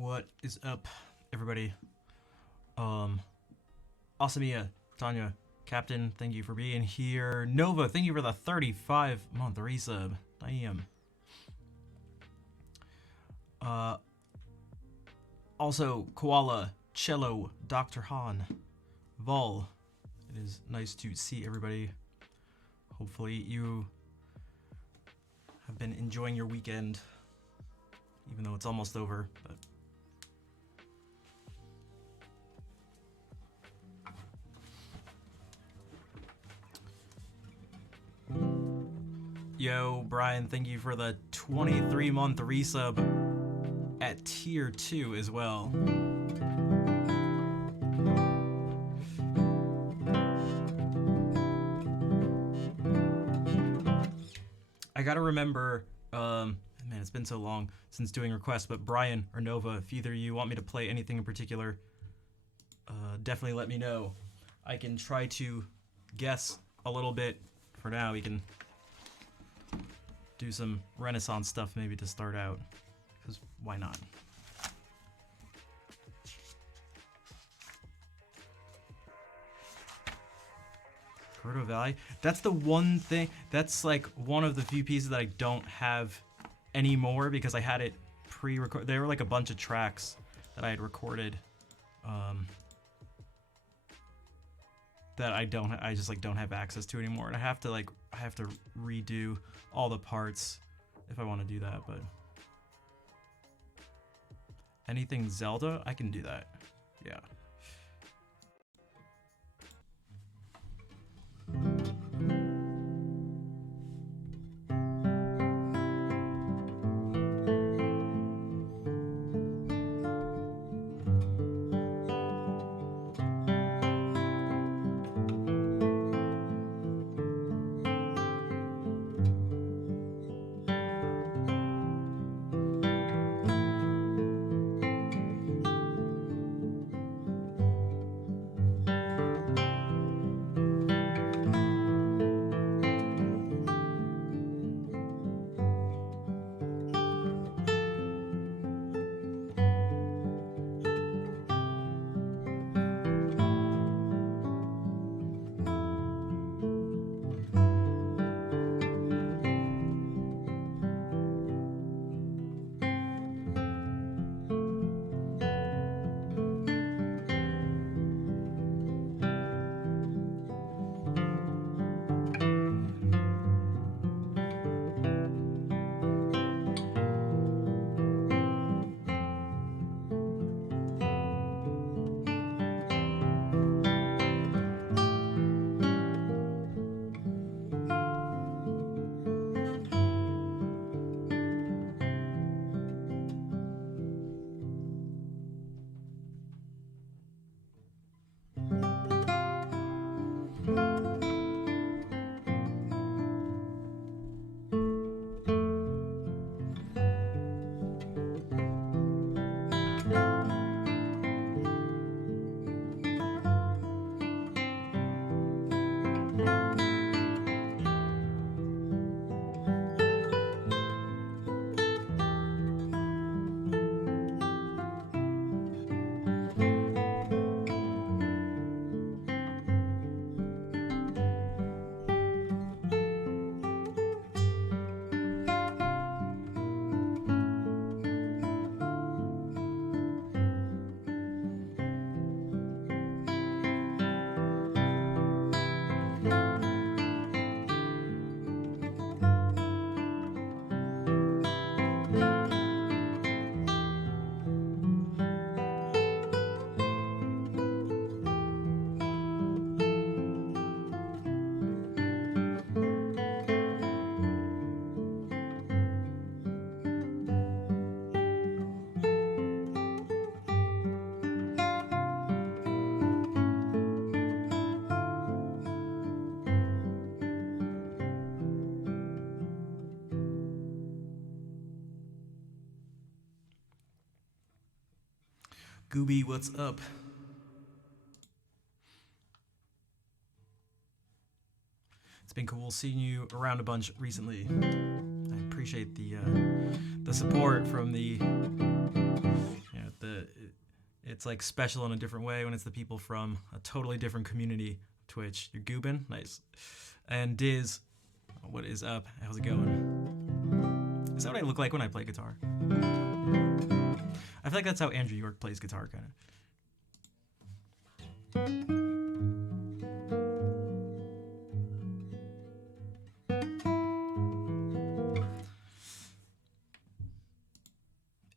What is up, everybody? Asamia, Tanya, Captain, thank you for being here. Nova, thank you for the 35-month resub. Damn. Also, Koala, Cello, Dr. Han, Vol. It is nice to see everybody. Hopefully you have been enjoying your weekend, even though it's almost over, but yo, Brian, thank you for the 23-month resub at tier 2 as well. I gotta remember, man, it's been so long since doing requests, but Brian or Nova, if either of you want me to play anything in particular, definitely let me know. I can try to guess a little bit. For now, we can do some Renaissance stuff maybe to start out, because why not? Cordo Valley, that's the one thing, that's like one of the few pieces that I don't have anymore because I had it pre-recorded. There were like a bunch of tracks that I had recorded that I just like don't have access to anymore, and I have to redo all the parts if I want to do that. But anything Zelda, I can do that. Yeah. Gooby, what's up? It's been cool seeing you around a bunch recently. I appreciate the support from the it's like special in a different way when it's the people from a totally different community. Twitch, you're goobin, nice. And Diz, what is up? How's it going? Is that what I look like when I play guitar? I feel like that's how Andrew York plays guitar, kind of.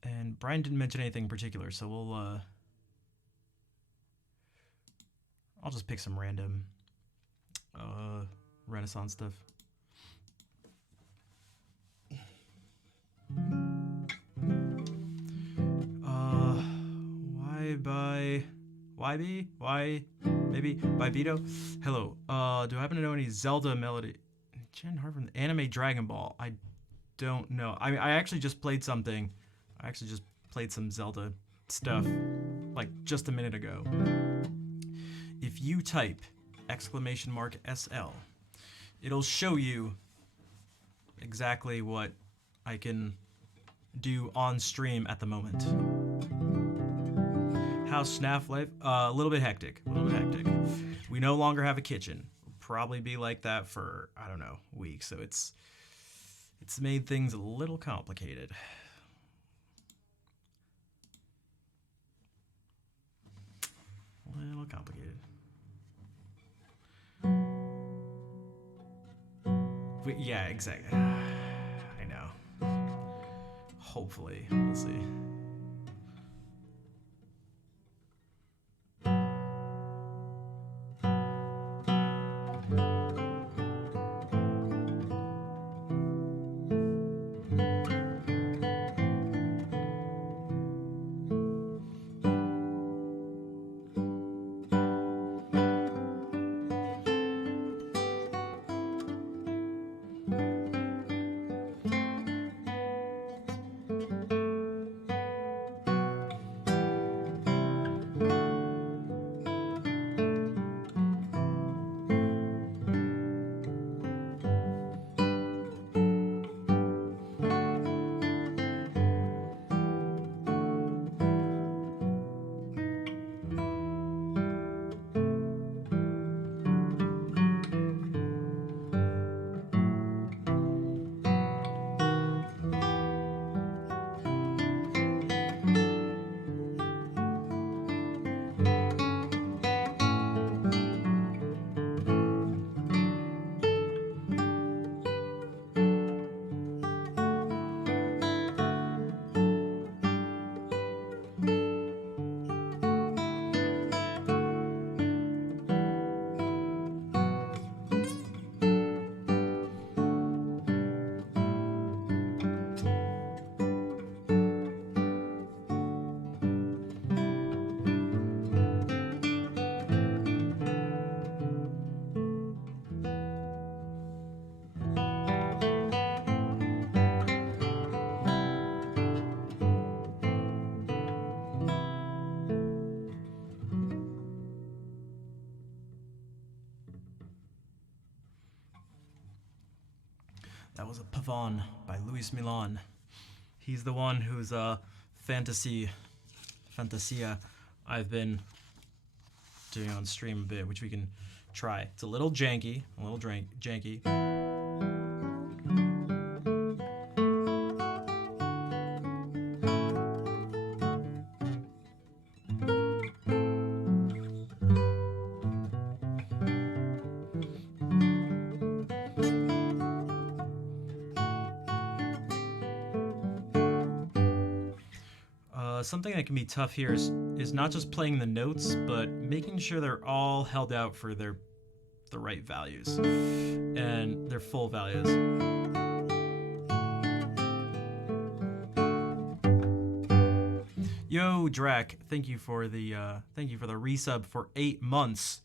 And Brian didn't mention anything in particular, so I'll just pick some random Renaissance stuff. Why maybe by Vito? Hello. Do I happen to know any Zelda melody? Jen Hart from the anime Dragon Ball. I don't know. I actually just played something. I actually just played some Zelda stuff like just a minute ago. If you type !SL, it'll show you exactly what I can do on stream at the moment. How's SNAF life? A little bit hectic. We no longer have a kitchen. We'll probably be like that for, I don't know, weeks. So it's made things a little complicated. Yeah, exactly. I know. Hopefully, we'll see. That was a Pavon by Luis Milan. He's the one whose Fantasia I've been doing on stream a bit, which we can try. It's a little janky, janky. Something that can be tough here is not just playing the notes, but making sure they're all held out for the right values and their full values. Yo, Drac, thank you for the resub for 8 months.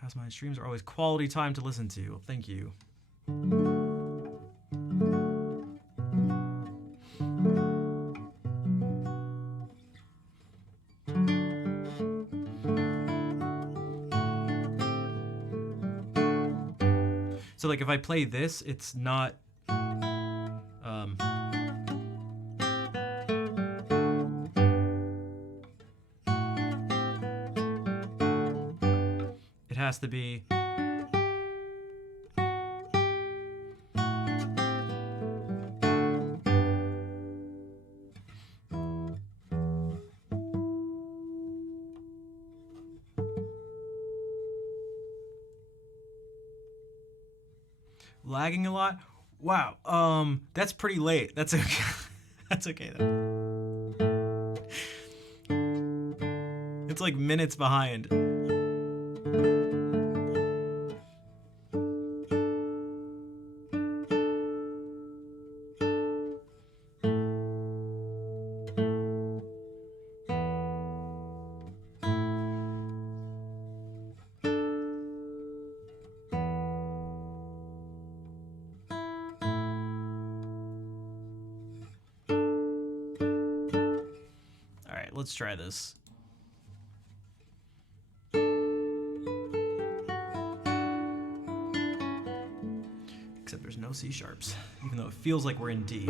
Past my streams are always quality time to listen to. Thank you. So like if I play this, it's not has to be. Lagging a lot? Wow. That's pretty late. That's okay. That's okay though. It's like minutes behind. Let's try this. Except there's no C sharps, even though it feels like we're in D.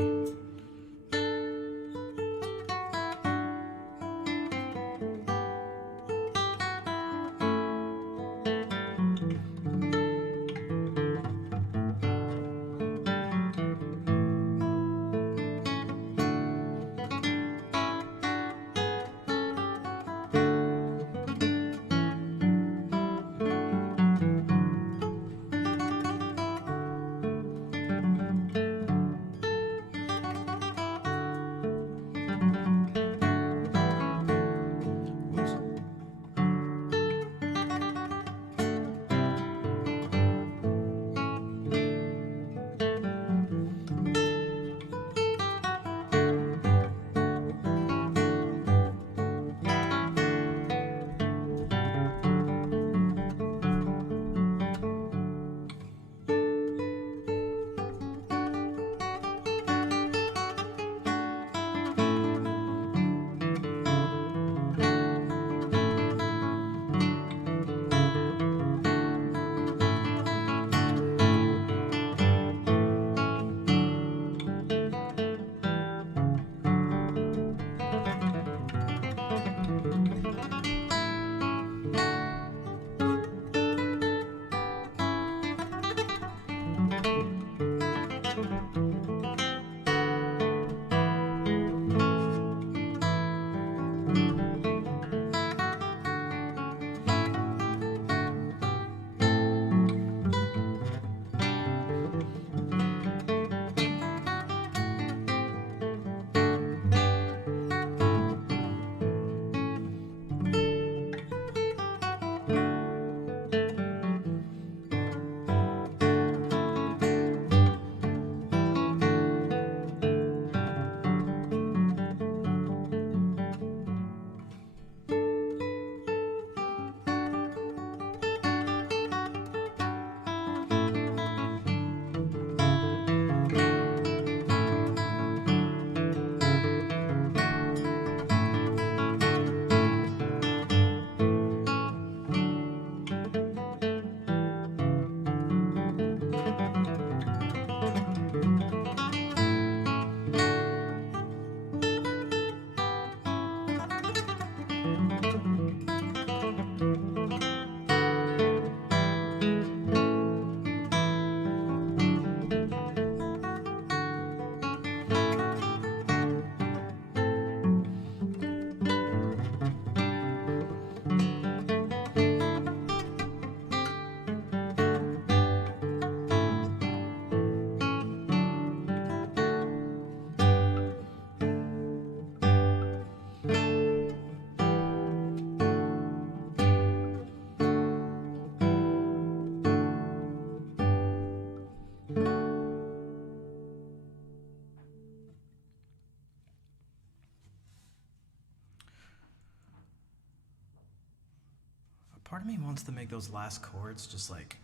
Part of me wants to make those last chords just like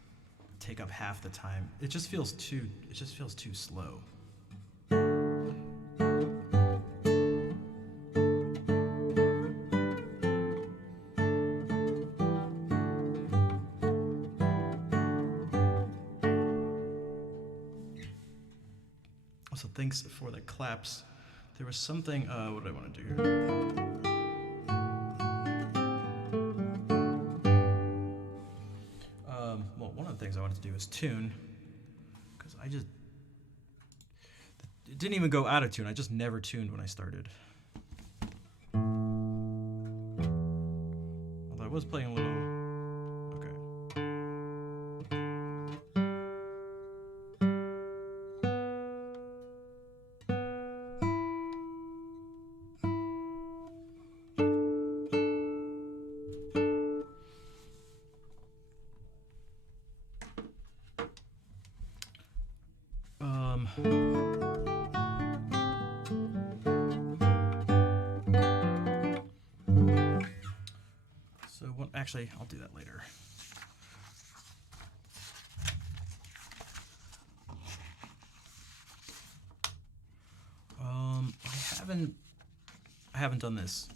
take up half the time. It just feels too slow. Also, thanks for the claps. There was something, what do I want to do here? do is tune, because it didn't even go out of tune. I just never tuned when I started. Although I was playing a little. Actually, I'll do that later. I haven't done this.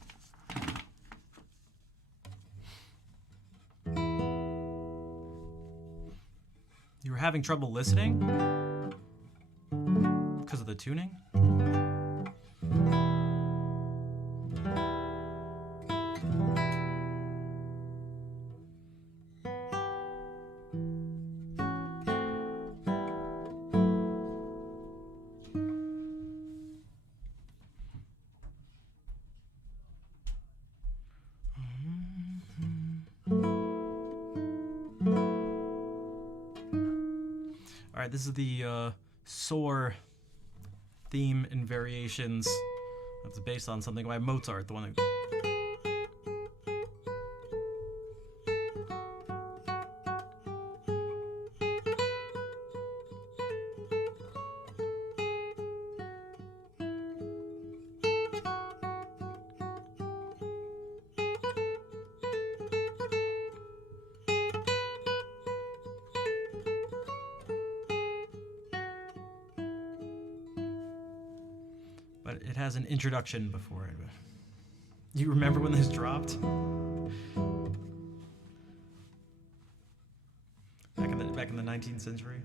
You were having trouble listening because of the tuning? Alright, this is the Soar theme and variations. That's based on something by Mozart, the one that... But it has an introduction before it. You remember when this dropped? Back in the 19th century?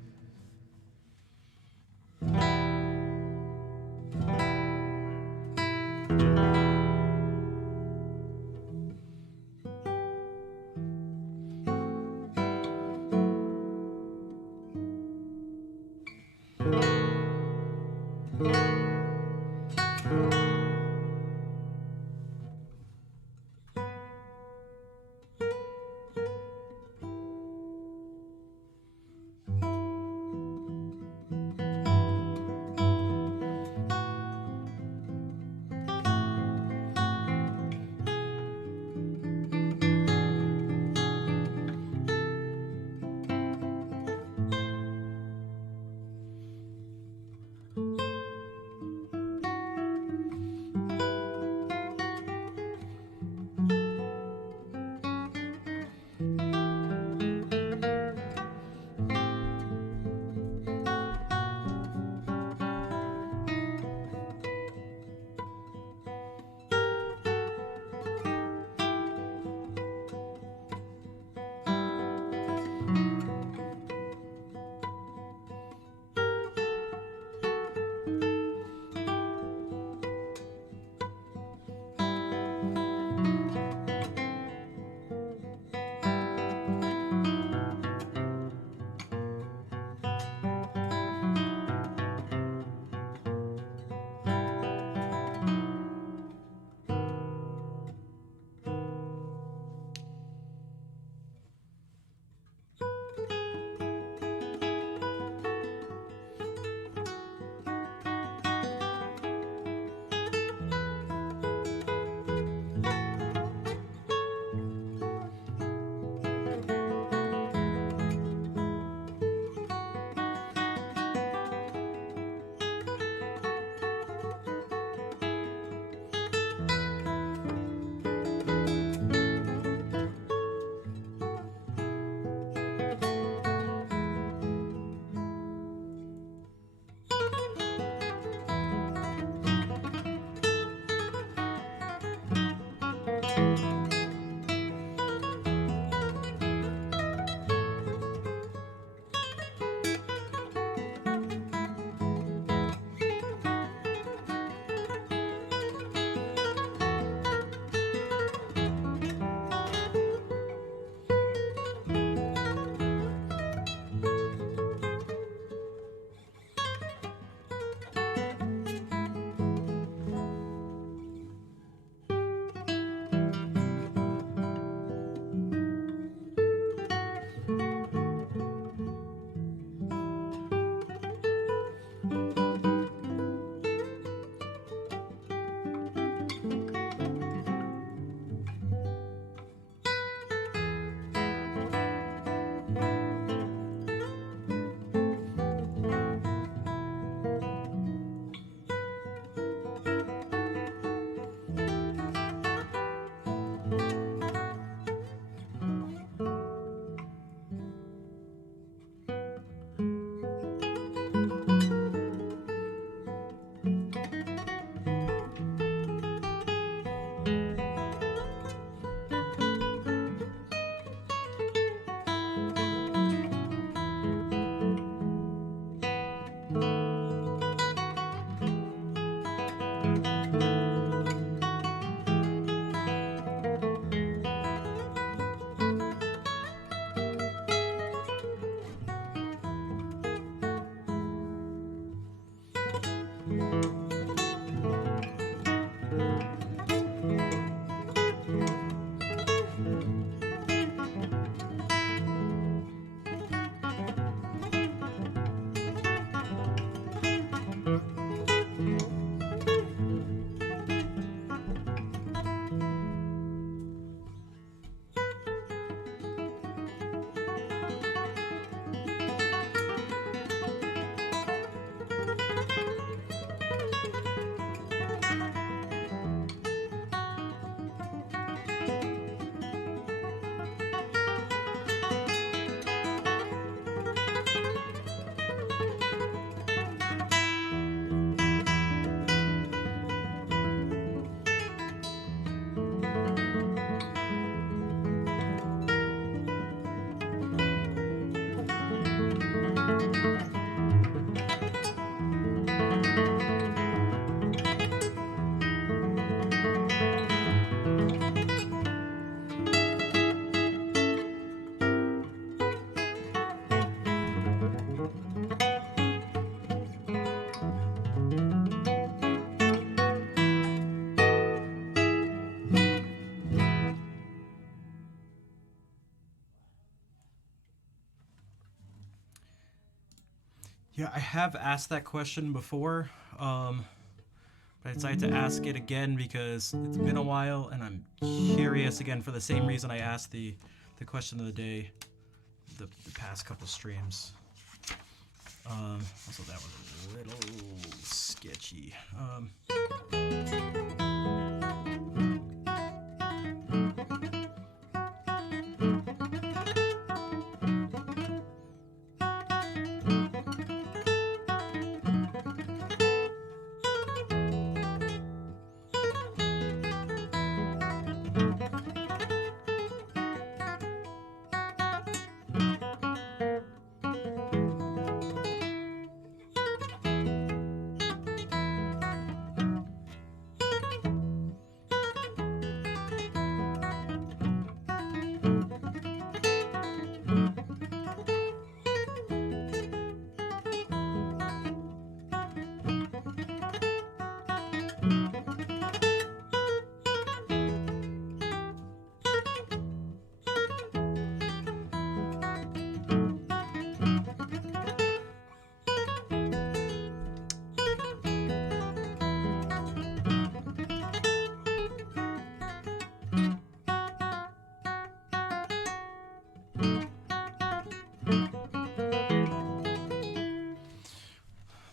Yeah, I have asked that question before, but I decided to ask it again because it's been a while, and I'm curious again for the same reason I asked the question of the day the past couple streams. Also, that was a little sketchy.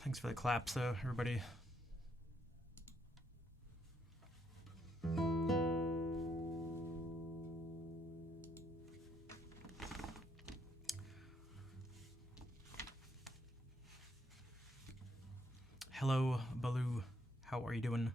Thanks for the claps, though, everybody. Hello, Baloo. How are you doing?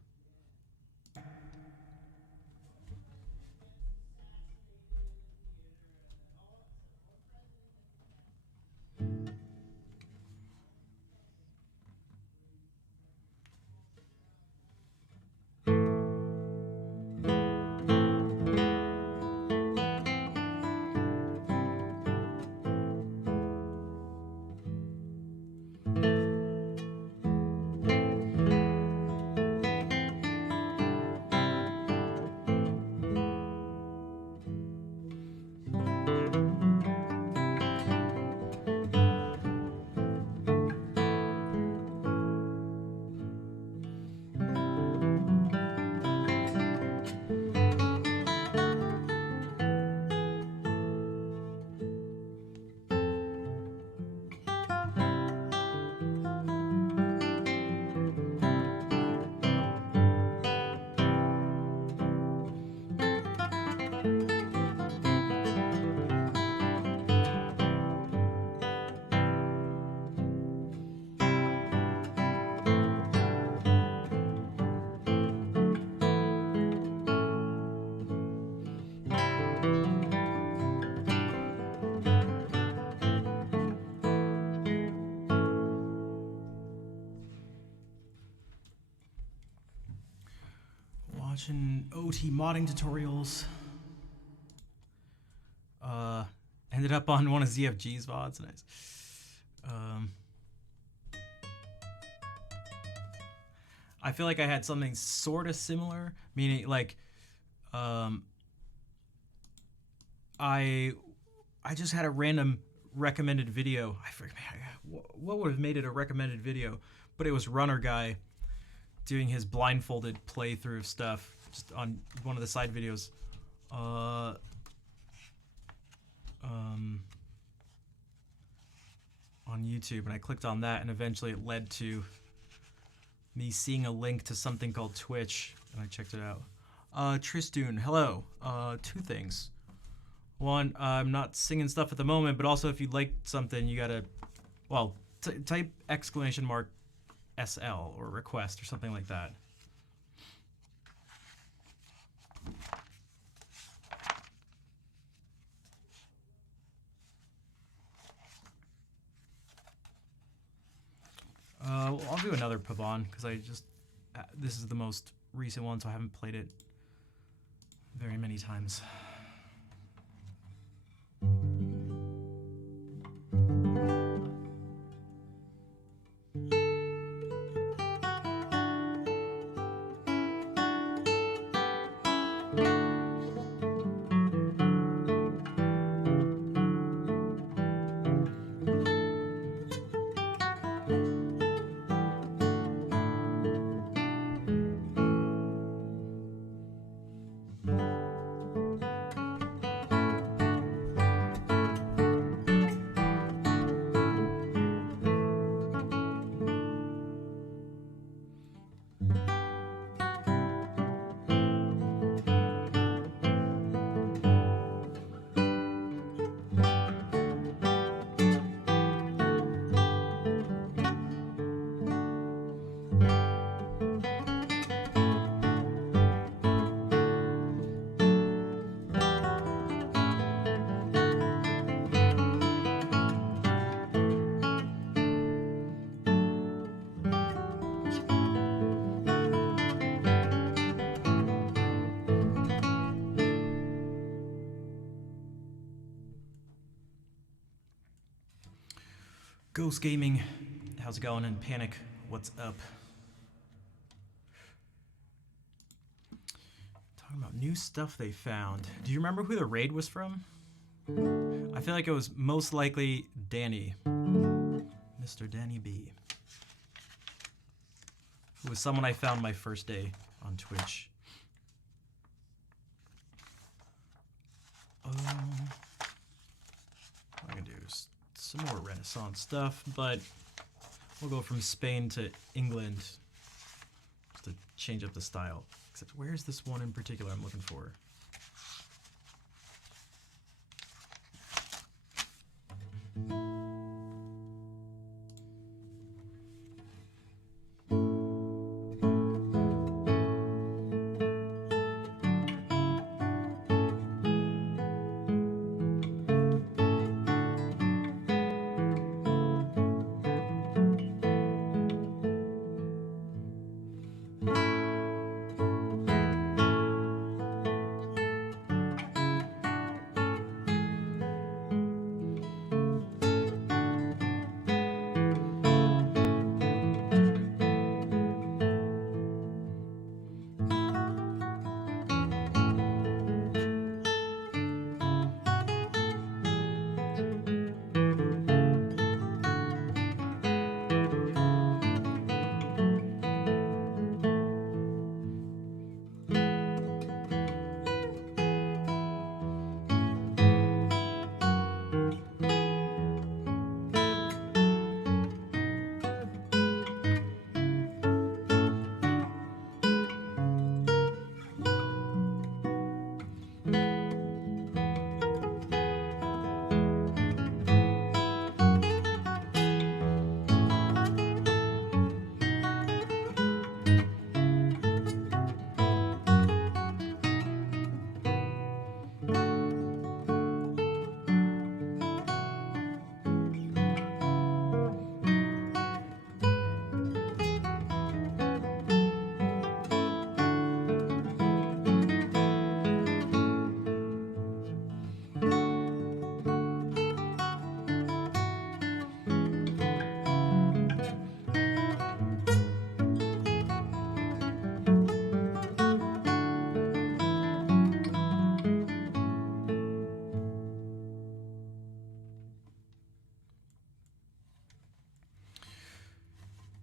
Watching OT modding tutorials. Ended up on one of ZFG's VODs. Nice. I feel like I had something sort of similar, meaning like, I just had a random recommended video. I forget what would have made it a recommended video, but it was Runner Guy doing his blindfolded playthrough of stuff just on one of the side videos. On YouTube, and I clicked on that, and eventually it led to me seeing a link to something called Twitch, and I checked it out. Tristoon, hello. Two things. One, I'm not singing stuff at the moment, but also if you'd like something, you gotta, well, type !SL or request or something like that. Well, I'll do another Pavon because I just this is the most recent one, so I haven't played it very many times. Ghost Gaming, how's it going? And Panic, what's up? Talking about new stuff they found. Do you remember who the raid was from? I feel like it was most likely Danny. Mr. Danny B. Who was someone I found my first day on Twitch. What I'm gonna do is some more Renaissance stuff, but we'll go from Spain to England just to change up the style. Except where's this one in particular I'm looking for?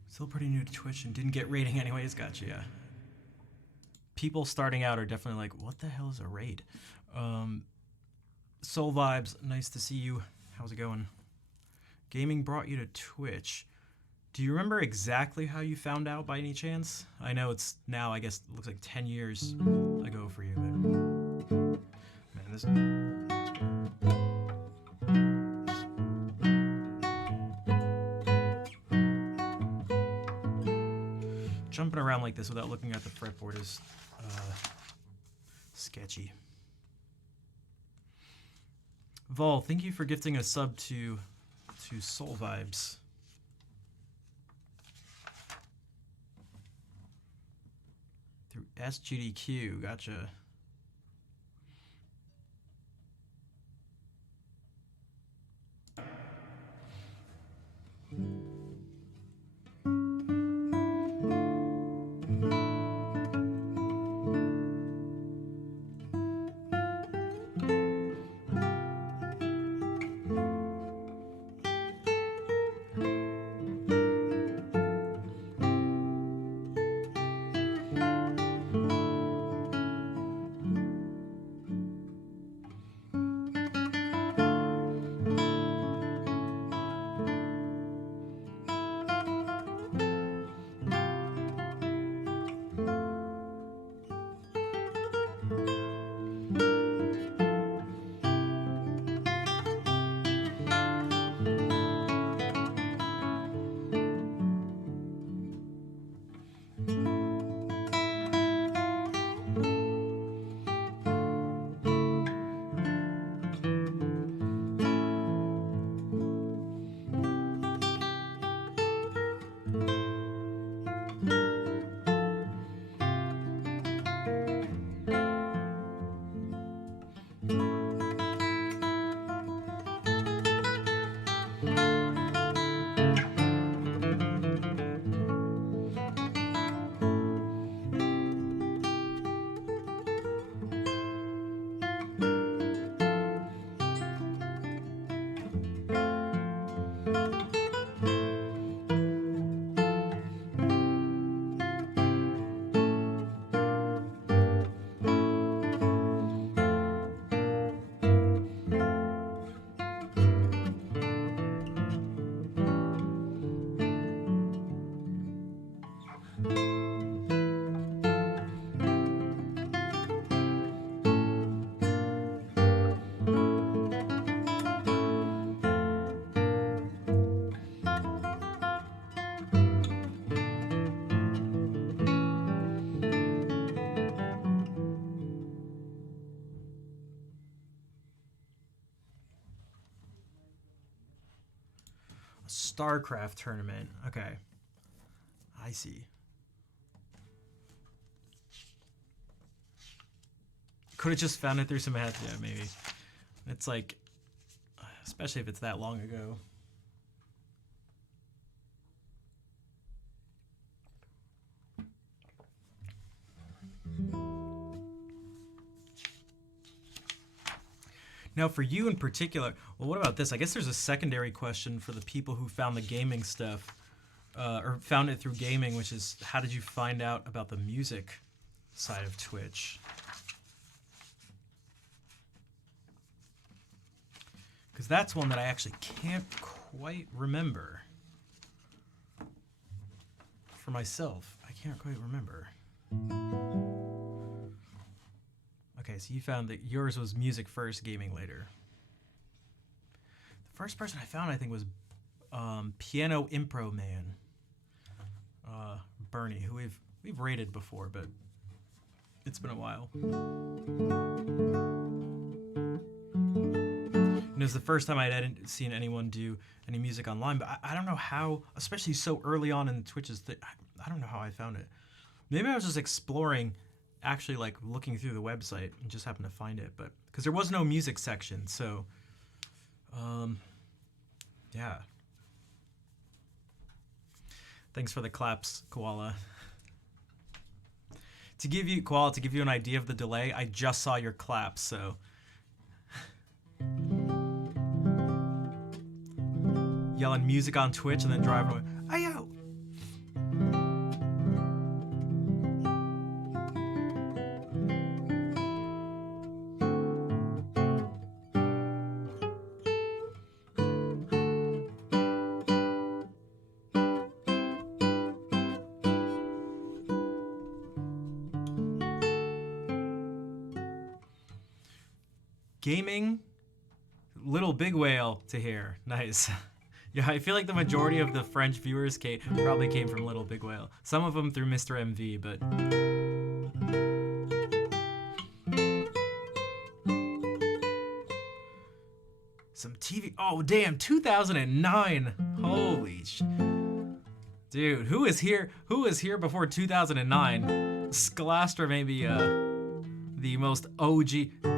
Still pretty new to Twitch and didn't get raiding anyways. Gotcha, yeah. People starting out are definitely like, what the hell is a raid? Soul Vibes, nice to see you. How's it going? Gaming brought you to Twitch. Do you remember exactly how you found out by any chance? I know it's now, I guess, it looks like 10 years ago for you, but... Man, this... Jumping around like this without looking at the fretboard is sketchy. Vol, thank you for gifting a sub to Soul Vibes. Through SGDQ, gotcha. StarCraft tournament. Okay. I see. Could have just found it through some ads. Yeah, maybe. It's like, especially if it's that long ago. Now, for you in particular, well, what about this? I guess there's a secondary question for the people who found the gaming stuff, or found it through gaming, which is, how did you find out about the music side of Twitch? Because that's one that I actually can't quite remember. For myself, I can't quite remember. Okay, so you found that yours was music first, gaming later. The first person I found, I think, was Piano Impro Man, Bernie, who we've rated before, but it's been a while. And it was the first time I hadn't seen anyone do any music online, but I don't know how, especially so early on in Twitch's thing, I don't know how I found it. Maybe I was just exploring, actually like looking through the website and just happened to find it, but because there was no music section, so yeah. Thanks for the claps, Koala. To give you, Koala, to give you an idea of the delay, I just saw your claps, so. Yelling music on Twitch and then driving away. Ayo! Gaming, Little Big Whale to hear. Nice. Yeah, I feel like the majority of the French viewers probably came from Little Big Whale. Some of them through Mr. MV, but... Some TV... Oh, damn, 2009! Holy sh... Dude, who is here before 2009? Scholastra maybe, the most OG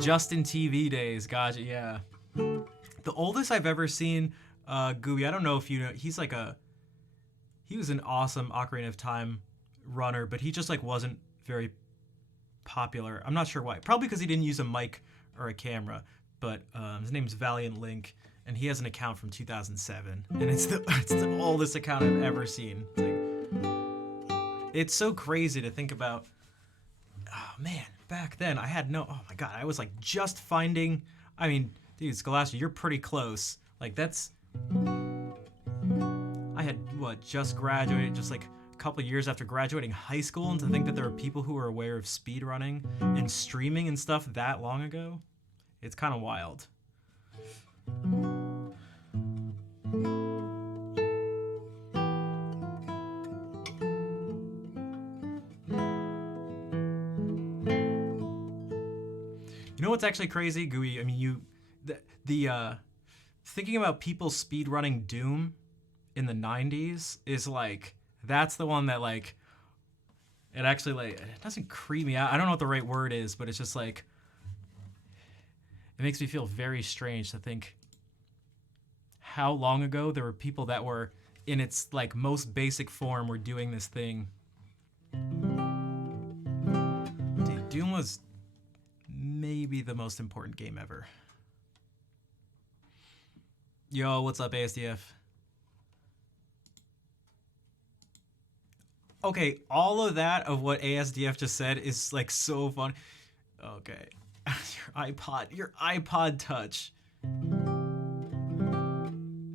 Justin TV days. Gotcha, yeah. The oldest I've ever seen, Gooey, I don't know if you know, he was an awesome Ocarina of Time runner, but he just like wasn't very popular. I'm not sure why. Probably because he didn't use a mic or a camera, but his name's Valiant Link, and he has an account from 2007, and it's the oldest account I've ever seen. It's so crazy to think about. Oh man, back then I had no. Oh my god, I was like just finding. I mean, dude, Scholastica, you're pretty close. Like that's. I had just graduated, just like a couple of years after graduating high school, and to think that there were people who were aware of speedrunning and streaming and stuff that long ago, it's kind of wild. You know what's actually crazy, Gooey? I mean, the thinking about people speedrunning Doom in the 90s is like, that's the one that like, it actually like, it doesn't creep me out. I don't know what the right word is, but it's just like, it makes me feel very strange to think how long ago there were people that were in its like most basic form were doing this thing. Dude, Doom was maybe the most important game ever. Yo, what's up, ASDF? Okay, all of that of what ASDF just said is like so fun. Okay. Your iPod Touch.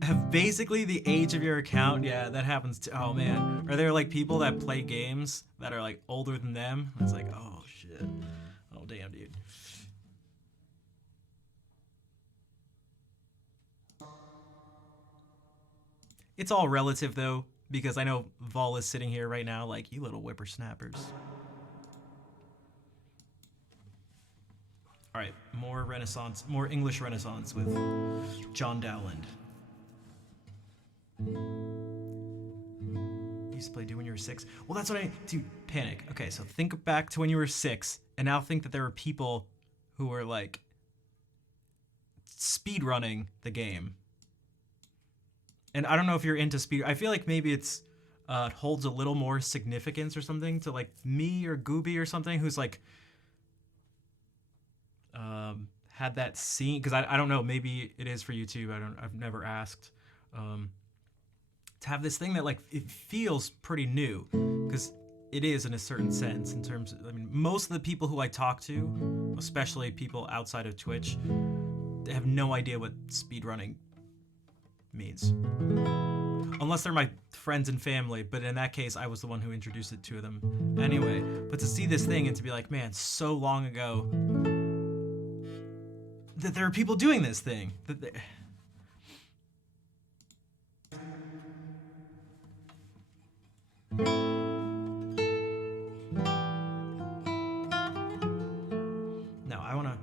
Have basically the age of your account. Yeah, that happens too. Oh man. Are there like people that play games that are like older than them? It's like, oh shit. Oh damn, dude. It's all relative though, because I know Vol is sitting here right now like, you little whippersnappers. All right, more Renaissance, more English Renaissance with John Dowland. You used to play Doom when you were 6. Well, that's what I... Dude, panic. Okay, so think back to when you were 6, and now think that there were people who were, like, speedrunning the game. And I don't know if you're into speed... I feel like maybe it's... it holds a little more significance or something to, like, me or Gooby or something who's, like... had that scene... Because I don't know, maybe it is for you too. I've never asked. To have this thing that, like, it feels pretty new, because it is in a certain sense in terms of, I mean, most of the people who I talk to, especially people outside of Twitch, they have no idea what speedrunning means. Unless they're my friends and family, but in that case, I was the one who introduced it to them anyway. But to see this thing and to be like, man, so long ago that there are people doing this thing. No, I wanna...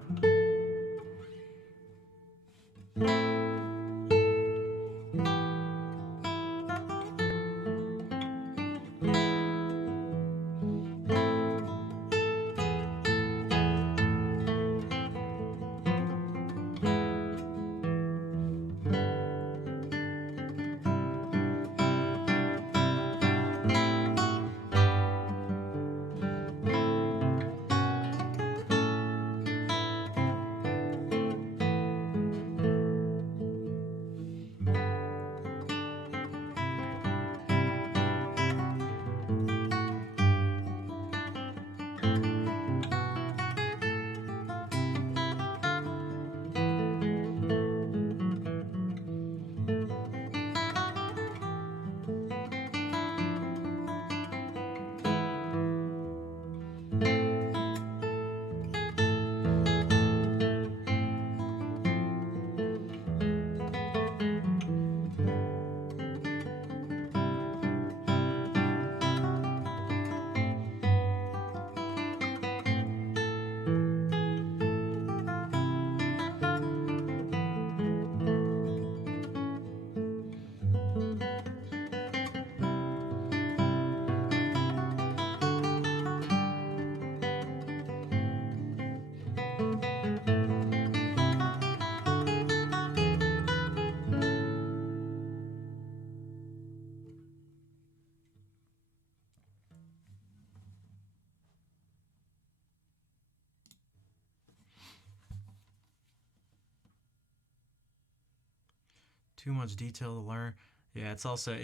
Too much detail to learn. Yeah, it's also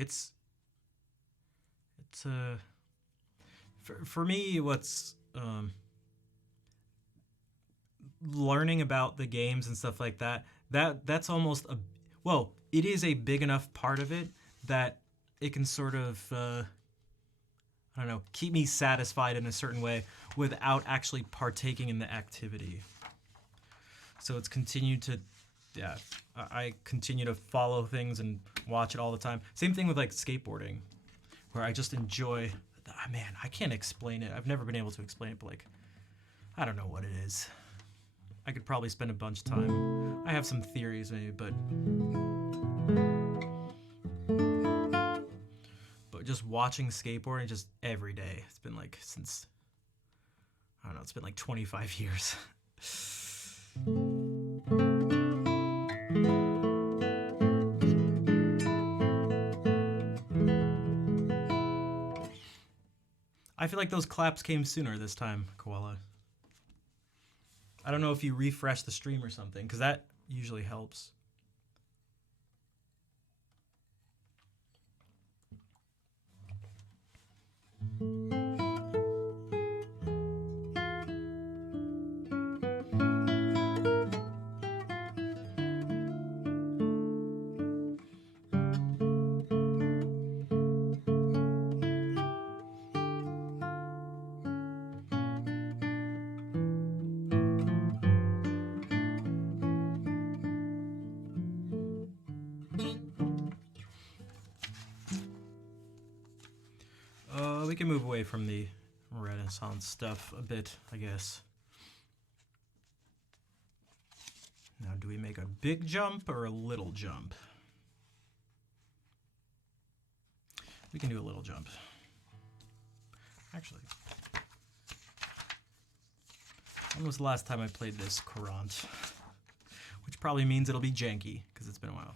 for me what's learning about the games and stuff like that's almost a, well, it is a big enough part of it that it can sort of I don't know, keep me satisfied in a certain way without actually partaking in the activity. So it's continued to, yeah, I continue to follow things and watch it all the time. Same thing with, like, skateboarding, where I just enjoy, man, I can't explain it. I've never been able to explain it, but, like, I don't know what it is. I could probably spend a bunch of time. I have some theories maybe, but just watching skateboarding just every day. It's been like since, I don't know, it's been like 25 years. I feel like those claps came sooner this time, Koala. I don't know if you refresh the stream or something, because that usually helps. We can move away from the Renaissance stuff a bit, I guess. Now, do we make a big jump or a little jump? We can do a little jump. Actually, when was the last time I played this Courant? Which probably means it'll be janky, because it's been a while.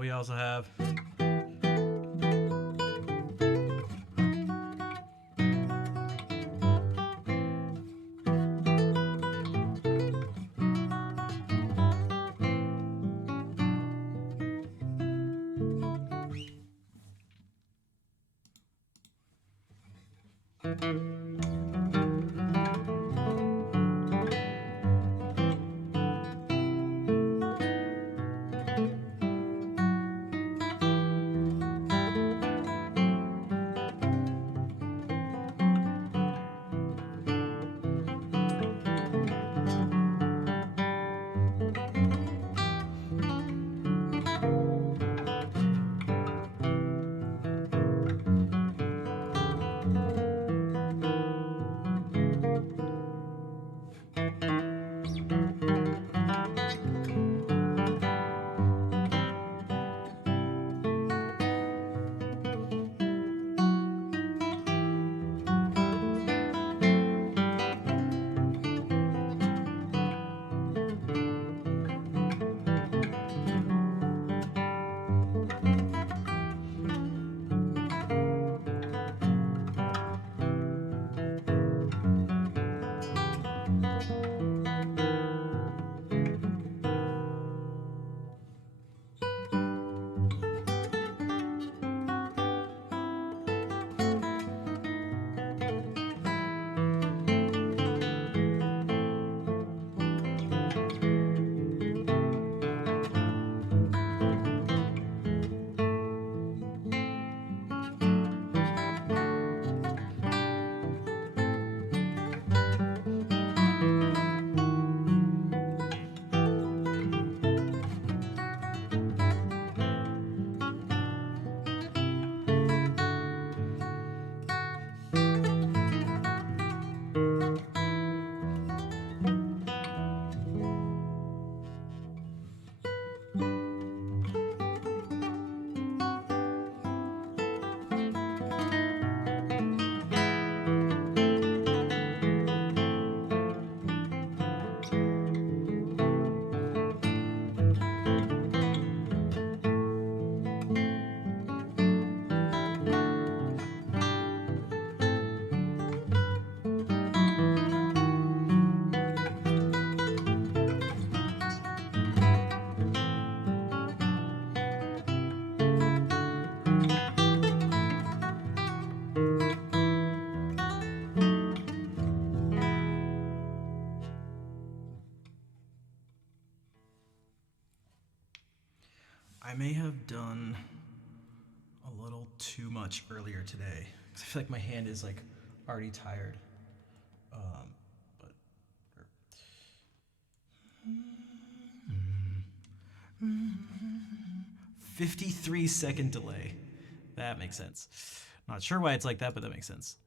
We also have I may have done a little too much earlier today. 'Cause I feel like my hand is like already tired. But 53-second delay. That makes sense. Not sure why it's like that, but that makes sense.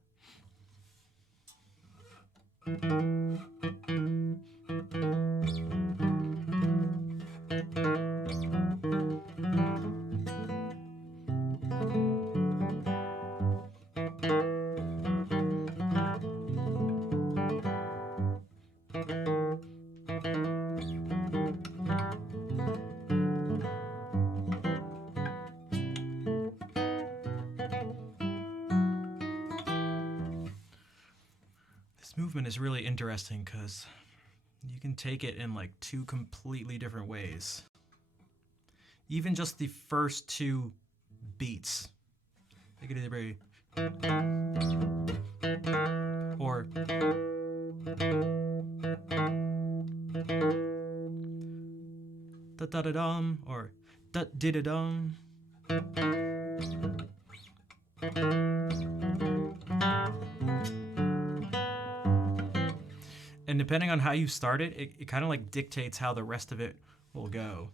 This movement is really interesting because you can take it in like two completely different ways. Even just the first two beats. They could either be Da da da dum or da di da dum. And depending on how you start it, it kind of like dictates how the rest of it will go.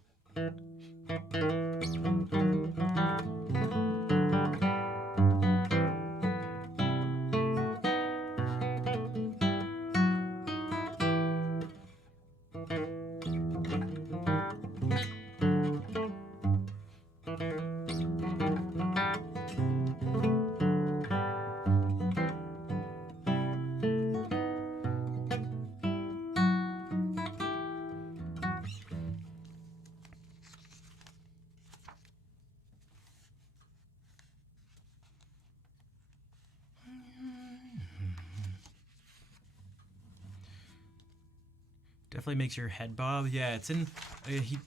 Definitely makes your head bob. Yeah, it's in. He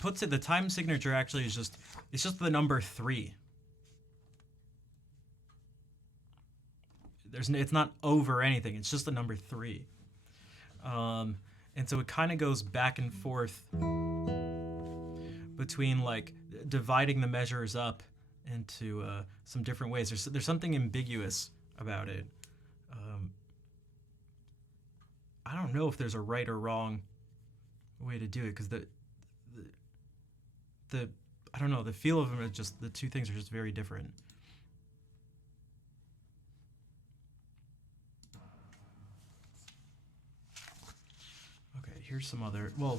puts it. The time signature actually is just. It's just the number 3. It's not over anything. It's just the number 3. And so it kind of goes back and forth between like dividing the measures up into some different ways. There's something ambiguous about it. I don't know if there's a right or wrong way to do it because the I don't know, the feel of them is just, the two things are just very different. Okay, here's some other, well,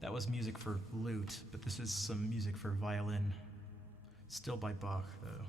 that was music for lute, but this is some music for violin. Still by Bach, though.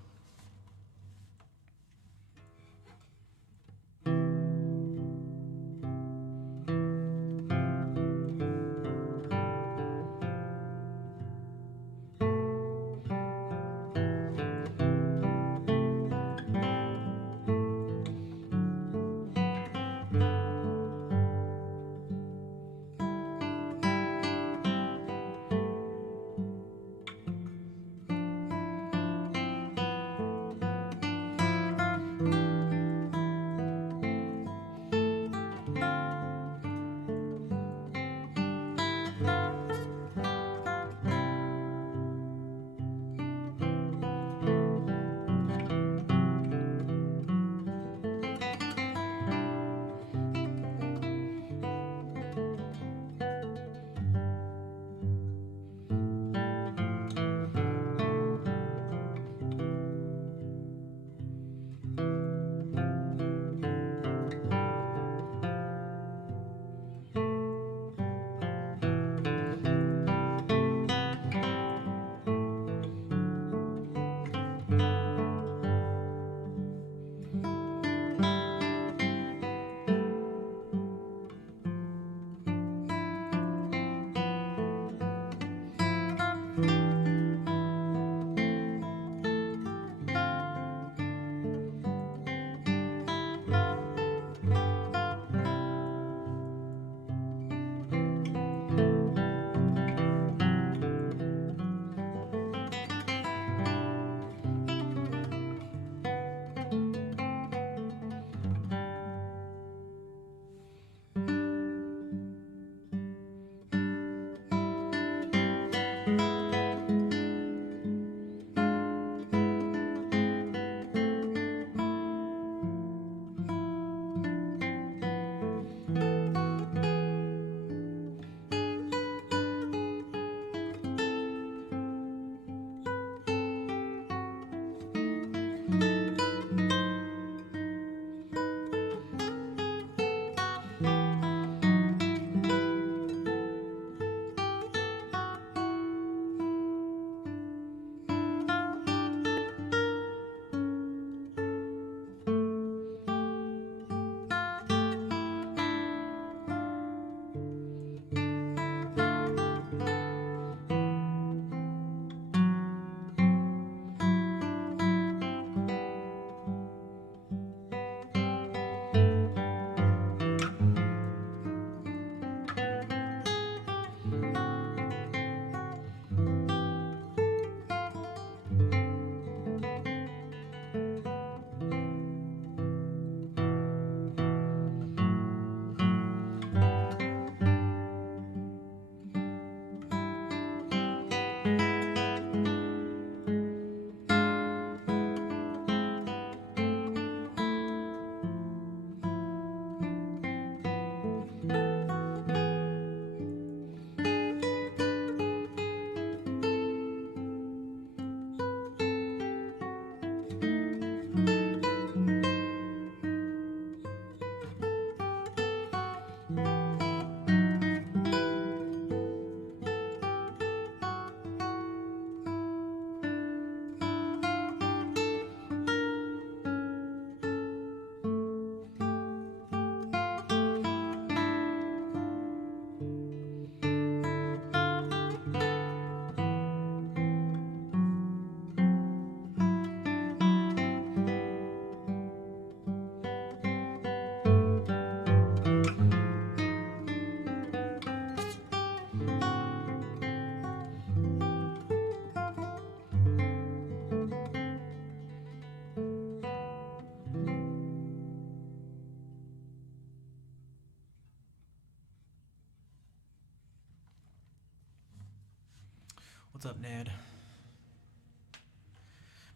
What's up, Ned?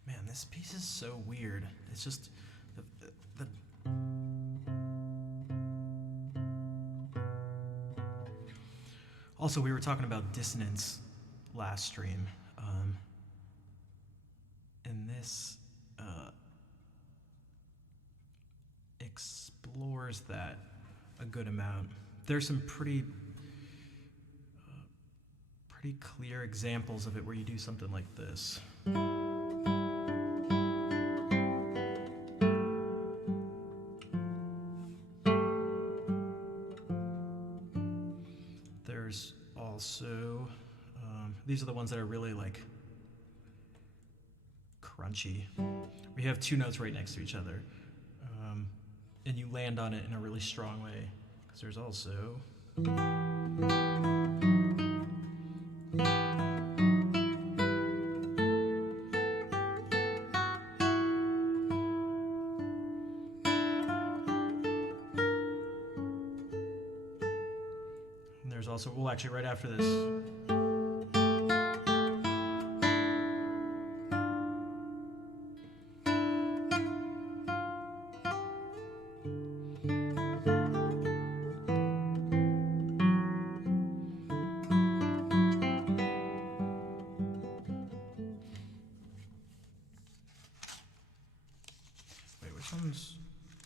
Man, this piece is so weird. It's just the Also, we were talking about dissonance last stream, and this explores that a good amount. There's some pretty clear examples of it where you do something like this. There's also, these are the ones that are really like crunchy. We have two notes right next to each other, and you land on it in a really strong way. Because there's also, and there's also, well, actually right after this, oh,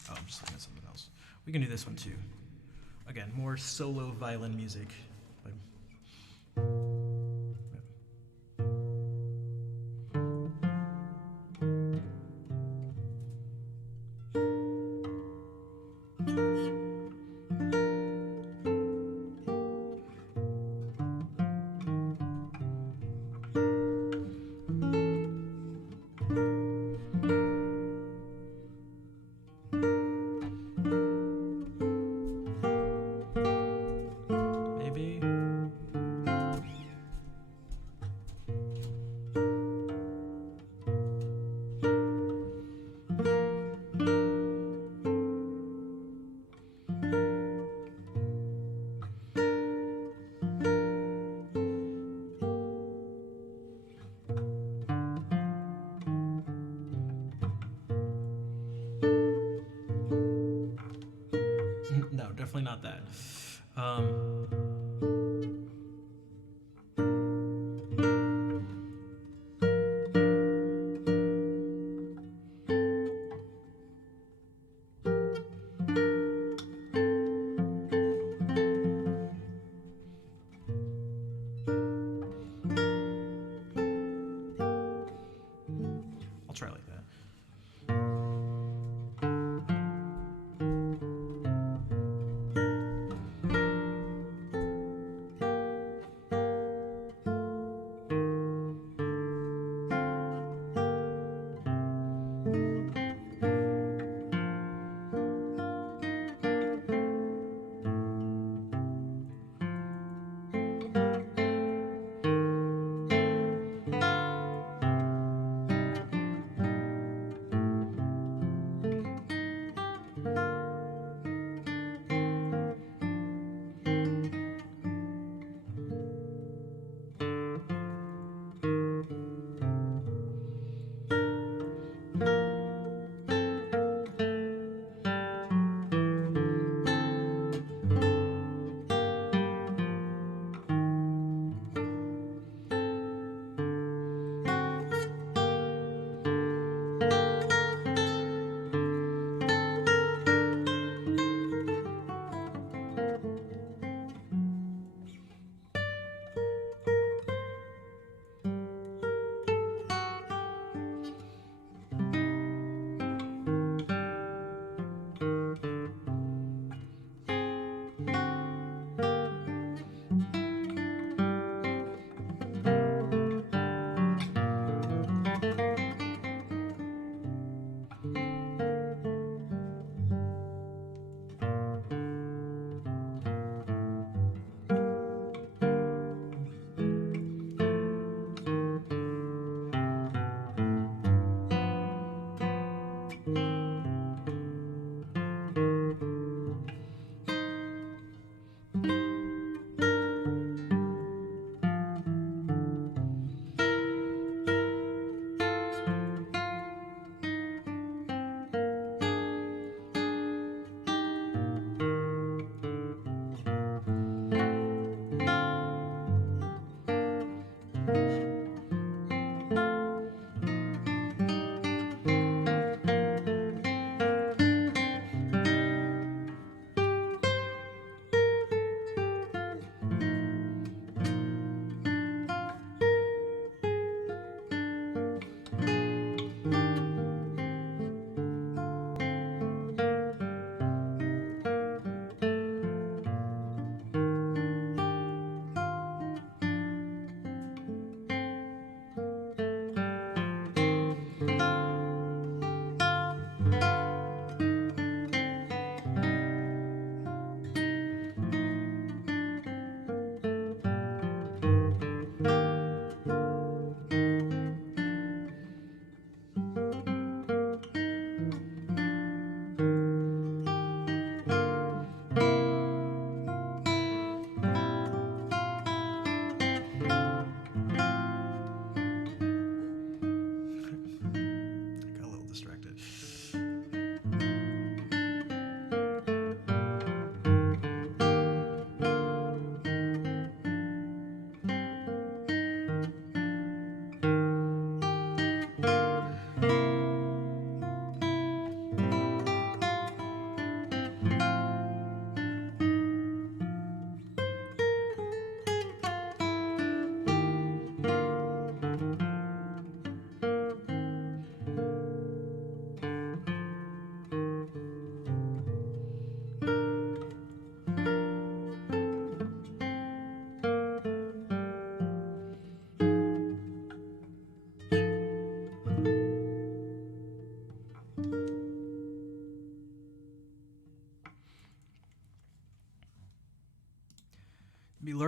I'm just looking at something else. We can do this one too. Again, more solo violin music. Maybe.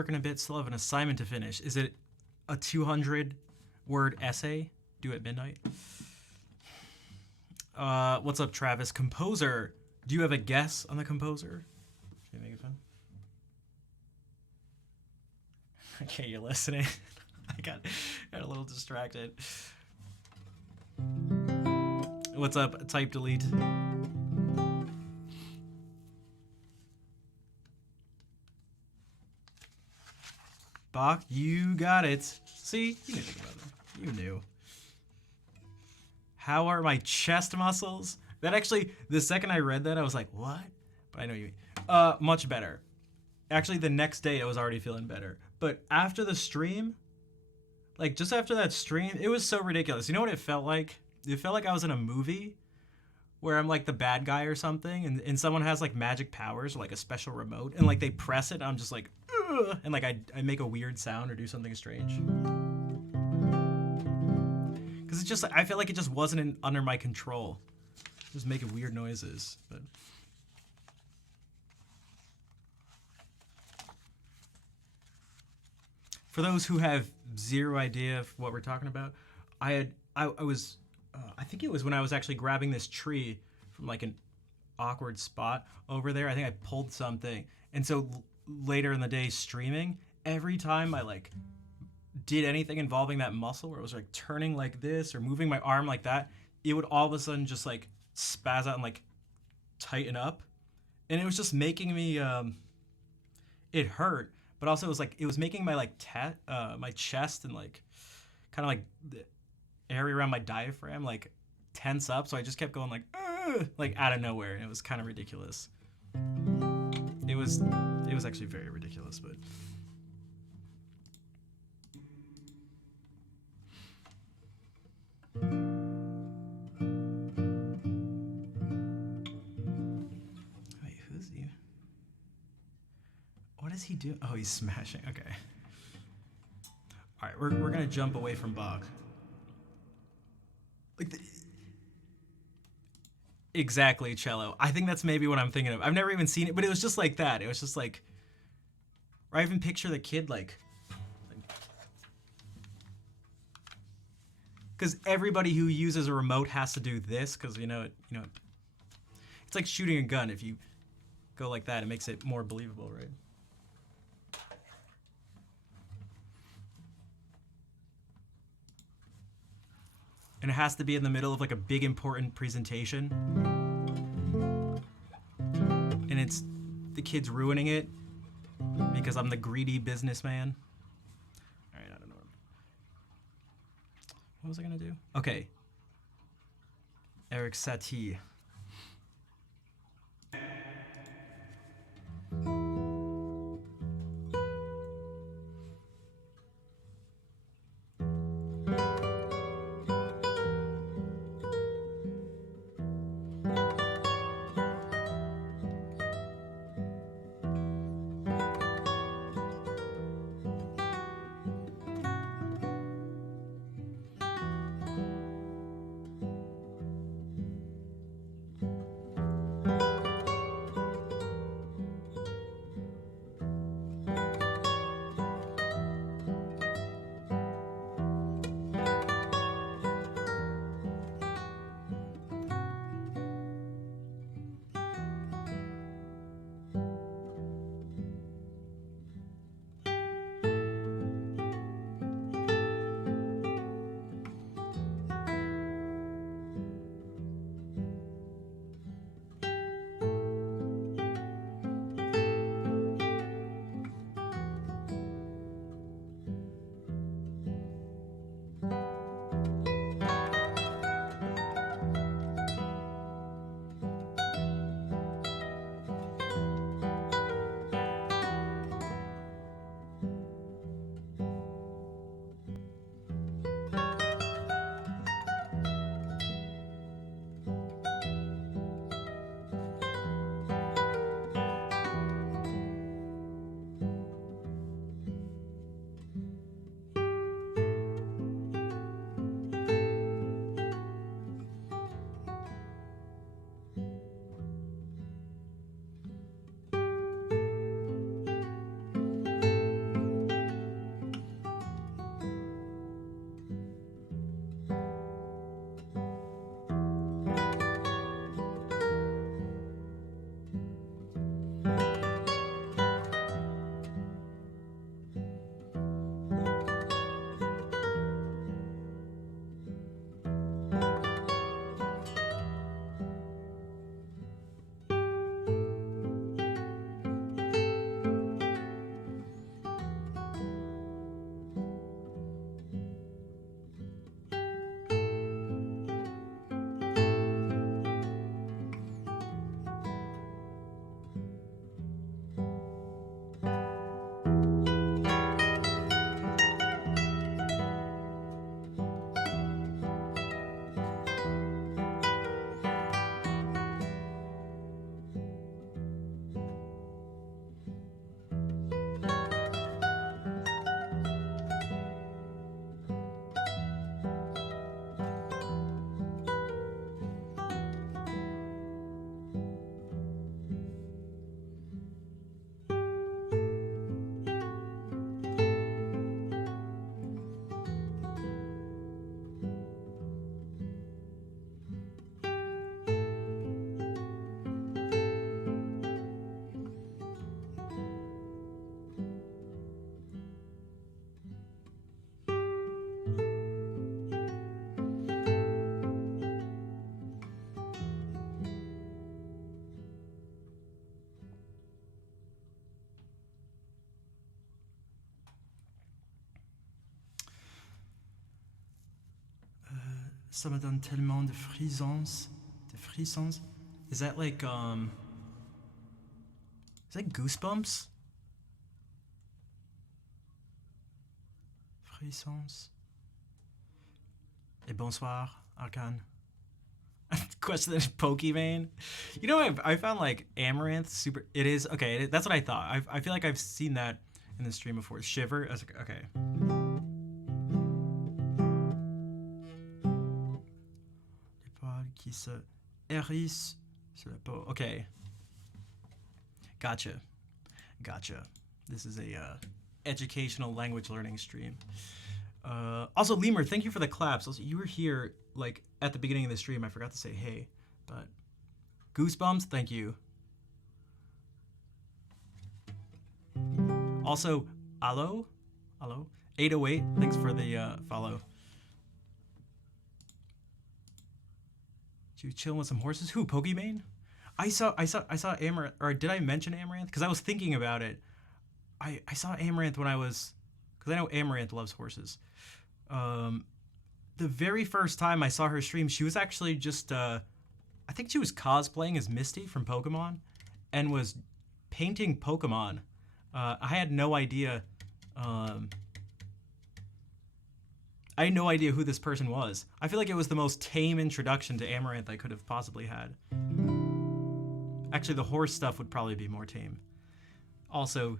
working a bit, still have an assignment to finish. Is it a 200-word essay due at midnight? What's up, Travis? Composer. Do you have a guess on the composer? Should I make it fun? Okay, you're listening. I got a little distracted. What's up? Type delete. Bach, you got it. See? You knew about it. You knew. How are my chest muscles? That actually, the second I read that, I was like, what? But I know you mean. Much better. Actually, the next day, I was already feeling better. But after the stream, like, just after that stream, it was so ridiculous. You know what it felt like? It felt like I was in a movie where I'm, like, the bad guy or something, and someone has, like, magic powers or, like, a special remote, and, like, they press it, and I'm just like, ugh, and, like, I make a weird sound or do something strange. Because it's just, I feel like it just wasn't under my control. Just making weird noises, but... For those who have zero idea of what we're talking about, I was, I think it was when I was actually grabbing this tree from like an awkward spot over there. I think I pulled something. And so later in the day streaming, every time I like did anything involving that muscle where it was like turning like this or moving my arm like that, it would all of a sudden just like spaz out and like tighten up. And it was just making me, it hurt. But also, it was like it was making my like my chest and like kind of like the area around my diaphragm like tense up. So I just kept going like out of nowhere, and it was kind of ridiculous. It was actually very ridiculous, but. What is he doing? Oh, he's smashing. Okay. All right, we're gonna jump away from Bach. Like exactly, cello. I think that's maybe what I'm thinking of. I've never even seen it, but it was just like that. It was just like, or I even picture the kid like, because everybody who uses a remote has to do this, because you know, it's like shooting a gun. If you go like that, it makes it more believable, right? And it has to be in the middle of like a big important presentation. And it's the kid's ruining it because I'm the greedy businessman. All right, I don't know. What was I gonna do? Okay. Eric Satie. Ça me donne tellement de frissons. De frissons. Is that like is that goosebumps? Frissons. Et bonsoir, Arkan. Question is Pokimane. You know, I found like Amaranth super. It is okay. That's what I thought. I feel like I've seen that in the stream before. Shiver. I was like, okay. Qui se hérisse sur la peau. Okay. Gotcha. This is a educational language learning stream. Also, Lemur, thank you for the claps. Also, you were here like at the beginning of the stream. I forgot to say hey, but Goosebumps, thank you. Also, Allo, 808, thanks for the follow. Did you chill with some horses? Who, Pokimane? I saw Amaranth, or did I mention Amaranth? Because I was thinking about it. I saw Amaranth when I was, because I know Amaranth loves horses. The very first time I saw her stream, she was actually just, I think she was cosplaying as Misty from Pokemon and was painting Pokemon. I had no idea, I had no idea who this person was. I feel like it was the most tame introduction to Amaranth I could have possibly had. Actually, the horse stuff would probably be more tame. Also,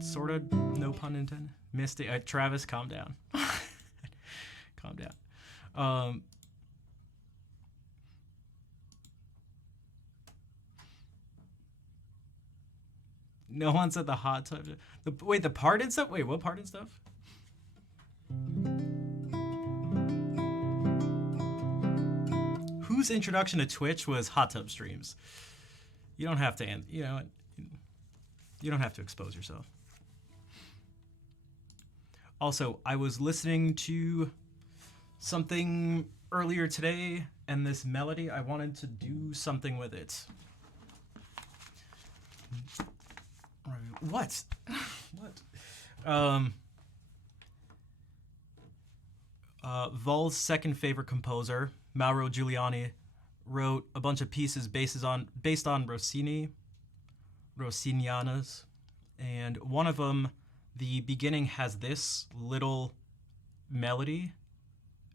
sort of, no pun intended. Misty, Travis, calm down. Calm down. No one said the hot tub. Wait, the pardon stuff? Wait, what pardon stuff? Whose introduction to Twitch was hot tub streams? You don't have to, you know, you don't have to expose yourself. Also, I was listening to something earlier today, and this melody, I wanted to do something with it. What? What? Vol's second favorite composer, Mauro Giuliani, wrote a bunch of pieces based on Rossinianas, and one of them, the beginning has this little melody,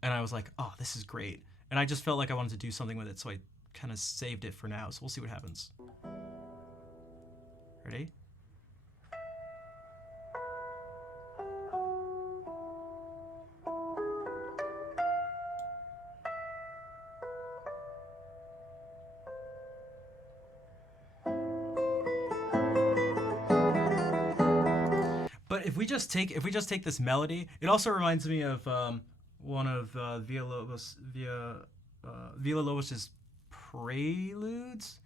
and I was like, oh, this is great. And I just felt like I wanted to do something with it, so I kind of saved it for now, so we'll see what happens. Ready? But if we just take this melody, it also reminds me of one of Villa-Lobos's preludes.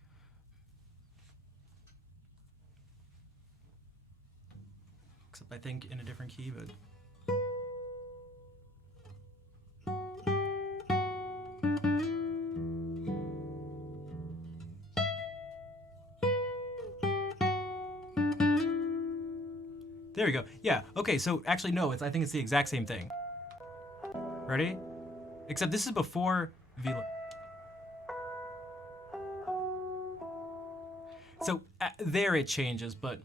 Except I think in a different key, but. There we go. Yeah, okay, so actually no, I think it's the exact same thing. Ready? Except this is before Villa. So there it changes, but.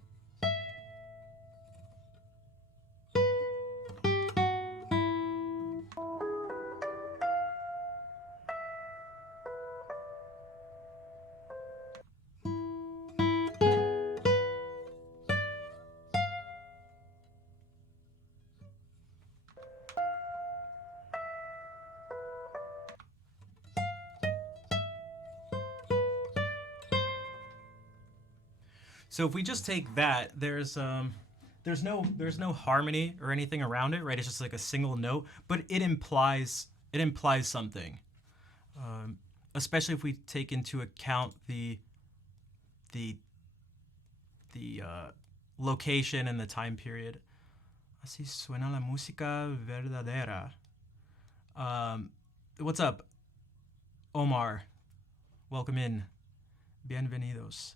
So if we just take that, there's no harmony or anything around it, right? It's just like a single note, but it implies something. Especially if we take into account the location and the time period. Así suena la música verdadera. What's up, Omar? Welcome in. Bienvenidos.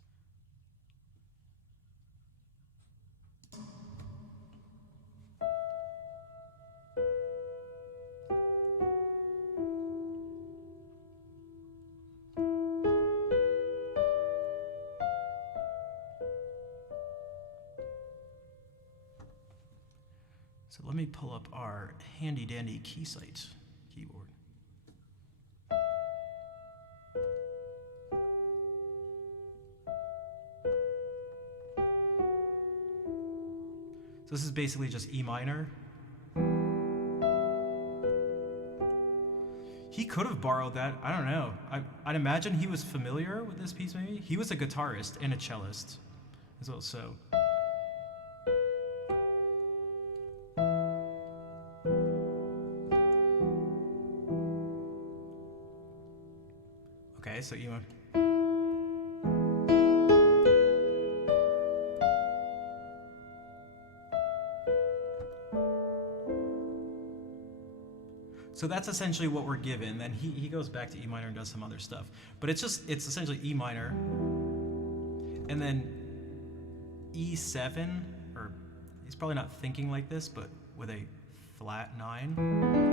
So let me pull up our handy dandy Keysight keyboard. So this is basically just E minor. He could have borrowed that. I don't know. I'd imagine he was familiar with this piece, maybe. He was a guitarist and a cellist as well, so. Okay, so E minor. So that's essentially what we're given. Then he goes back to E minor and does some other stuff. But it's essentially E minor. And then E7, or he's probably not thinking like this, but with a flat 9.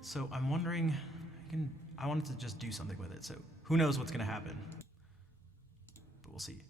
So I'm wondering, I wanted to just do something with it. So who knows what's gonna happen? We'll see.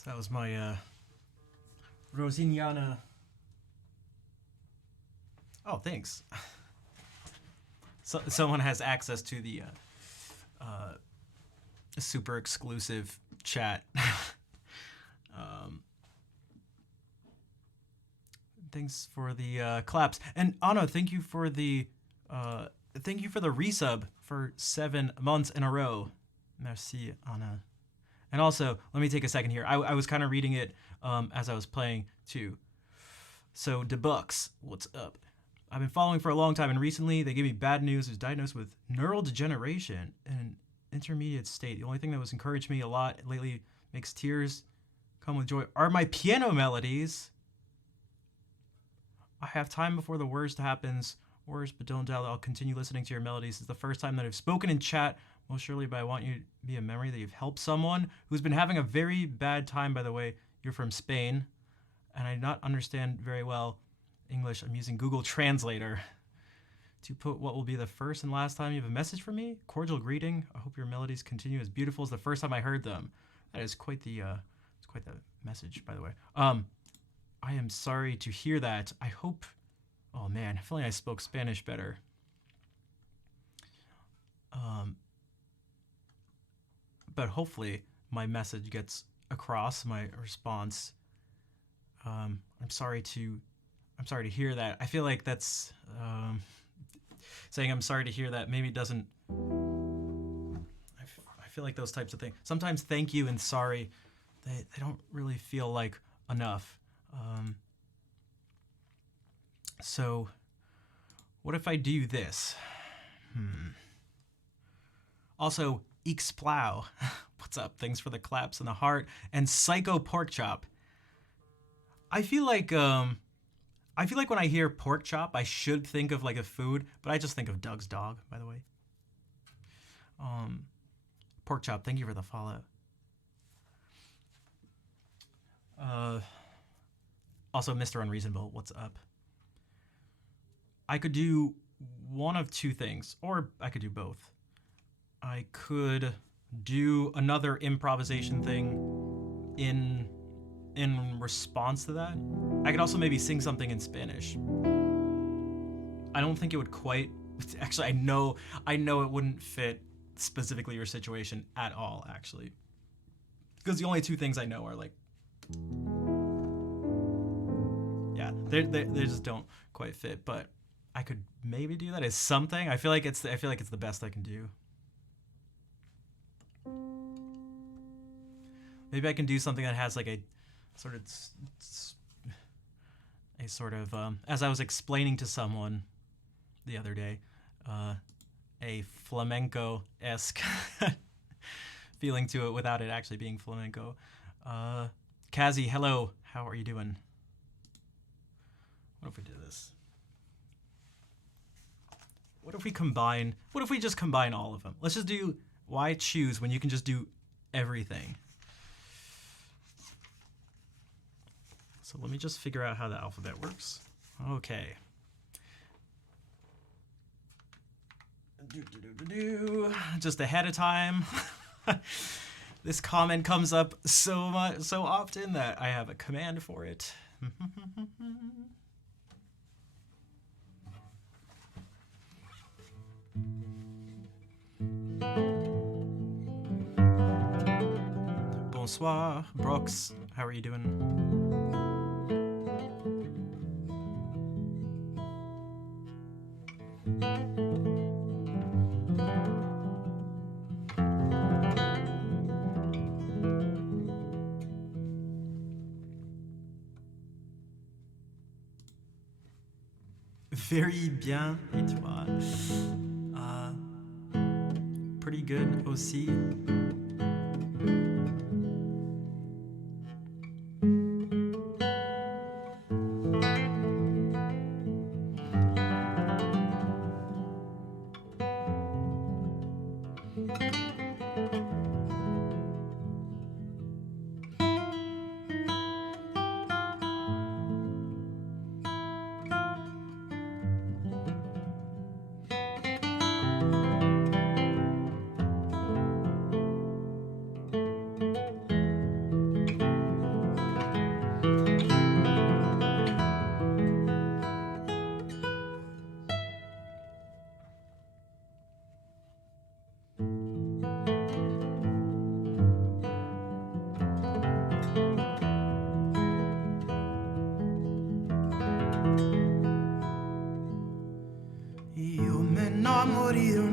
So that was my Rosignana. Oh, thanks. So someone has access to the super exclusive chat. Thanks for the claps, and Anna, thank you for the resub for 7 months in a row. Merci, Anna. And also, let me take a second here. I was kind of reading it as I was playing too. So, Debucks, what's up? I've been following for a long time, and recently they gave me bad news. I was diagnosed with neural degeneration in an intermediate state. The only thing that was encouraged me a lot lately, makes tears come with joy, are my piano melodies. I have time before the worst happens. Worst, but don't doubt I'll continue listening to your melodies. It's the first time that I've spoken in chat, most surely, but I want you to be a memory that you've helped someone who's been having a very bad time, by the way. You're from Spain, and I do not understand very well English. I'm using Google Translator to put what will be the first and last time you have a message for me. Cordial greeting. I hope your melodies continue as beautiful as the first time I heard them. That is quite the message, by the way. I am sorry to hear that. I hope. Oh man, if only I spoke Spanish better. But hopefully my message gets across, my response. I'm sorry to hear that. I feel like that's saying I'm sorry to hear that maybe doesn't. I feel like those types of things. Sometimes thank you and sorry, they don't really feel like enough. So, what if I do this? Also, Eeksplow, what's up? Thanks for the claps and the heart. And Psycho Pork Chop. I feel like when I hear pork chop, I should think of like a food, but I just think of Doug's dog, by the way. Pork Chop, thank you for the follow. Also, Mr. Unreasonable, what's up? I could do one of two things, or I could do both. I could do another improvisation thing in response to that. I could also maybe sing something in Spanish. I don't think it would quite. Actually, I know it wouldn't fit specifically your situation at all. Actually, because the only two things I know are like. Yeah, they just don't quite fit, but I could maybe do that as something. I feel like it's the best I can do. Maybe I can do something that has like a sort of as I was explaining to someone the other day, a flamenco-esque feeling to it without it actually being flamenco. Kazi, hello. How are you doing? What if we do this? What if we just combine all of them? Let's just do, why choose when you can just do everything? So let me just figure out how the alphabet works. Okay. Just ahead of time. This comment comes up so often that I have a command for it. Bonsoir, Brooks. How are you doing? Very bien, et toi? Pretty good aussi.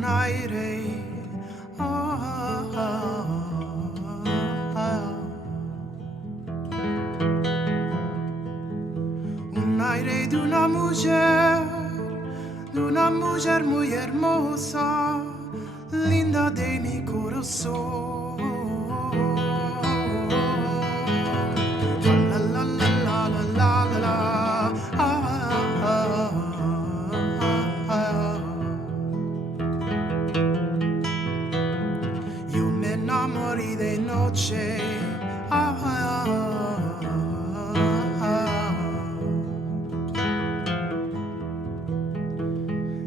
aire. Un aire de una mujer muy hermosa, linda de mi corazón. La la la la la la la la. Yo me enamoré de noche.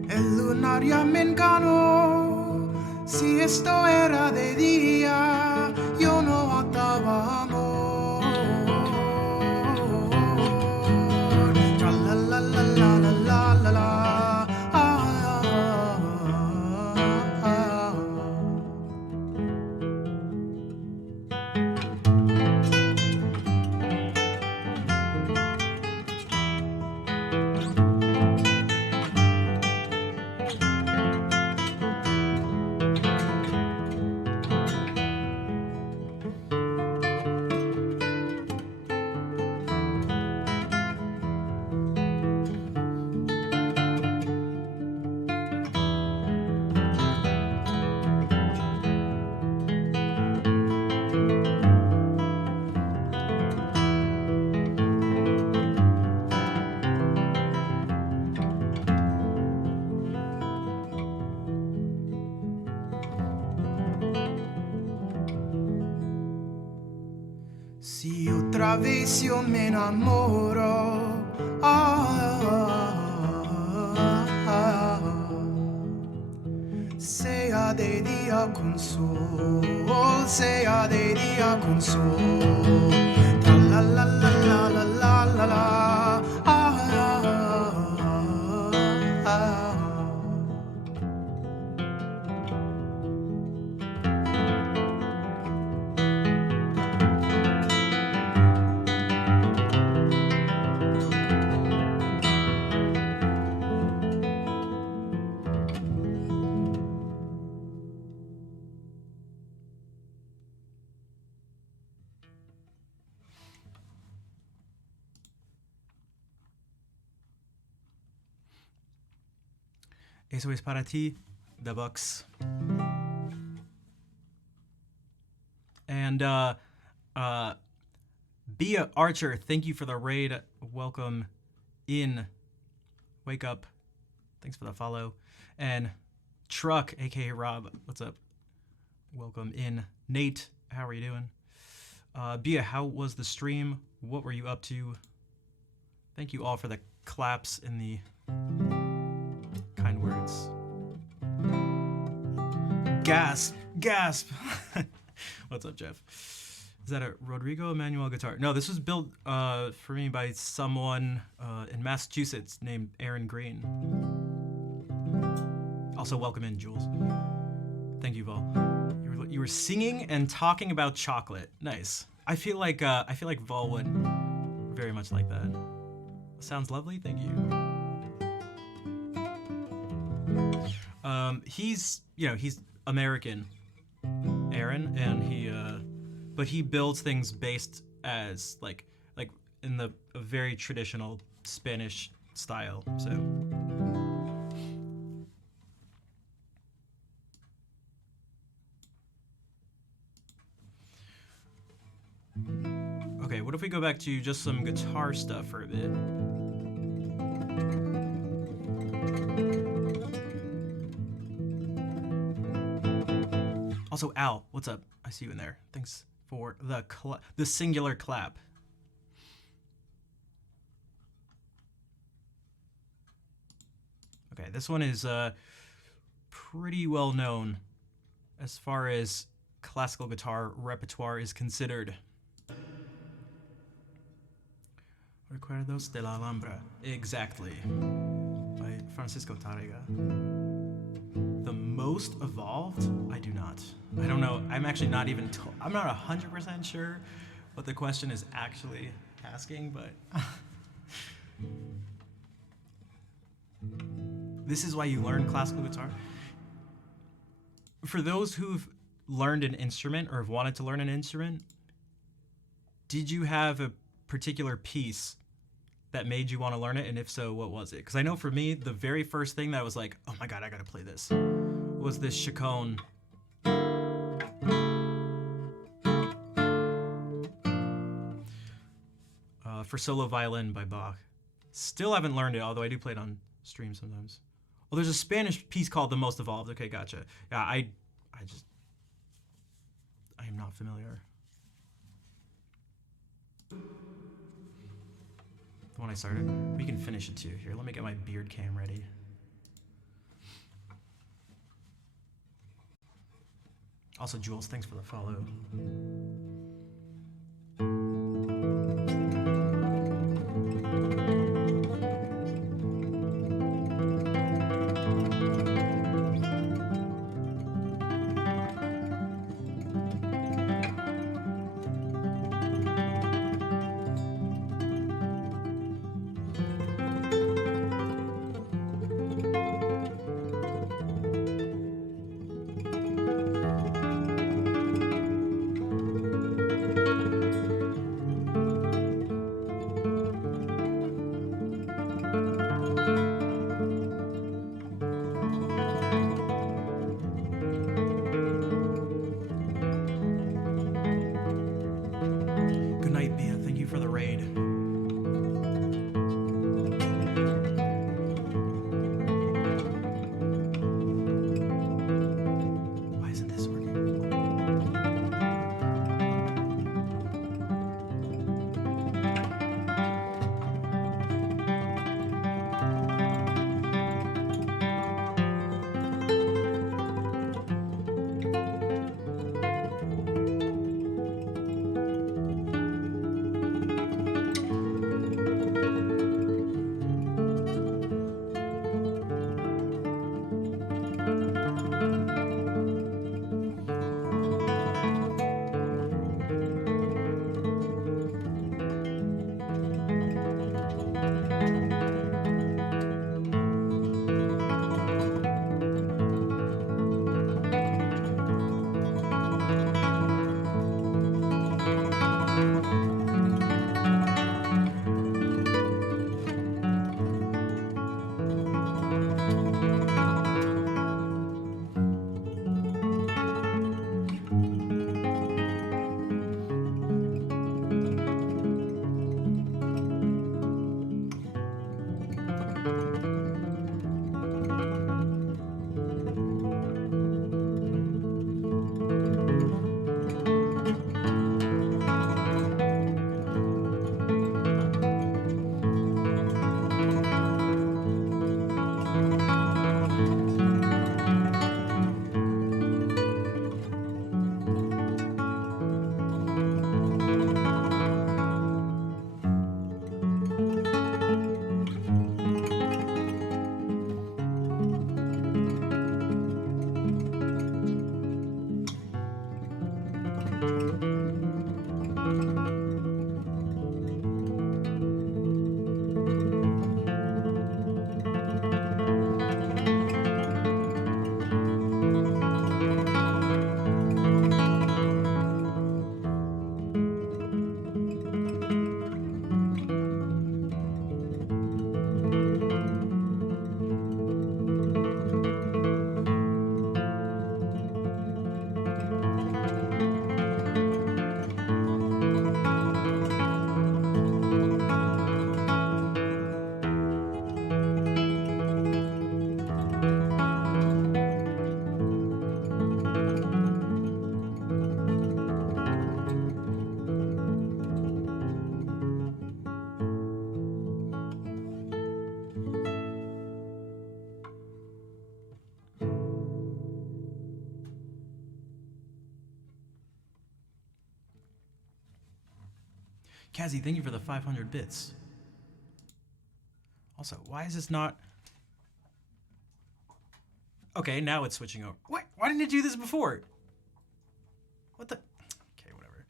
El lunario me engañó. Si esto era de día, yo no ataba amor. Tra la la la la la la la la. Si otra vez yo me enamoro, sea de día con sol, sea de día con sol. La la la la la la la la. Eso es para ti, The Bucks. And Bia Archer, thank you for the raid. Welcome in. Wake up. Thanks for the follow. And Truck, aka Rob, what's up? Welcome in. Nate, how are you doing? Bia, how was the stream? What were you up to? Thank you all for the claps and the kind words. Gasp, gasp. What's up, Jeff? Is that a Rodrigo Emanuel guitar? No, this was built for me by someone in Massachusetts named Aaron Green. Also, welcome in, Jules. Thank you, Vol. You were singing and talking about chocolate. Nice. I feel like Vol would very much like that. Sounds lovely. Thank you. He's American, Aaron, and but he builds things based as like in a very traditional Spanish style. So. Okay, what if we go back to just some guitar stuff for a bit? Also, Al, what's up? I see you in there. Thanks for the singular clap. Okay, this one is pretty well known as far as classical guitar repertoire is considered. Recuerdos de la Alhambra. Exactly. By Francisco Tárrega. The most evolved? I do not. I don't know. I'm actually not even. I'm not 100% sure what the question is actually asking, but this is why you learn classical guitar. for those who've learned an instrument or have wanted to learn an instrument, did you have a particular piece that made you want to learn it? And if so, what was it? Because I know for me, the very first thing that was like, oh my God, I got to play this, was this Chaconne. For solo violin by Bach. Still haven't learned it, although I do play it on stream sometimes. Well, there's a Spanish piece called The Most Evolved. Okay, gotcha. Yeah, I am not familiar. The one I started. We can finish it too. Here, let me get my beard cam ready. Also, Jules, thanks for the follow. Kazzy, thank you for the 500 bits. Also, why is this not... Okay, now it's switching over. What? Why didn't it do this before? What the... Okay, whatever.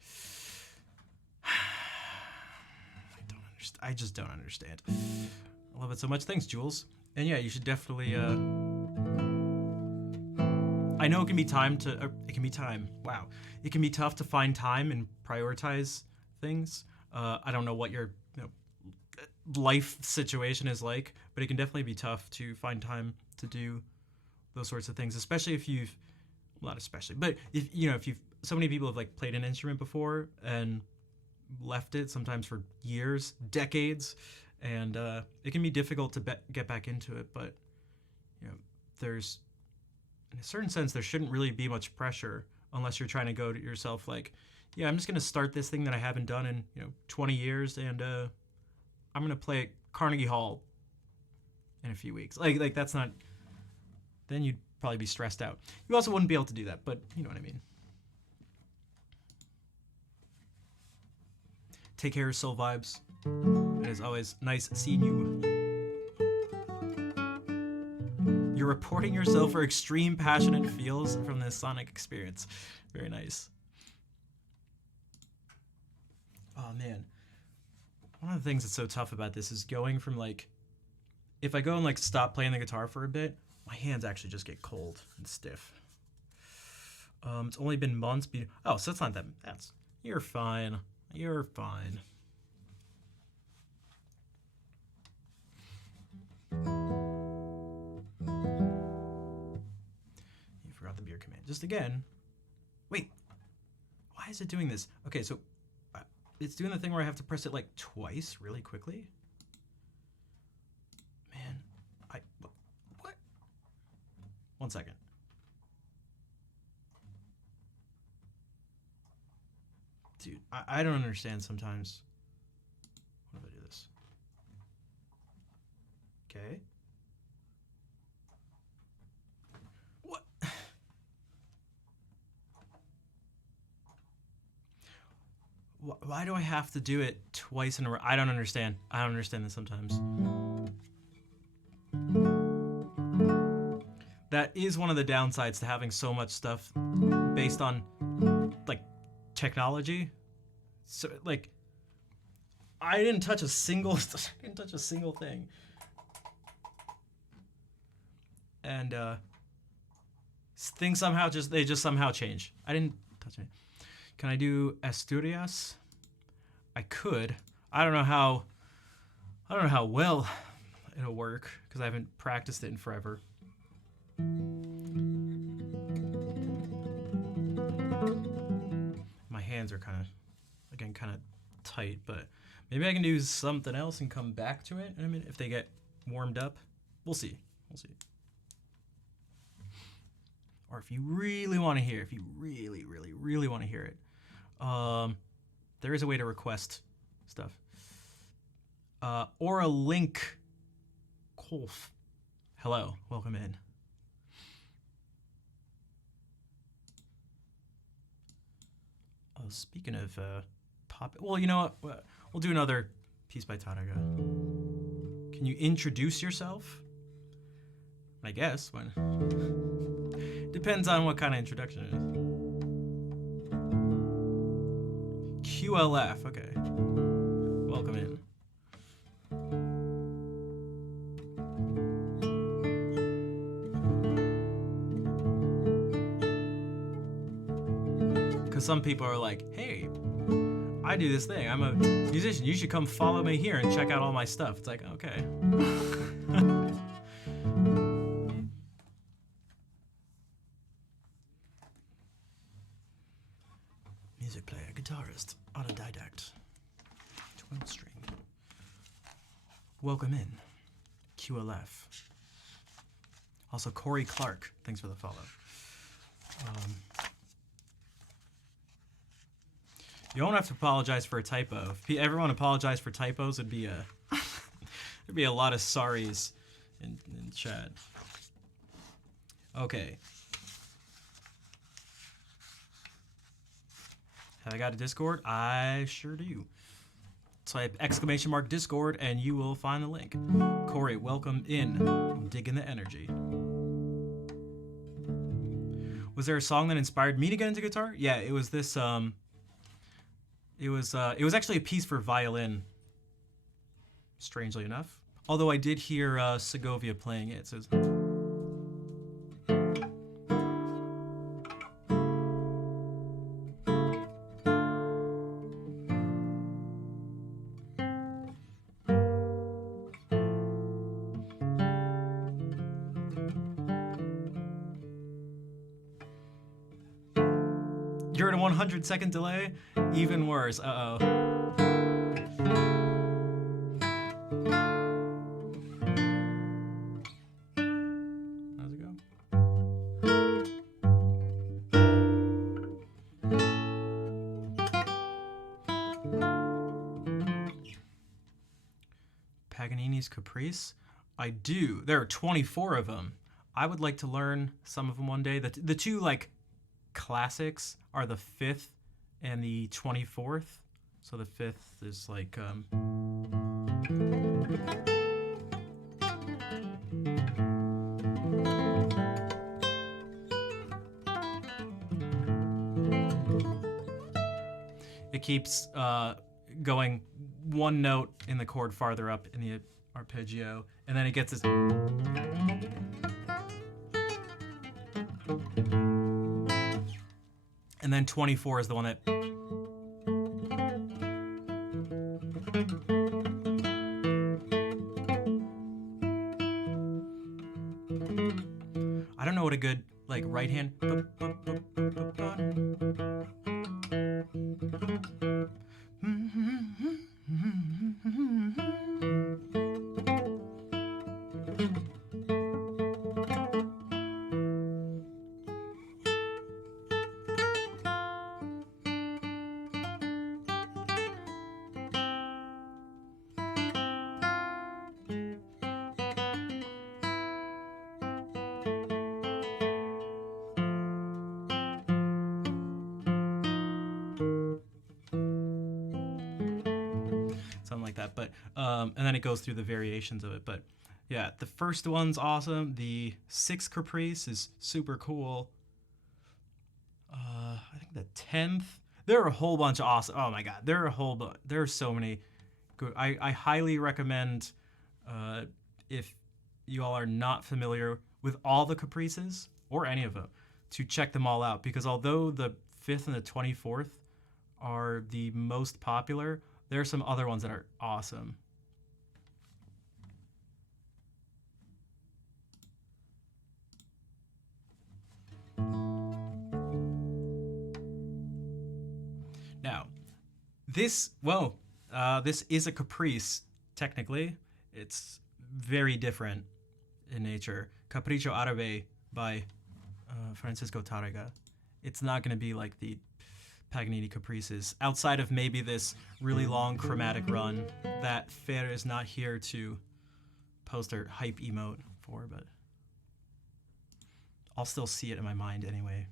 I just don't understand. I love it so much. Thanks, Jules. And yeah, you should definitely... I know it can be it can be time. Wow. It can be tough to find time and prioritize things. I don't know what your life situation is like, but it can definitely be tough to find time to do those sorts of things, especially if you've, well, not especially, but if you've, so many people have like played an instrument before and left it sometimes for years, decades, and it can be difficult to get back into it. But there's, in a certain sense, there shouldn't really be much pressure unless you're trying to go to yourself like, yeah, I'm just gonna start this thing that I haven't done in 20 years, and I'm gonna play at Carnegie Hall in a few weeks. Like that's not. Then you'd probably be stressed out. You also wouldn't be able to do that, but you know what I mean. Take care, Soul Vibes. It is always nice seeing you. You're reporting yourself for extreme passionate feels from this sonic experience. Very nice. Oh man. One of the things that's so tough about this is going from like, if I go and like stop playing the guitar for a bit, my hands actually just get cold and stiff. It's only been months. Oh, so it's not that. You're fine. You're fine. You forgot the beer command. Just again. Wait. Why is it doing this? Okay, so it's doing the thing where I have to press it like twice really quickly. Man, what? 1 second. Dude, I don't understand sometimes. What if I do this? Okay. What? Why do I have to do it twice in a row? I don't understand. I don't understand this sometimes. That is one of the downsides to having so much stuff based on like technology. So like I didn't touch a single thing. And things somehow somehow change. I didn't touch it. Can I do Asturias? I could. I don't know how well it'll work because I haven't practiced it in forever. My hands are kind of tight, but maybe I can do something else and come back to it in a minute if they get warmed up. We'll see. Or if you really want to hear, if you really, really, really want to hear it, there is a way to request stuff. Or a link. Kolf. Hello, welcome in. Speaking of pop, well, you know what? We'll do another piece by Tanaga. Can you introduce yourself? I guess when. Depends on what kind of introduction it is. QLF, okay. Welcome in. Because some people are like, hey, I do this thing. I'm a musician. You should come follow me here and check out all my stuff. It's like, okay. Music player, guitarist, autodidact, 12-string. Welcome in, QLF. Also, Corey Clark, thanks for the follow. You won't have to apologize for a typo. If everyone apologized for typos, it'd be there'd be a lot of sorries in chat. Okay. Have I got a Discord? I sure do. Type !Discord and you will find the link. Corey, welcome in. I'm digging the energy. Was there a song that inspired me to get into guitar? Yeah, it was this. It was actually a piece for violin. Strangely enough, although I did hear Segovia playing it. So You're at a 100-second delay? Even worse. Uh-oh. How's it go? Paganini's Caprice? I do. There are 24 of them. I would like to learn some of them one day. The two, like, classics are the 5th and the 24th. So the 5th is like it keeps going one note in the chord farther up in the arpeggio, and then it gets this. And then 24 is the one that. I don't know what a good, like, right hand. Something like that, but and then it goes through the variations of it. But yeah, the first one's awesome. The 6th Caprice is super cool. I think the 10th. There are a whole bunch of awesome. Oh my god, there are a whole bunch. There are so many good. I highly recommend if you all are not familiar with all the Caprices or any of them, to check them all out, because although the 5th and the 24th are the most popular, there are some other ones that are awesome. Now, this is a caprice, technically. It's very different in nature. Capriccio Árabe by Francisco Tárrega. It's not going to be like the Paganini Caprices, outside of maybe this really long chromatic run that Fer is not here to post a hype emote for, but I'll still see it in my mind anyway.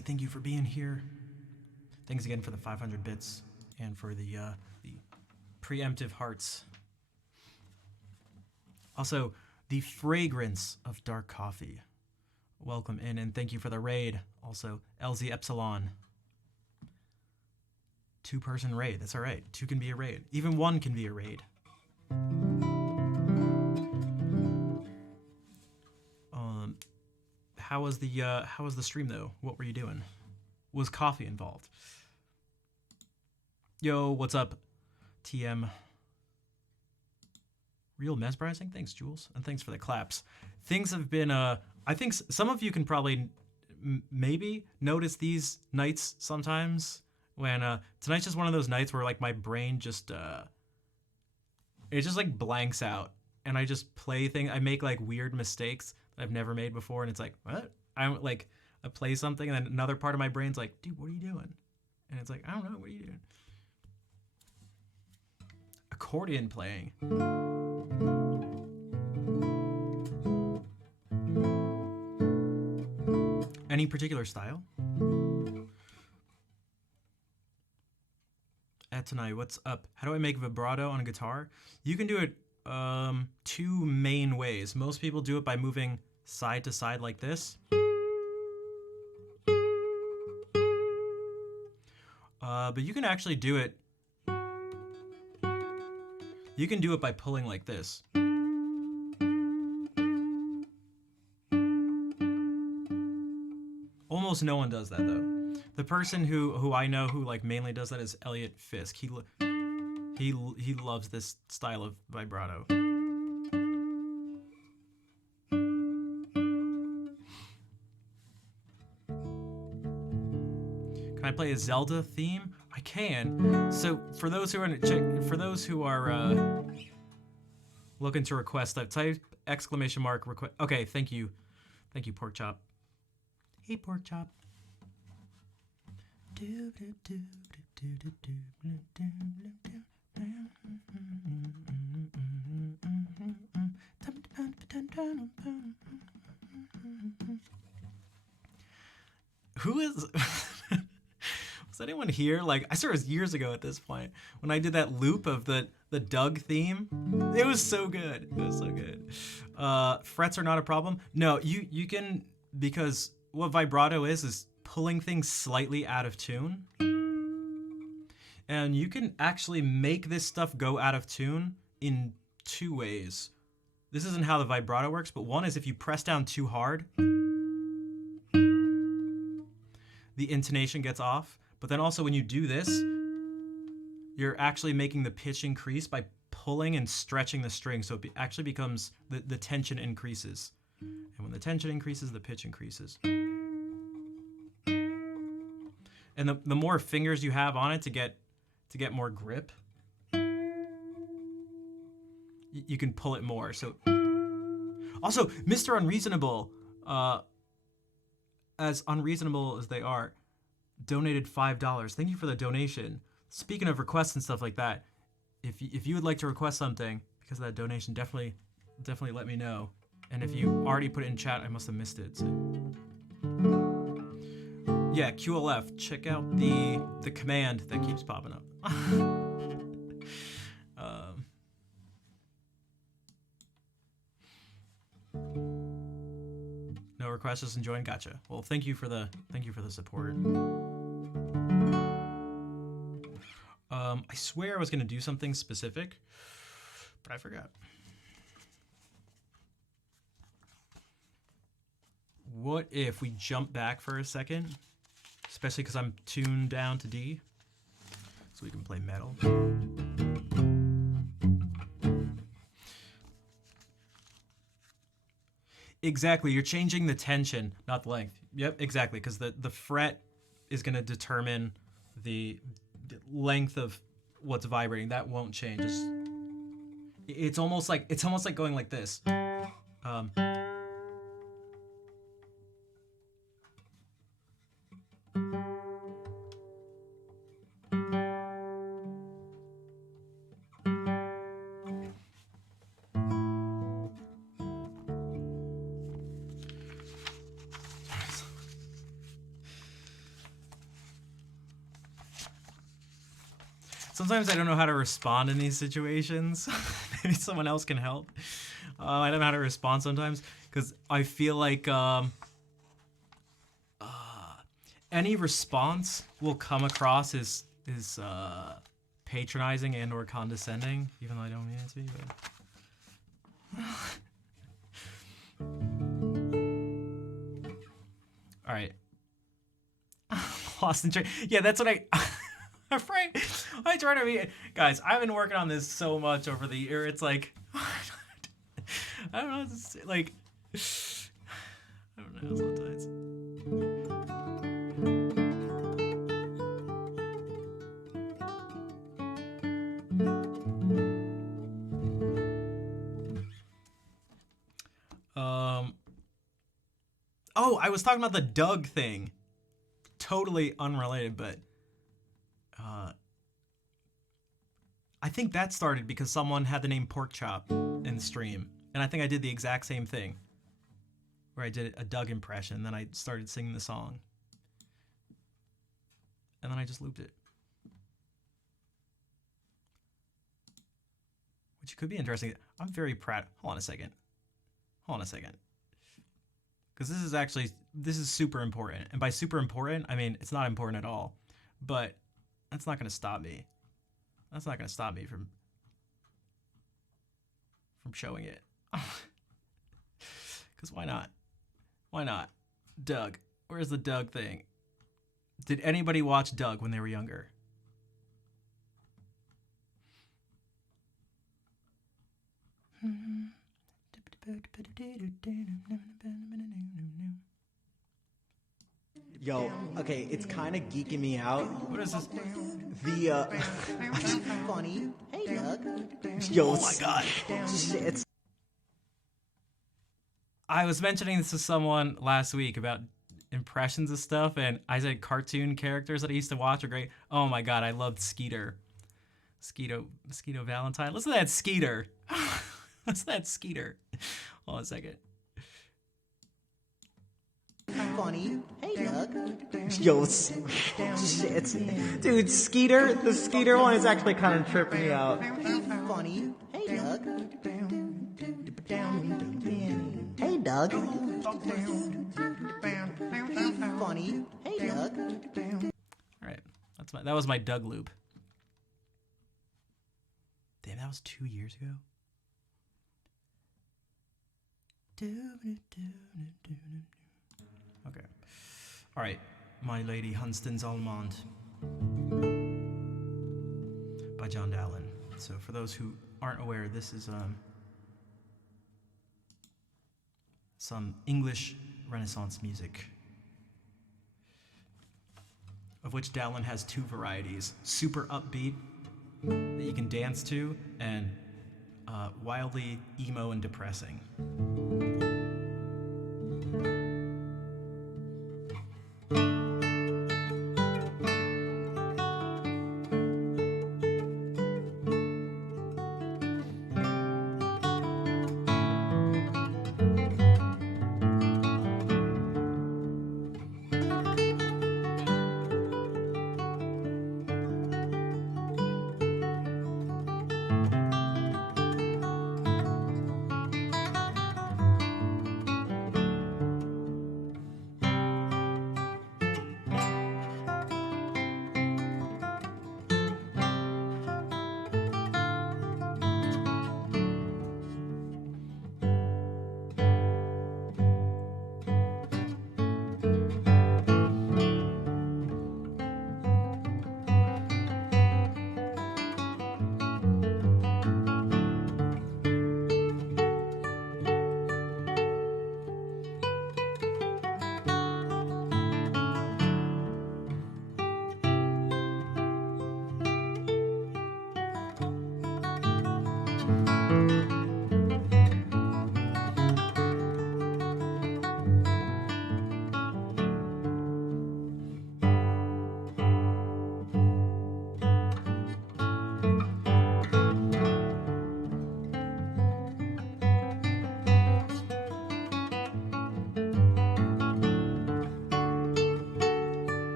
Elsie, thank you for being here. Thanks again for the 500 bits and for the preemptive hearts. Also, the fragrance of dark coffee. Welcome in, and thank you for the raid. Also, LZ Epsilon. 2-person raid, that's all right. 2 can be a raid. Even 1 can be a raid. How was the stream though? What were you doing? Was coffee involved? Yo, what's up, TM? Real mesmerizing. Thanks, Jules, and thanks for the claps. Things have been I think some of you can probably maybe notice these nights sometimes when tonight's just one of those nights where like my brain just it just like blanks out and I just play things. I make like weird mistakes that I've never made before, and it's like, what? I play something and then another part of my brain's like, dude, what are you doing? And it's like, I don't know, what are you doing? Accordion playing. Any particular style? Tonight, what's up? How do I make vibrato on a guitar? You can do it 2 main ways. Most people do it by moving side to side like this. But you can actually do it. You can do it by pulling like this. Almost no one does that though. The person who I know who like mainly does that is Elliot Fisk. He loves this style of vibrato. Can I play a Zelda theme? I can. So for those who are looking to request, I've typed ! request. Okay, thank you, Pork Chop. Hey, Pork Chop. Who is... Was anyone here? Like, I swear it was years ago at this point when I did that loop of the Doug theme. It was so good. It was so good. Frets are not a problem. No, you can, because what vibrato is pulling things slightly out of tune. And you can actually make this stuff go out of tune in 2 ways. This isn't how the vibrato works, but one is if you press down too hard, the intonation gets off. But then also when you do this, you're actually making the pitch increase by pulling and stretching the string. So it actually becomes, the tension increases. And when the tension increases, the pitch increases. And the more fingers you have on it to get more grip, you can pull it more. So also, Mr. Unreasonable, as unreasonable as they are, donated $5. Thank you for the donation. Speaking of requests and stuff like that, if you would like to request something because of that donation, definitely let me know. And if you already put it in chat, I must have missed it. So. Yeah, QLF. Check out the command that keeps popping up. No requests, just enjoying. Gotcha. Well, thank you for the support. I swear I was gonna do something specific, but I forgot. What if we jump back for a second, especially because I'm tuned down to D, so we can play metal. Exactly, you're changing the tension, not the length. Yep, exactly, because the fret is going to determine the length of what's vibrating. That won't change. It's almost like going like this. Sometimes I don't know how to respond in these situations. Maybe someone else can help. I don't know how to respond sometimes because I feel like any response will come across as patronizing and or condescending, even though I don't mean it to be. But... All right. Lost in train. Yeah, that's what I'm afraid. I try to be. Guys, I've been working on this so much over the year. It's like I don't know. It's like I don't know sometimes. Oh, I was talking about the Doug thing. Totally unrelated, but I think that started because someone had the name Porkchop in the stream, and I think I did the exact same thing, where I did a Doug impression, then I started singing the song, and then I just looped it, which could be interesting. I'm very proud. Hold on a second. Because this is super important. And by super important, I mean, it's not important at all. But that's not going to stop me. That's not going to stop me from showing it. Because why not? Why not? Doug. Where's the Doug thing? Did anybody watch Doug when they were younger? Yo, okay, it's kind of geeking me out. What is this? Funny. Hey, Doug. Yo, oh my god. It's... I was mentioning this to someone last week about impressions of stuff, and I said cartoon characters that I used to watch are great. Oh my god, I loved Skeeter. Mosquito Valentine. Listen to that Skeeter. Listen to that Skeeter. Hold on a second. Funny. Hey, Doug. Yo, dude, Skeeter. The Skeeter one is actually kind of tripping me out. Funny. Hey, Doug. Hey, Doug. Funny. Hey, Doug. All right, that was my Doug loop. Damn, that was 2 years ago. Okay. All right. My Lady Hunstan's Allemande by John Dowland. So for those who aren't aware, this is some English Renaissance music, of which Dowland has two varieties: super upbeat that you can dance to, and wildly emo and depressing.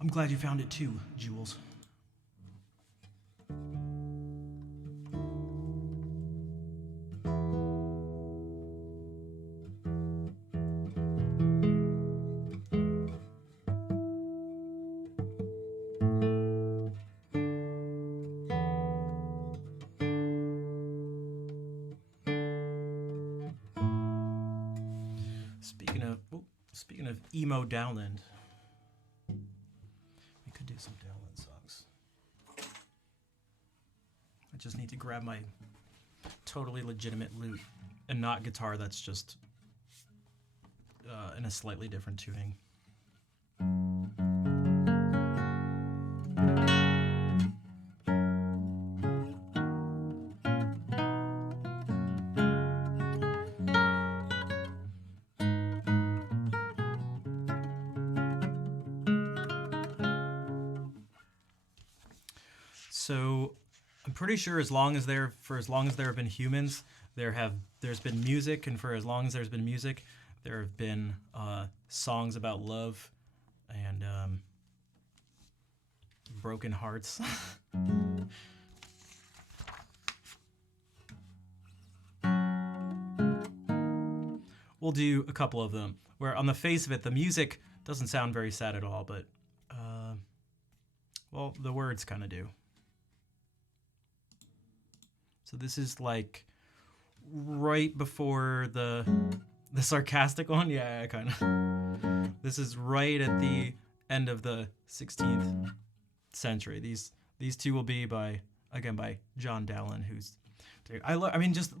I'm glad you found it too, Jules. Speaking of emo Dowland, we could do some Dowland songs. I just need to grab my totally legitimate lute and not guitar that's just in a slightly different tuning. So I'm pretty sure as long as there have been humans, there's been music, and for as long as there's been music, there have been songs about love and broken hearts. We'll do a couple of them where on the face of it the music doesn't sound very sad at all, but well, the words kind of do. So this is like right before the sarcastic one. Yeah, kind of. This is right at the end of the 16th century. These two will be by John Dowland, who's I mean, just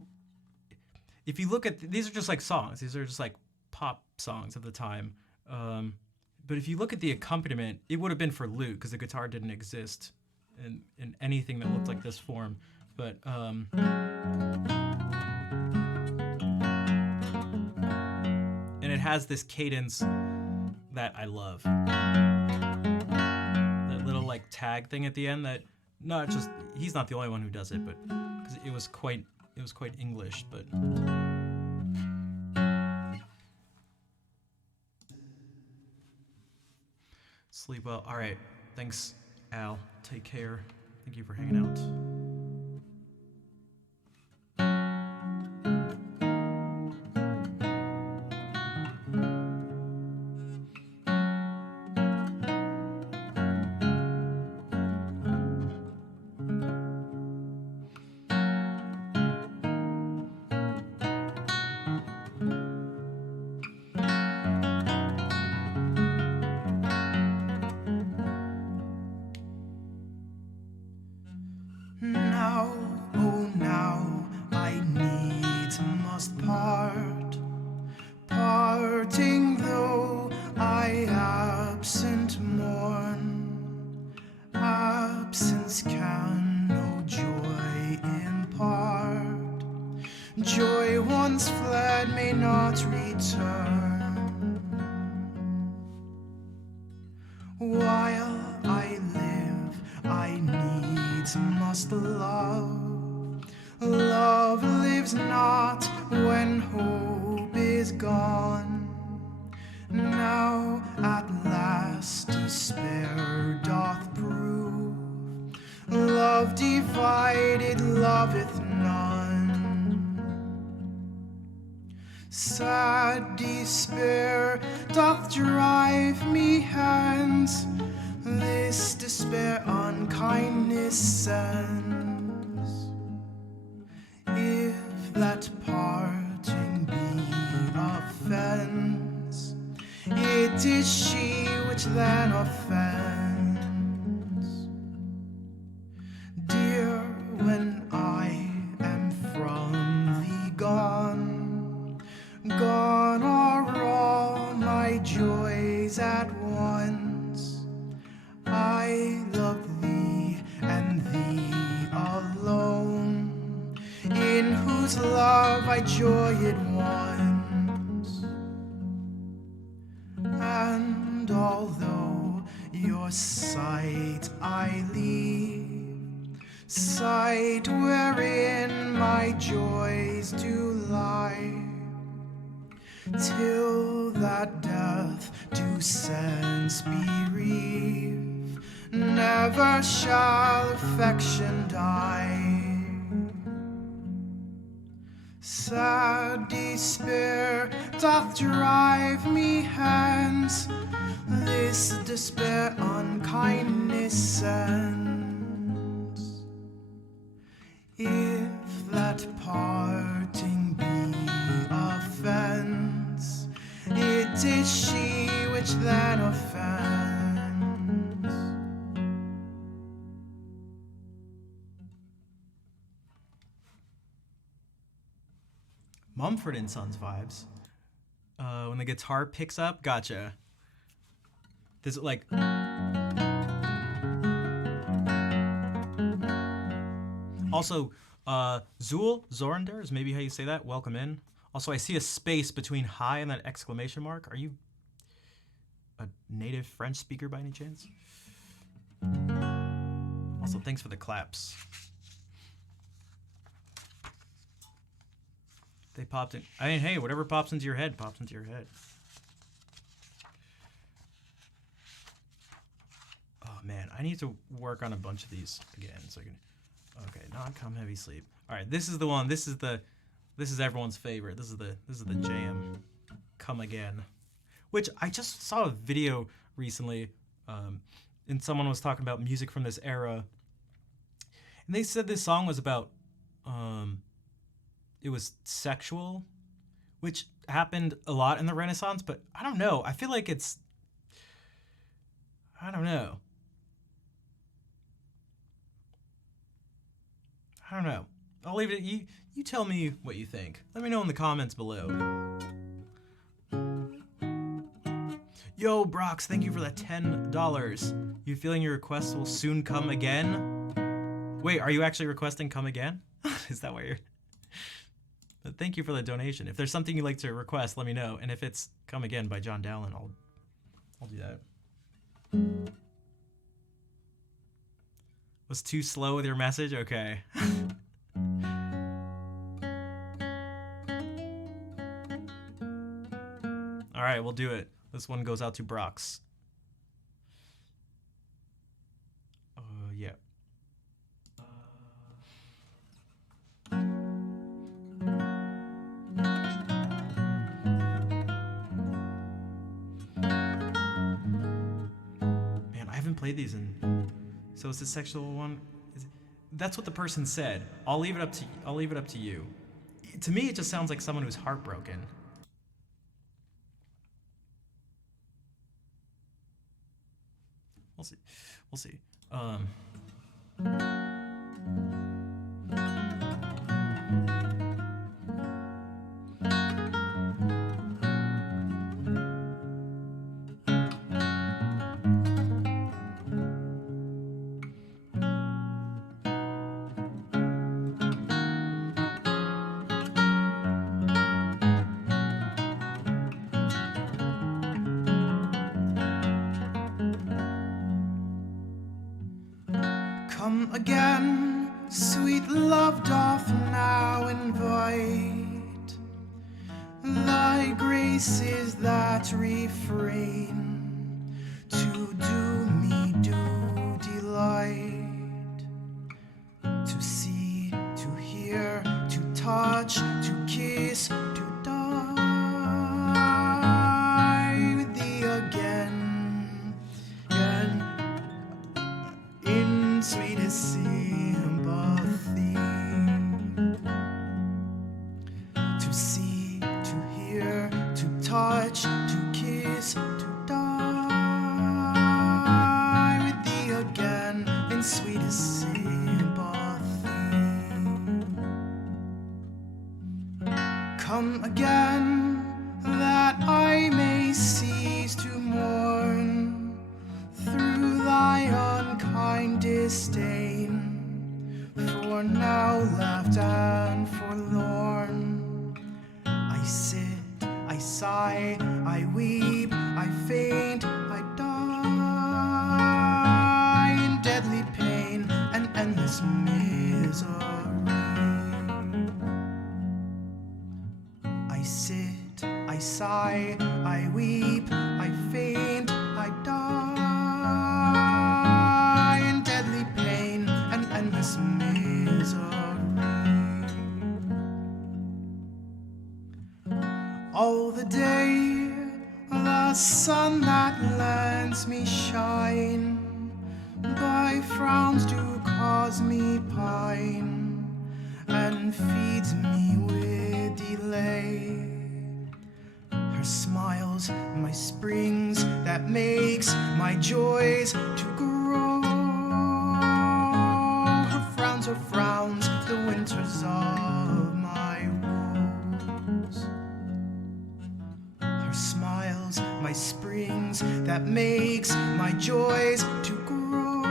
if you look at these are just like songs. These are just like pop songs of the time. But if you look at the accompaniment, it would have been for lute because the guitar didn't exist in anything that looked like this form. But and it has this cadence that I love. That little like tag thing at the end that he's not the only one who does it, but because it was quite English, but sleep well. All right, thanks, Al. Take care. Thank you for hanging out. Now, oh now, I needs must part. Parting though I absent mourn. Absence can no joy impart. Joy once fled may not return. While I live, I needs must love. Love lives not when hope is gone. Now at last despair doth prove. Love divided loveth none. Sad despair doth drive me hence. This despair unkindness sends. If that parting be offense, it is she which then offends. Dear, when I am from thee gone, gone are all my joys at once. I love thee and thee alone, in whose love I joyed once. And although your sight I leave, sight wherein my joys do lie, till that death do sense bereave. Never shall affection die. Sad despair doth drive me hence, this despair unkindness sends. If that parting be offense, it is she which then offends. Mumford and Sons vibes. When the guitar picks up, gotcha. This like. Also, Zorander is maybe how you say that. Welcome in. Also, I see a space between hi and that exclamation mark. Are you a native French speaker by any chance? Also, thanks for the claps. They popped in. I mean, hey, whatever pops into your head, pops into your head. Oh man, I need to work on a bunch of these again so I can. Okay, non-com heavy sleep. All right, this is the one. This is everyone's favorite. This is the jam. Come Again, which I just saw a video recently, and someone was talking about music from this era, and they said this song was about it was sexual, which happened a lot in the Renaissance, but I don't know. I feel like it's, I don't know. I'll leave it. You tell me what you think. Let me know in the comments below. Yo, Brox, thank you for that $10. You feeling your request will soon come again? Wait, are you actually requesting come again? Is that what you're... But thank you for the donation. If there's something you'd like to request, let me know. And if it's Come Again by John Dowland, I'll do that. Was too slow with your message? Okay. All right, we'll do it. This one goes out to Brox. Yeah. Man, I haven't played these in. So it's a sexual one. That's what the person said. I'll leave it up to you. To me, it just sounds like someone who's heartbroken. We'll see. We'll see. Come again, sweet love doth now invite. Thy grace is that refrain to do me due delight. To see, to hear, to touch, to kiss, to die with thee again, again. In sweetest sympathy, to see, to hear, to touch, to kiss, to die with thee again in sweetest sympathy. Come again, that I may cease to mourn through thy unkind disdain, for now left and forlorn, I sit, I sigh, I weep, I faint, I die in deadly pain and endless misery. I sit, I sigh, I weep, I faint, I die in deadly pain and endless misery. All the day, the sun that lends me shine, by frowns do cause me pine, and feeds me with delay. Her smiles, my springs, that makes my joys to grow. Her frowns are frowns, the winters of my woes. Her smiles, my springs, that makes my joys to grow.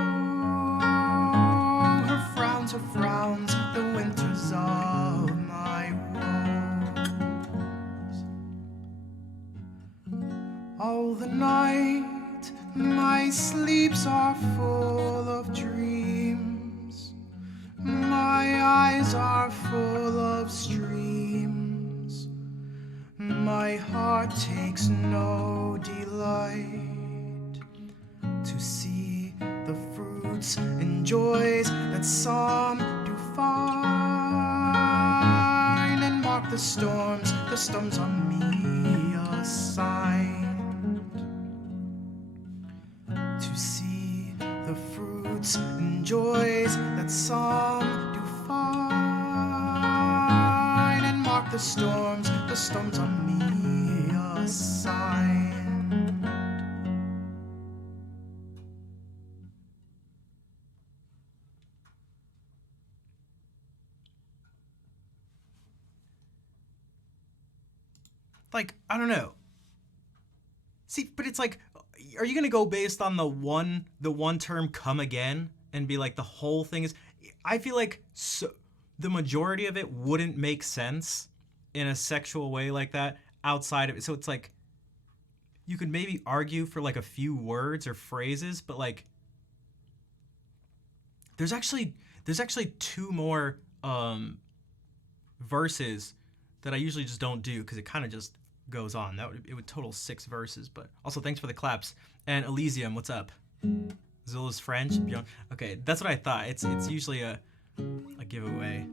Her frowns are frowns, the winters of my woes. All the night, my sleeps are full of dreams. My eyes are full of streams. My heart takes no delight to see the fruits and joys that some do find, and mark the storms on me assigned, to see the fruits and joys that some do find, and mark the storms on me assigned. Like, I don't know. See, but it's like, are you gonna go based on the one term "come again" and be like the whole thing is? I feel like the majority of it wouldn't make sense in a sexual way like that outside of it. So it's like, you could maybe argue for like a few words or phrases, but like, there's actually two more verses that I usually just don't do because it kind of just goes on. It would total 6 verses. But also, thanks for the claps. And Elysium, what's up? Zula's French. Okay, that's what I thought. It's usually a giveaway.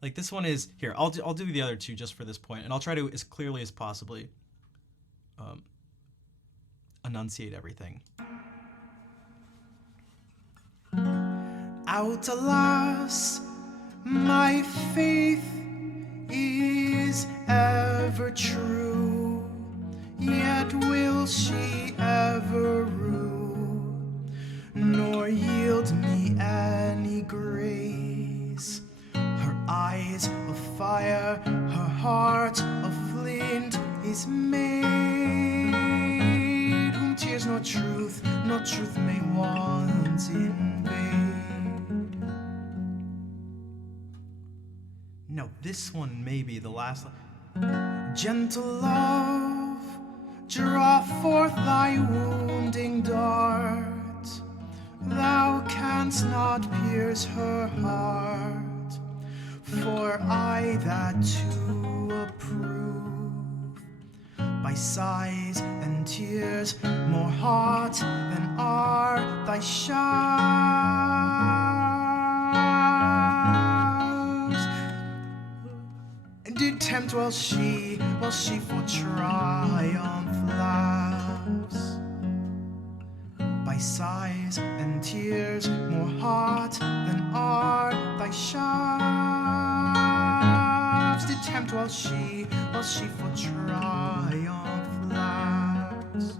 Like, this one is here. I'll do the other two just for this point, and I'll try to as clearly as possibly enunciate everything. Out, alas, my faith is ever true, yet will she ever rue, nor yield me any grace. Her eyes of fire, her heart of flint is made, whom tears nor truth may once invade. No, this one may be the last one. Gentle love, draw forth thy wounding dart. Thou canst not pierce her heart, for I that too approve. By sighs and tears more hot than are thy shafts, did tempt while she for triumph laughs. By sighs and tears more hot than are thy shafts, did tempt while she for triumph laughs.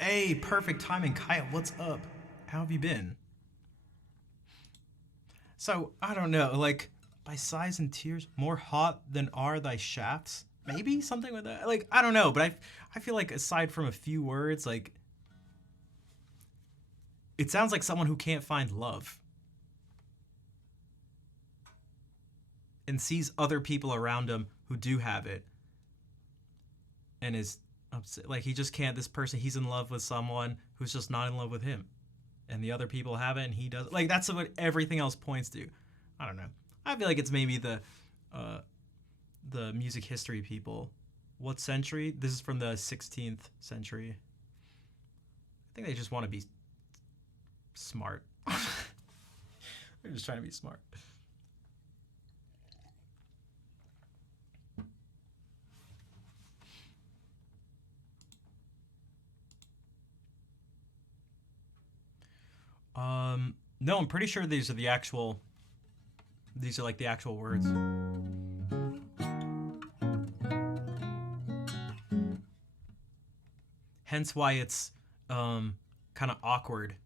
Hey, perfect timing, Kaya, what's up? How have you been? So, I don't know, like, by sighs and tears, more hot than are thy shafts? Maybe? Something like that? Like, I don't know, but I feel like aside from a few words, like, it sounds like someone who can't find love. And sees other people around him who do have it. And is upset. Like, he just can't, this person, he's in love with someone who's just not in love with him. And the other people have it and he doesn't. Like, that's what everything else points to. I don't know. I feel like it's maybe the the music history people. What century? This is from the 16th century. I think they just want to be smart. They're just trying to be smart. No, I'm pretty sure these are like the actual words. Hence why it's kind of awkward.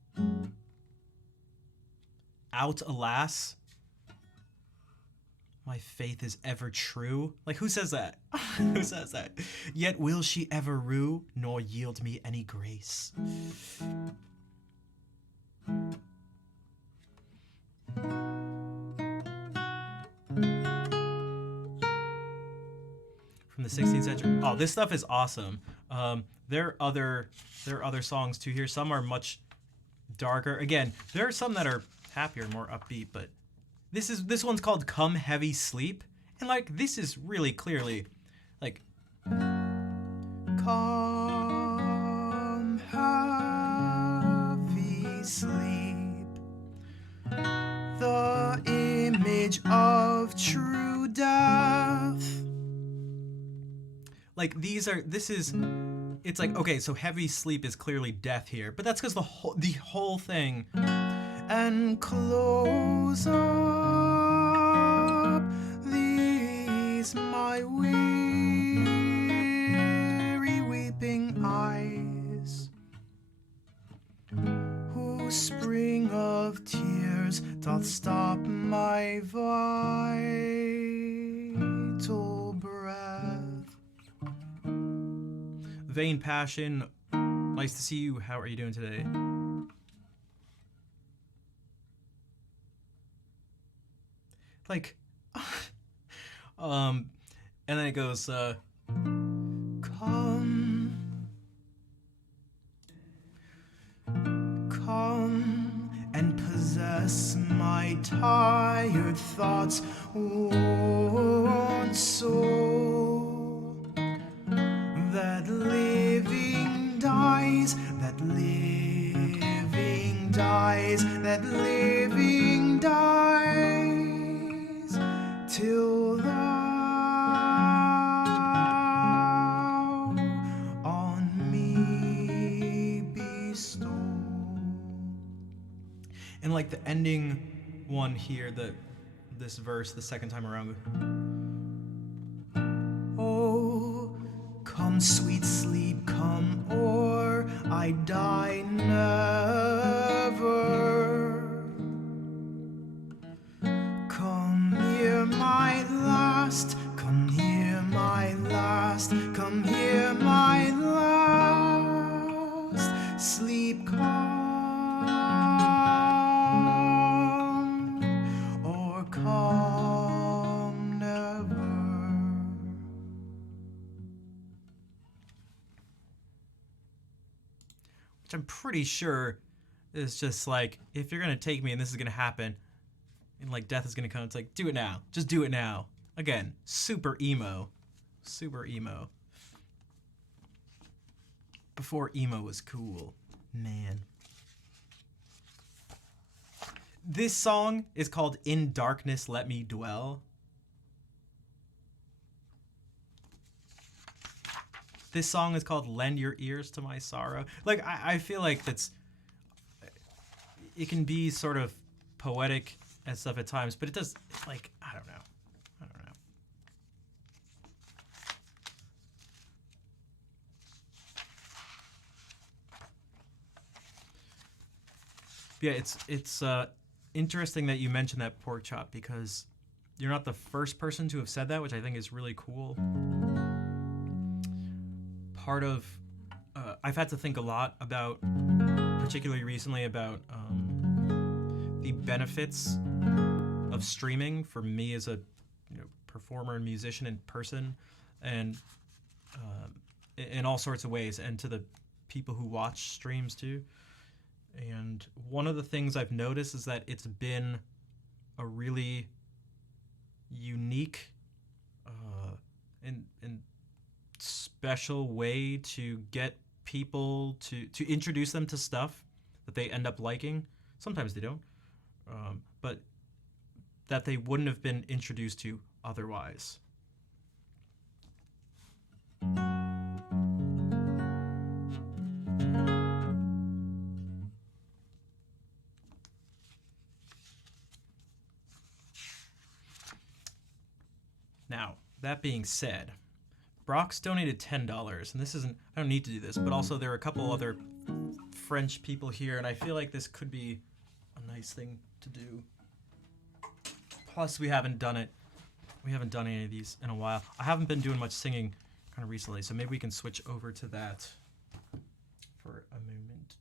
Out, alas, my faith is ever true. Like, who says that? Who says that? Yet will she ever rue, nor yield me any grace. From the 16th century. Oh, this stuff is awesome. There are other songs too here. Some are much darker. Again, there are some that are happier, more upbeat, but this one's called Come Heavy Sleep. And like this is really clearly like come heavy sleep, the image of true death. Like it's like, okay, so heavy sleep is clearly death here, but that's because the whole thing. And close up these my weary weeping eyes, whose spring of tears doth stop my vital breath. Vain Passion, nice to see you. How are you doing today? Like, and then it goes, come and possess my tired thoughts, worn soul, that living dies, that living dies, that living dies, till thou on me bestow. And like the ending one here, this verse, the second time around. Oh, come sweet sleep, come, or I die never. Come hear my last, come hear my last, come hear my last. Sleep come, or come never. Which I'm pretty sure is just like, if you're gonna take me and this is gonna happen, and like death is gonna come, it's like, do it now. Just do it now. Again, super emo. Super emo. Before emo was cool. Man. This song is called In Darkness Let Me Dwell. This song is called Lend Your Ears to My Sorrow. Like, I feel like it can be sort of poetic and stuff at times, but it does, like, I don't know. Yeah, it's interesting that you mentioned that pork chop, because you're not the first person to have said that, which I think is really cool. Part of I've had to think a lot about, particularly recently, about the benefits of streaming for me as a performer and musician and person, and in all sorts of ways, and to the people who watch streams too. And one of the things I've noticed is that it's been a really unique in special way to get people to introduce them to stuff that they end up liking. Sometimes they don't, but that they wouldn't have been introduced to otherwise. Now, that being said, Brock's donated $10, and this isn't, I don't need to do this, but also there are a couple other French people here, and I feel like this could be a nice thing to do. Plus, we haven't done any of these in a while. I haven't been doing much singing kind of recently, so maybe we can switch over to that for a moment.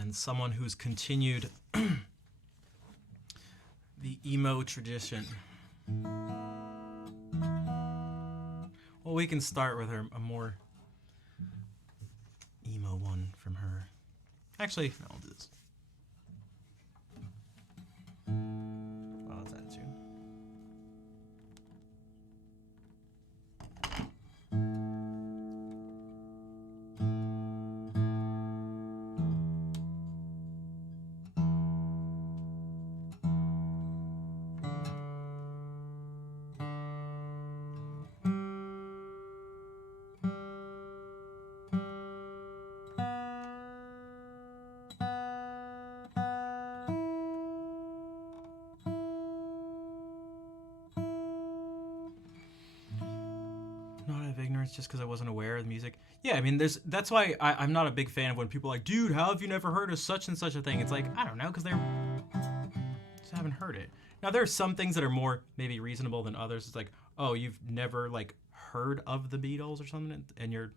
And someone who's continued the emo tradition. Well, we can start with a more emo one from her. Actually, no, I'll do this. Oh, that's out of tune. Just because I wasn't aware of the music. Yeah, I mean, that's why I'm not a big fan of when people are like, dude, how have you never heard of such and such a thing? It's like, I don't know, because they're just haven't heard it. Now, there are some things that are more maybe reasonable than others. It's like, oh, you've never like heard of the Beatles or something, and you're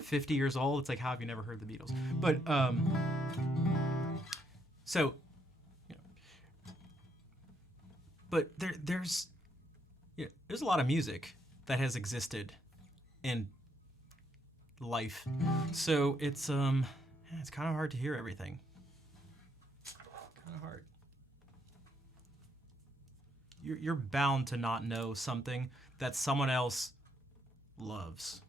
50 years old. It's like, how have you never heard the Beatles? But so, but there's a lot of music that has existed in life, so it's kind of hard to hear everything. Kind of hard. You're bound to not know something that someone else loves,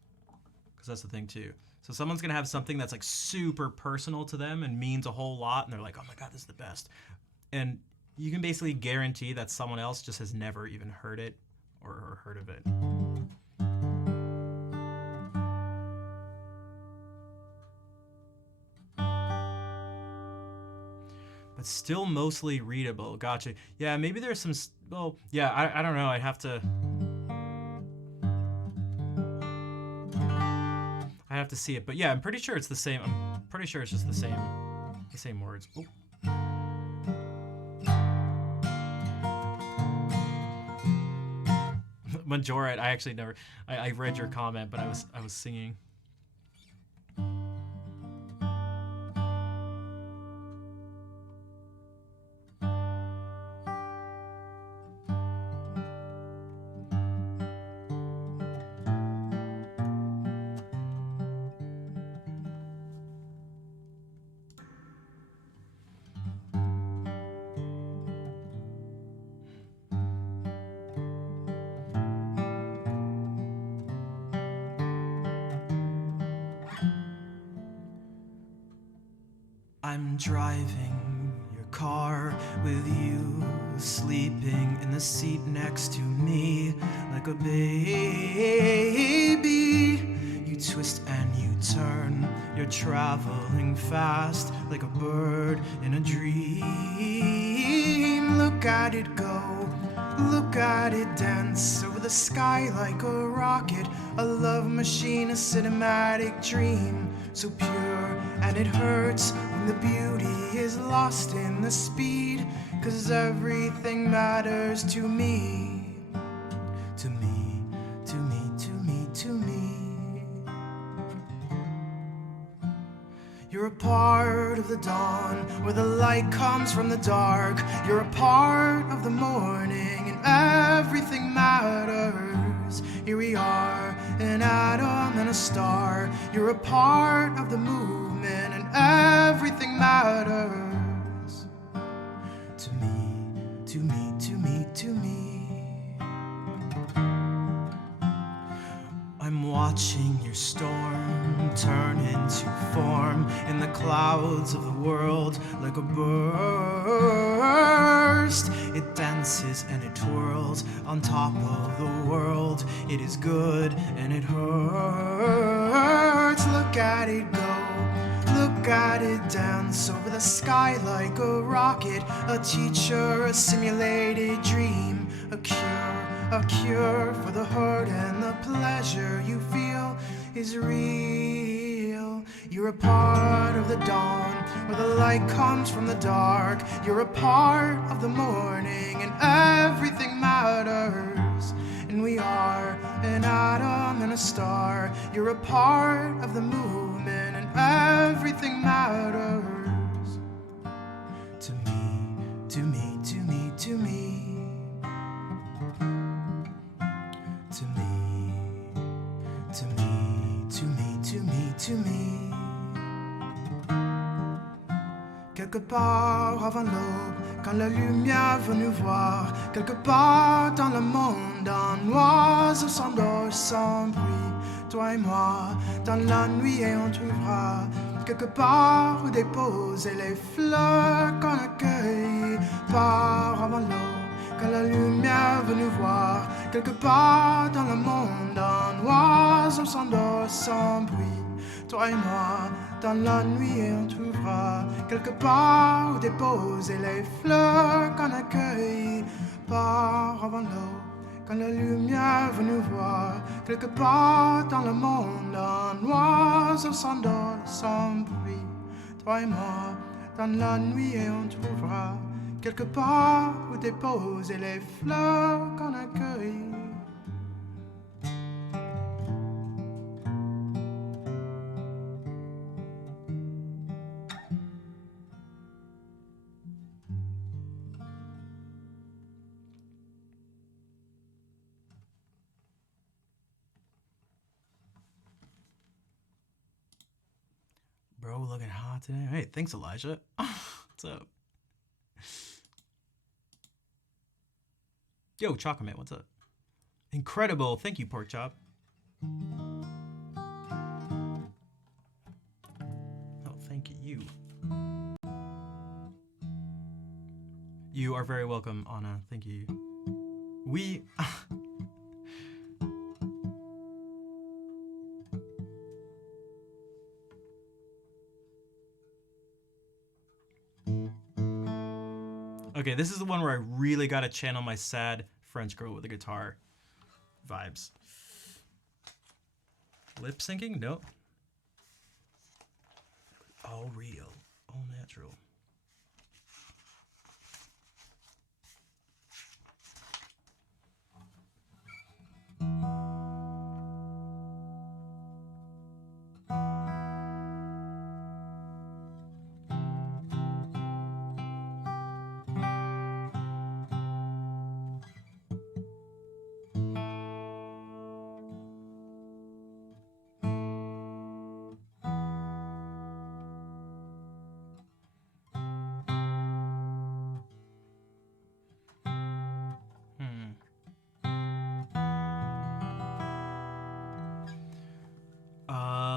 because that's the thing too. So someone's gonna have something that's like super personal to them and means a whole lot, and they're like, oh my god, this is the best, and you can basically guarantee that someone else just has never even heard it or heard of it. But still mostly readable. Gotcha. Yeah, maybe there's some. Well, yeah, I don't know. I'd have to. I have to see it, but yeah, I'm pretty sure it's the same. I'm pretty sure it's just the same words. Ooh. Majoret, I actually never. I read your comment, but I was singing. I'm driving your car with you sleeping in the seat next to me like a baby. You twist and you turn, you're traveling fast like a bird in a dream. Look at it go, look at it dance over the sky like a rocket, a love machine, a cinematic dream. So pure and it hurts when the beauty is lost in the speed, 'cause everything matters to me, to me, to me, to me, to me. You're a part of the dawn where the light comes from the dark. You're a part of the morning and everything matters. Here we are in a star. You're a part of the movement, and everything matters to me, to me, to me, to me. I'm watching your storm turn into form in the clouds of the world like a burst. It dances and it twirls on top of the world. It is good and it hurts. Look at it go. Look at it dance over the sky like a rocket. A teacher, a simulated dream, a cure for the hurt, and the pleasure you feel is real. You're a part of the dawn, where the light comes from the dark. You're a part of the morning, and everything matters. And we are an atom and a star. You're a part of the movement, and everything matters to me, to me, to me, to me. To me, to me, to me, to me, to me. Quelque part avant l'aube, quand la lumière veut nous voir, quelque part dans le monde, un oiseau s'endort sans bruit. Toi et moi, dans la nuit, et on trouvera quelque part où déposer les fleurs qu'on accueille. Part avant l'aube, quand la lumière veut nous voir, quelque part dans le monde, un oiseau s'endort sans bruit. Toi et moi, dans la nuit, et on trouvera quelque part où déposer les fleurs qu'on accueille. Part avant l'aube, quand la lumière veut nous voir, quelque part dans le monde, un oiseau s'endort sans bruit. Toi et moi, dans la nuit, et on trouvera quelque part où déposer les fleurs qu'on accueille. Bro, looking hot today. Hey, thanks, Elijah. What's up? Yo, Chocolate, what's up? Incredible. Thank you, Pork Chop. Oh, thank you. You are very welcome, Anna. Thank you. We... Okay, this is the one where I really gotta channel my sad French girl with a guitar vibes. Lip syncing? Nope. All real, all natural.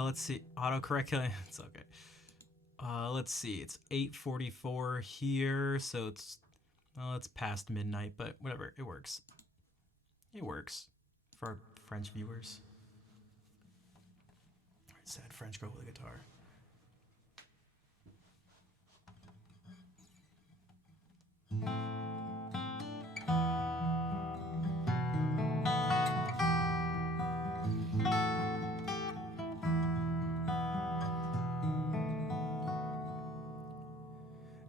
Let's see. Autocorrect. It's okay. Let's see. It's 8:44 here, so it's past midnight, but whatever. It works. It works for our French viewers. Sad French girl with a guitar.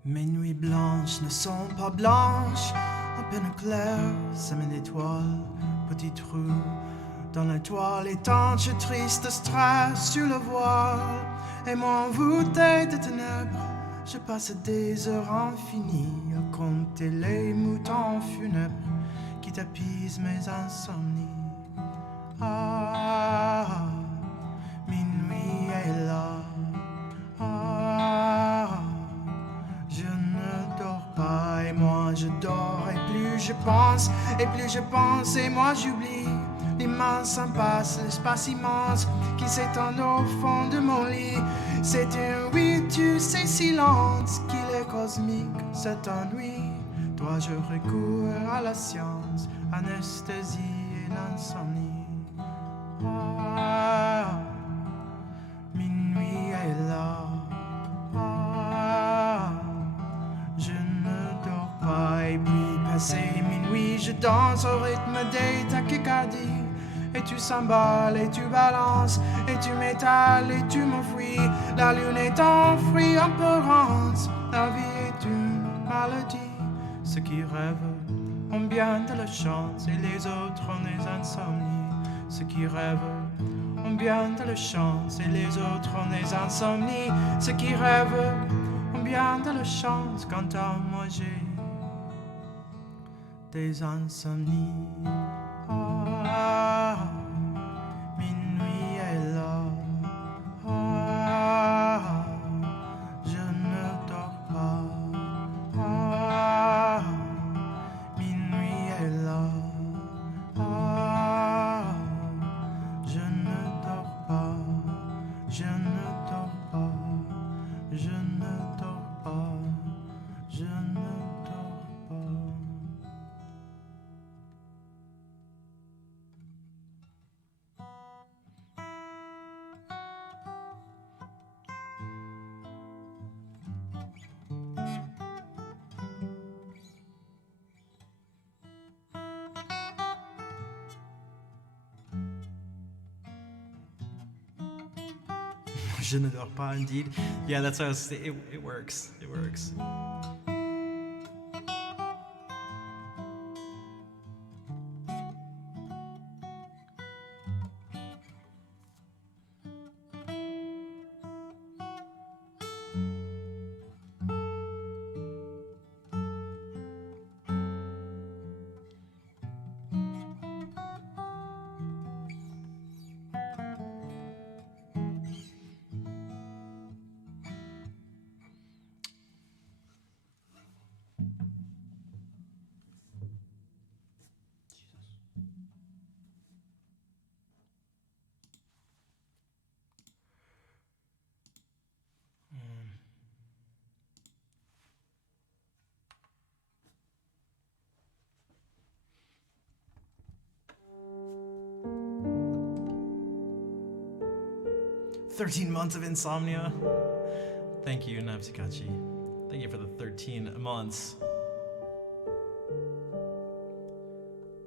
Mes nuits blanches ne sont pas blanches, à peine claires, semées d'étoiles, petits trous dans la toile, étanche, triste, stress sur le voile, et moi envoûté de ténèbres, je passe des heures infinies à compter les moutons funèbres qui tapissent mes insomnies. Ah, je pense, et plus je pense, et moi j'oublie. L'immense impasse, l'espace immense qui s'étend au fond de mon lit. C'est un oui, tu sais, silence, qu'il est cosmique, cet ennui. Toi, je recours à la science, anesthésie et l'insomnie. Ah, minuit est là. Ah, je ne dors pas, et puis passé minuit, je danse au rythme des tachycardies. Et tu s'emballes, et tu balances, et tu m'étales, et tu m'enfuis. La lune est enfouie en pleurance. La vie est une maladie. Ceux qui rêvent ont bien de la chance, et les autres ont des insomnies. Ceux qui rêvent ont bien de la chance, et les autres ont des insomnies. Ceux qui rêvent ont bien de la chance, quant à moi j'ai des insomnies. Ah, minuit est là. Ah, je ne dors pas. Ah, minuit est là. Ah, je ne dors pas. Je ne dors pas. Je ne dors pas. Je ne dors pas. Je ne dors pas, indeed. Yeah, that's how it works. It works. Mm. 13 months of insomnia. Thank you, Napsikachi. Thank you for the 13 months.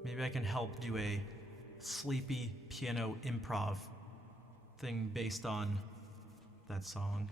Maybe I can help do a sleepy piano improv thing based on that song.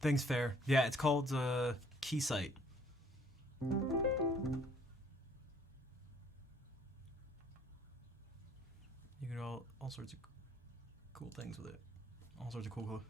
Things fair. Yeah, it's called Keysight. You can do all sorts of cool things with it. All sorts of cool.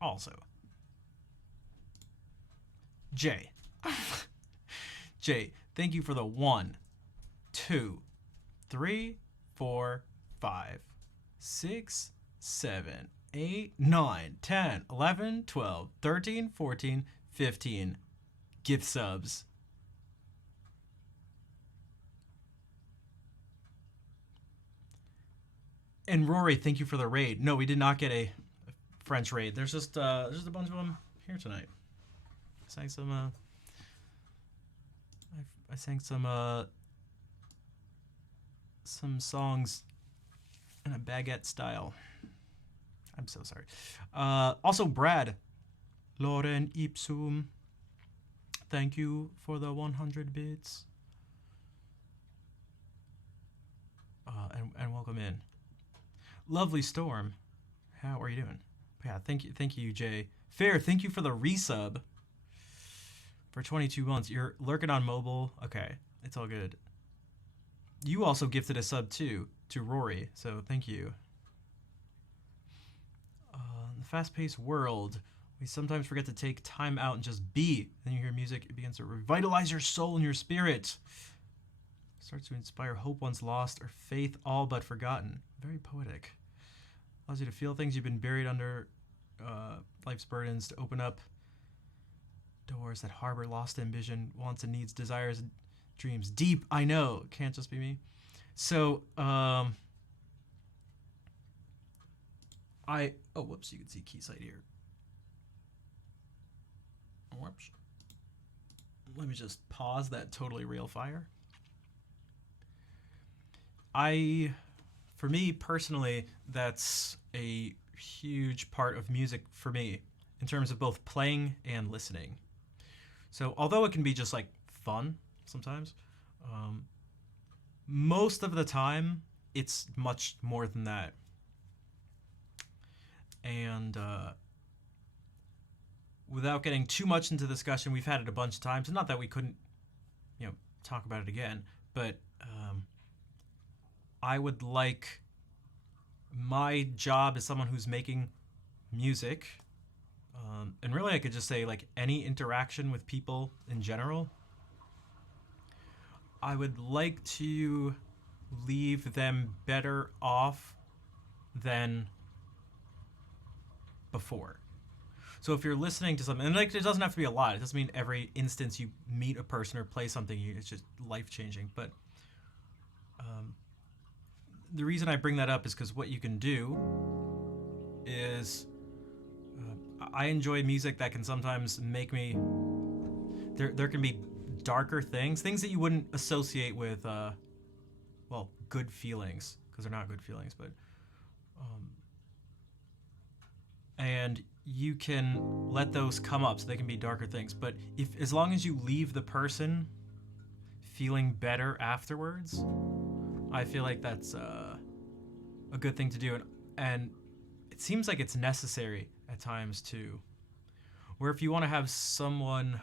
Also, Jay. Jay, thank you for the 1, 2, 3, 4, 5, 6, 7, 8, 9, 10, 11, 12, 13, 14, 15 gift subs. And Rory, thank you for the raid. No, we did not get a French raid. There's just a bunch of them here tonight. I sang some I sang some songs in a baguette style. I'm so sorry. Also Brad, Loren Ipsum, thank you for the 100 bits. And welcome in. Lovely Storm, how are you doing? Yeah, thank you, Jay. Fair, thank you for the resub for 22 months. You're lurking on mobile. Okay, it's all good. You also gifted a sub too to Rory, so thank you. In the fast-paced world, we sometimes forget to take time out and just be. Then you hear music, it begins to revitalize your soul and your spirit. Starts to inspire hope once lost or faith all but forgotten. Very poetic. Allows you to feel things you've been buried under life's burdens, to open up doors that harbor lost ambition, wants and needs, desires, and dreams. Deep, I know. It can't just be me. So, oh, whoops, you can see Keysight here. Whoops. Let me just pause that totally real fire. For me personally, that's a huge part of music for me in terms of both playing and listening. So although it can be just like fun sometimes, most of the time it's much more than that. And without getting too much into discussion, we've had it a bunch of times, and not that we couldn't, talk about it again, but I would like my job as someone who's making music, and really I could just say like any interaction with people in general, I would like to leave them better off than before. So if you're listening to something, and like it doesn't have to be a lot, it doesn't mean every instance you meet a person or play something, it's just life-changing, but the reason I bring that up is because what you can do is I enjoy music that can sometimes make me, there can be darker things that you wouldn't associate with good feelings, because they're not good feelings, but and you can let those come up, so they can be darker things, but as long as you leave the person feeling better afterwards, I feel like that's a good thing to do, and it seems like it's necessary at times too. Where if you want to have someone,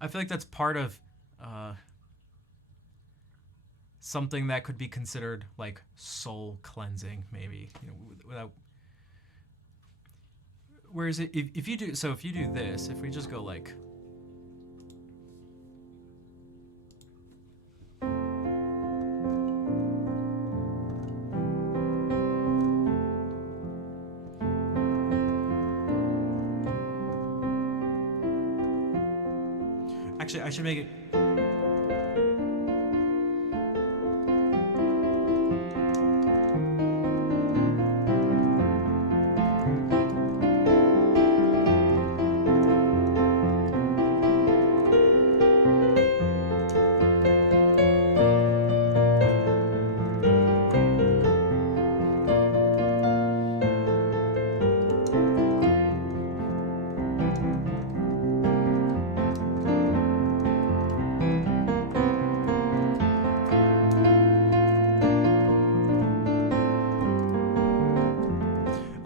I feel like that's part of something that could be considered like soul cleansing, maybe, without Whereas if you do if you do this, if we just go like. Actually, I should make it.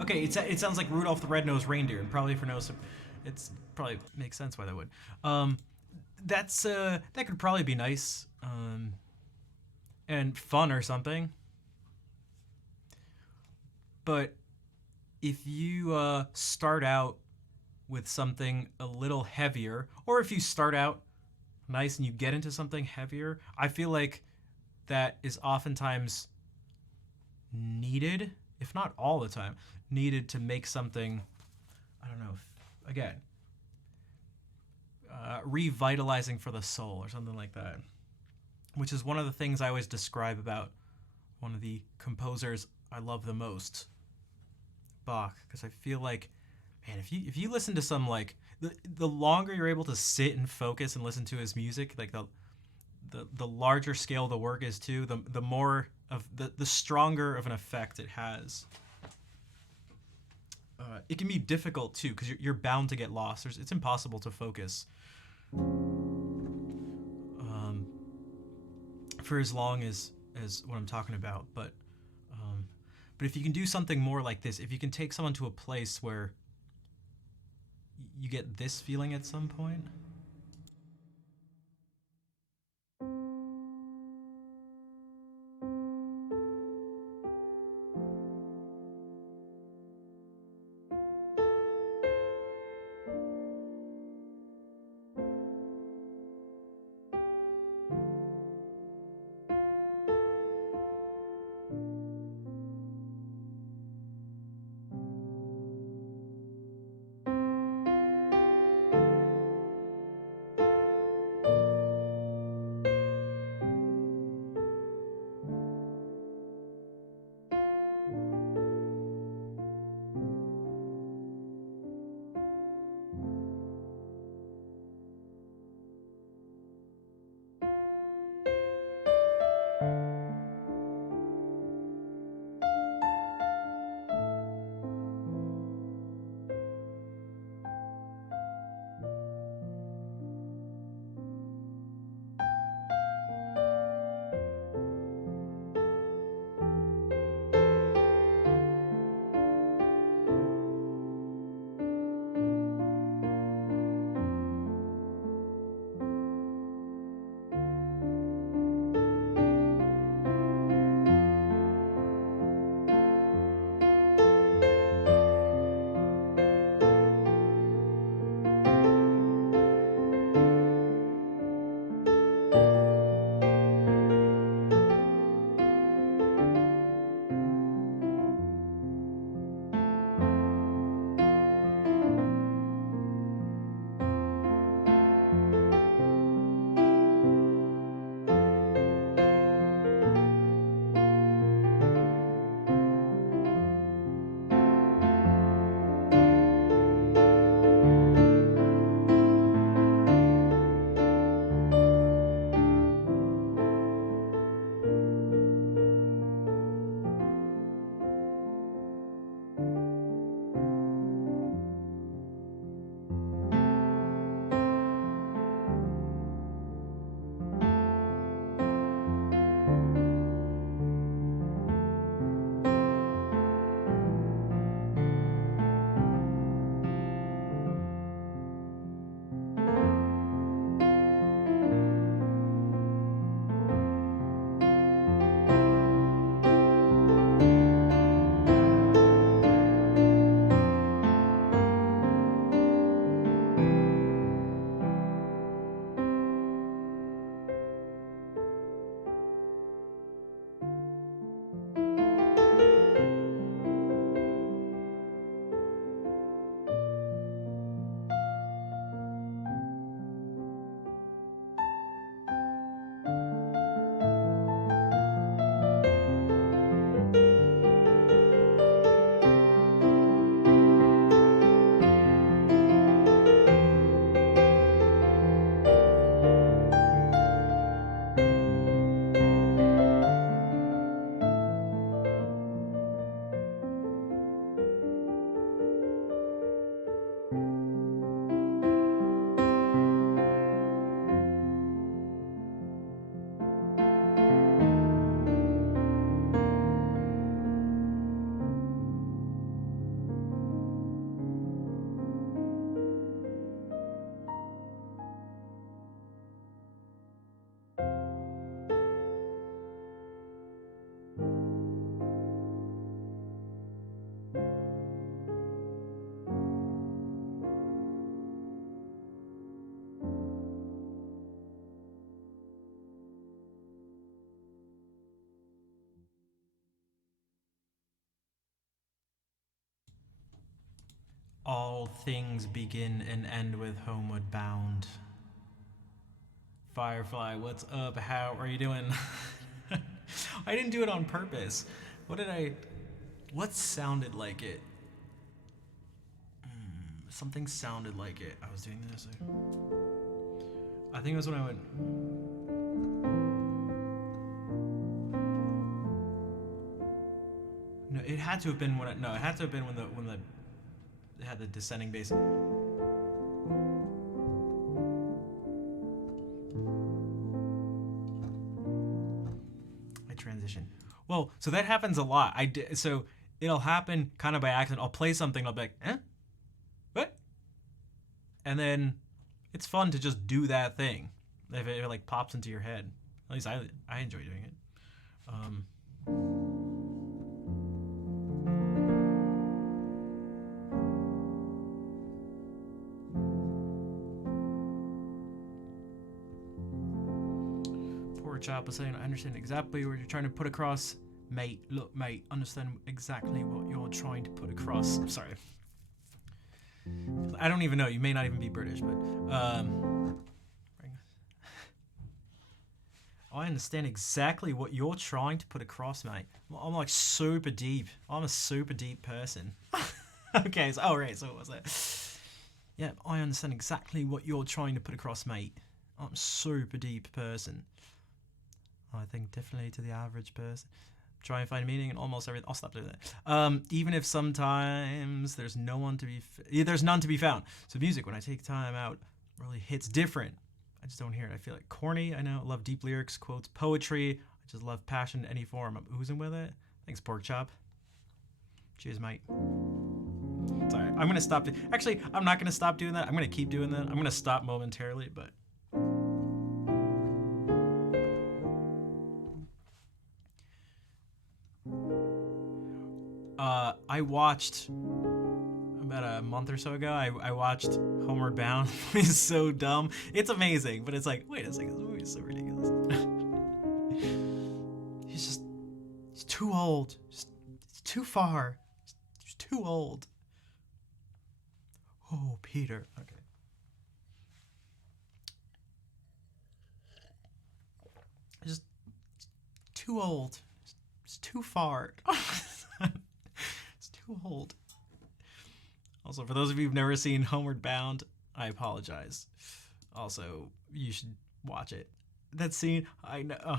Okay, it sounds like Rudolph the Red-Nosed Reindeer, and probably for it's probably makes sense why that would. That could probably be nice, and fun or something. But if you start out with something a little heavier, or if you start out nice and you get into something heavier, I feel like that is oftentimes needed, if not all the time, needed to make something, I don't know, again, revitalizing for the soul or something like that. Which is one of the things I always describe about one of the composers I love the most, Bach, because I feel like, man, if you listen to some, like, the longer you're able to sit and focus and listen to his music, like the larger scale the work is too, the more of the stronger of an effect it has. It can be difficult too, because you're bound to get lost. It's impossible to focus for as long as what I'm talking about. But if you can do something more like this, if you can take someone to a place where you get this feeling at some point. All things begin and end with Homeward Bound. Firefly, what's up? How are you doing? I didn't do it on purpose. What sounded like it? Something sounded like it. I was doing this. I think it was when I went. No, it had to have been when it had to have been when it had the descending bass. I transition. Well, so that happens a lot. So it'll happen kind of by accident. I'll play something. I'll be like, eh, what? And then it's fun to just do that thing if it like pops into your head. At least I enjoy doing it. Chop was saying, I understand exactly what you're trying to put across. Mate, look, mate, understand exactly what you're trying to put across. I'm sorry. I don't even know. You may not even be British, but oh, I understand exactly what you're trying to put across, mate. I'm like super deep. I'm a super deep person. Okay, so so what was that? Yeah, I understand exactly what you're trying to put across, mate. I'm a super deep person. I think definitely to the average person. Try and find meaning in almost everything. I'll stop doing that. Even if sometimes there's none to be found. So music, when I take time out, really hits different. I just don't hear it. I feel like corny. I know. I love deep lyrics, quotes, poetry. I just love passion in any form. I'm oozing with it. Thanks, Pork Chop. Cheers, mate. Sorry, I'm gonna stop. Actually, I'm not gonna stop doing that. I'm gonna keep doing that. I'm gonna stop momentarily, but. I watched about a month or so ago. I watched Homeward Bound. It's so dumb. It's amazing, but it's like, wait a second, this movie is so ridiculous. He's too old. It's too far. He's too old. Oh, Peter. Okay. Just too old. It's too far. It's too old. Also, for those of you who've never seen Homeward Bound, I apologize. Also, you should watch it. That scene, I know.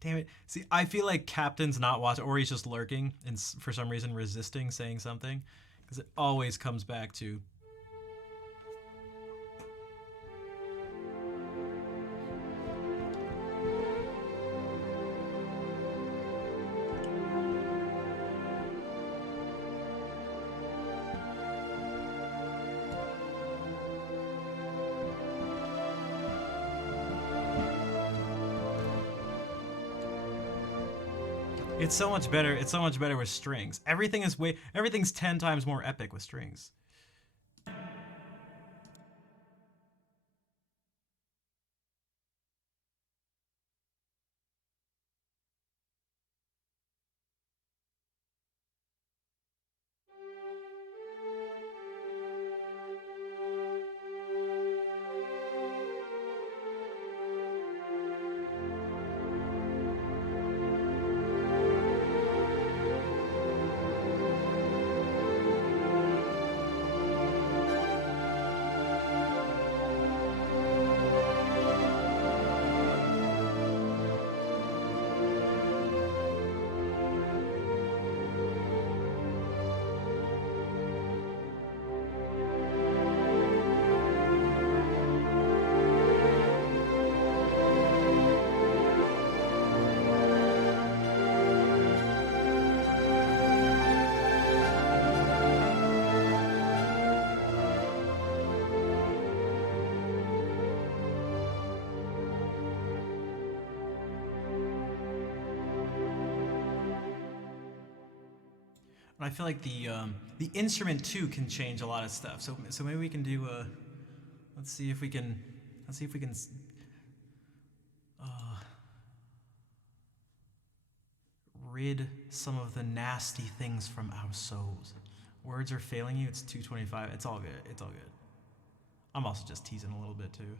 Damn it. See, I feel like Captain's not watching, or he's just lurking and for some reason resisting saying something. Because it always comes back to. It's so much better. It's so much better with strings. Everything's 10 times more epic with strings. I feel like the instrument too can change a lot of stuff. So maybe we can do let's see if we can rid some of the nasty things from our souls. Words are failing you. It's 2:25. It's all good. It's all good. I'm also just teasing a little bit too.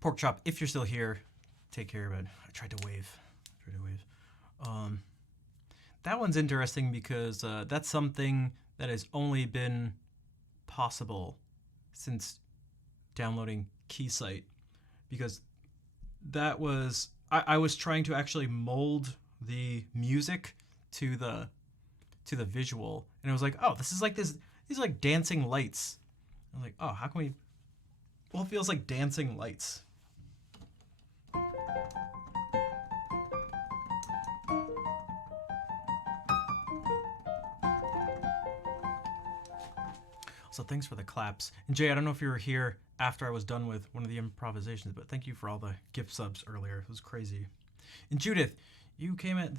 Pork Chop, if you're still here, take care, bud. I tried to wave. That one's interesting because that's something that has only been possible since downloading Keysight, because that was I was trying to actually mold the music to the visual, and it was like, oh, this is like these are like dancing lights. I was like, oh, how can we? Well, it feels like dancing lights. So thanks for the claps. And Jay, I don't know if you were here after I was done with one of the improvisations, but thank you for all the gift subs earlier. It was crazy. And Judith, you came at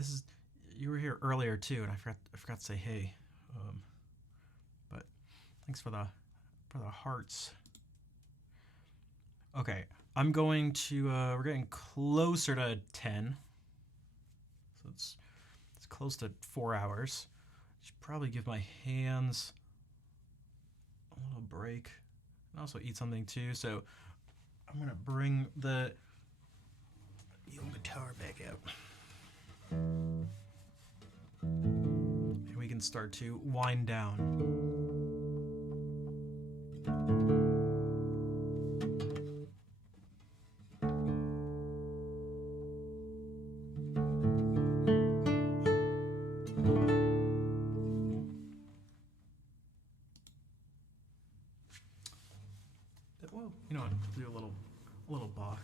you were here earlier too, and I forgot to say hey. But thanks for the hearts. Okay, I'm going to we're getting closer to 10. So it's close to 4 hours. Should probably give my hands a little break and also eat something too. So I'm gonna bring the guitar back out, and we can start to wind down. Whoa, you know what? Do a little Bach.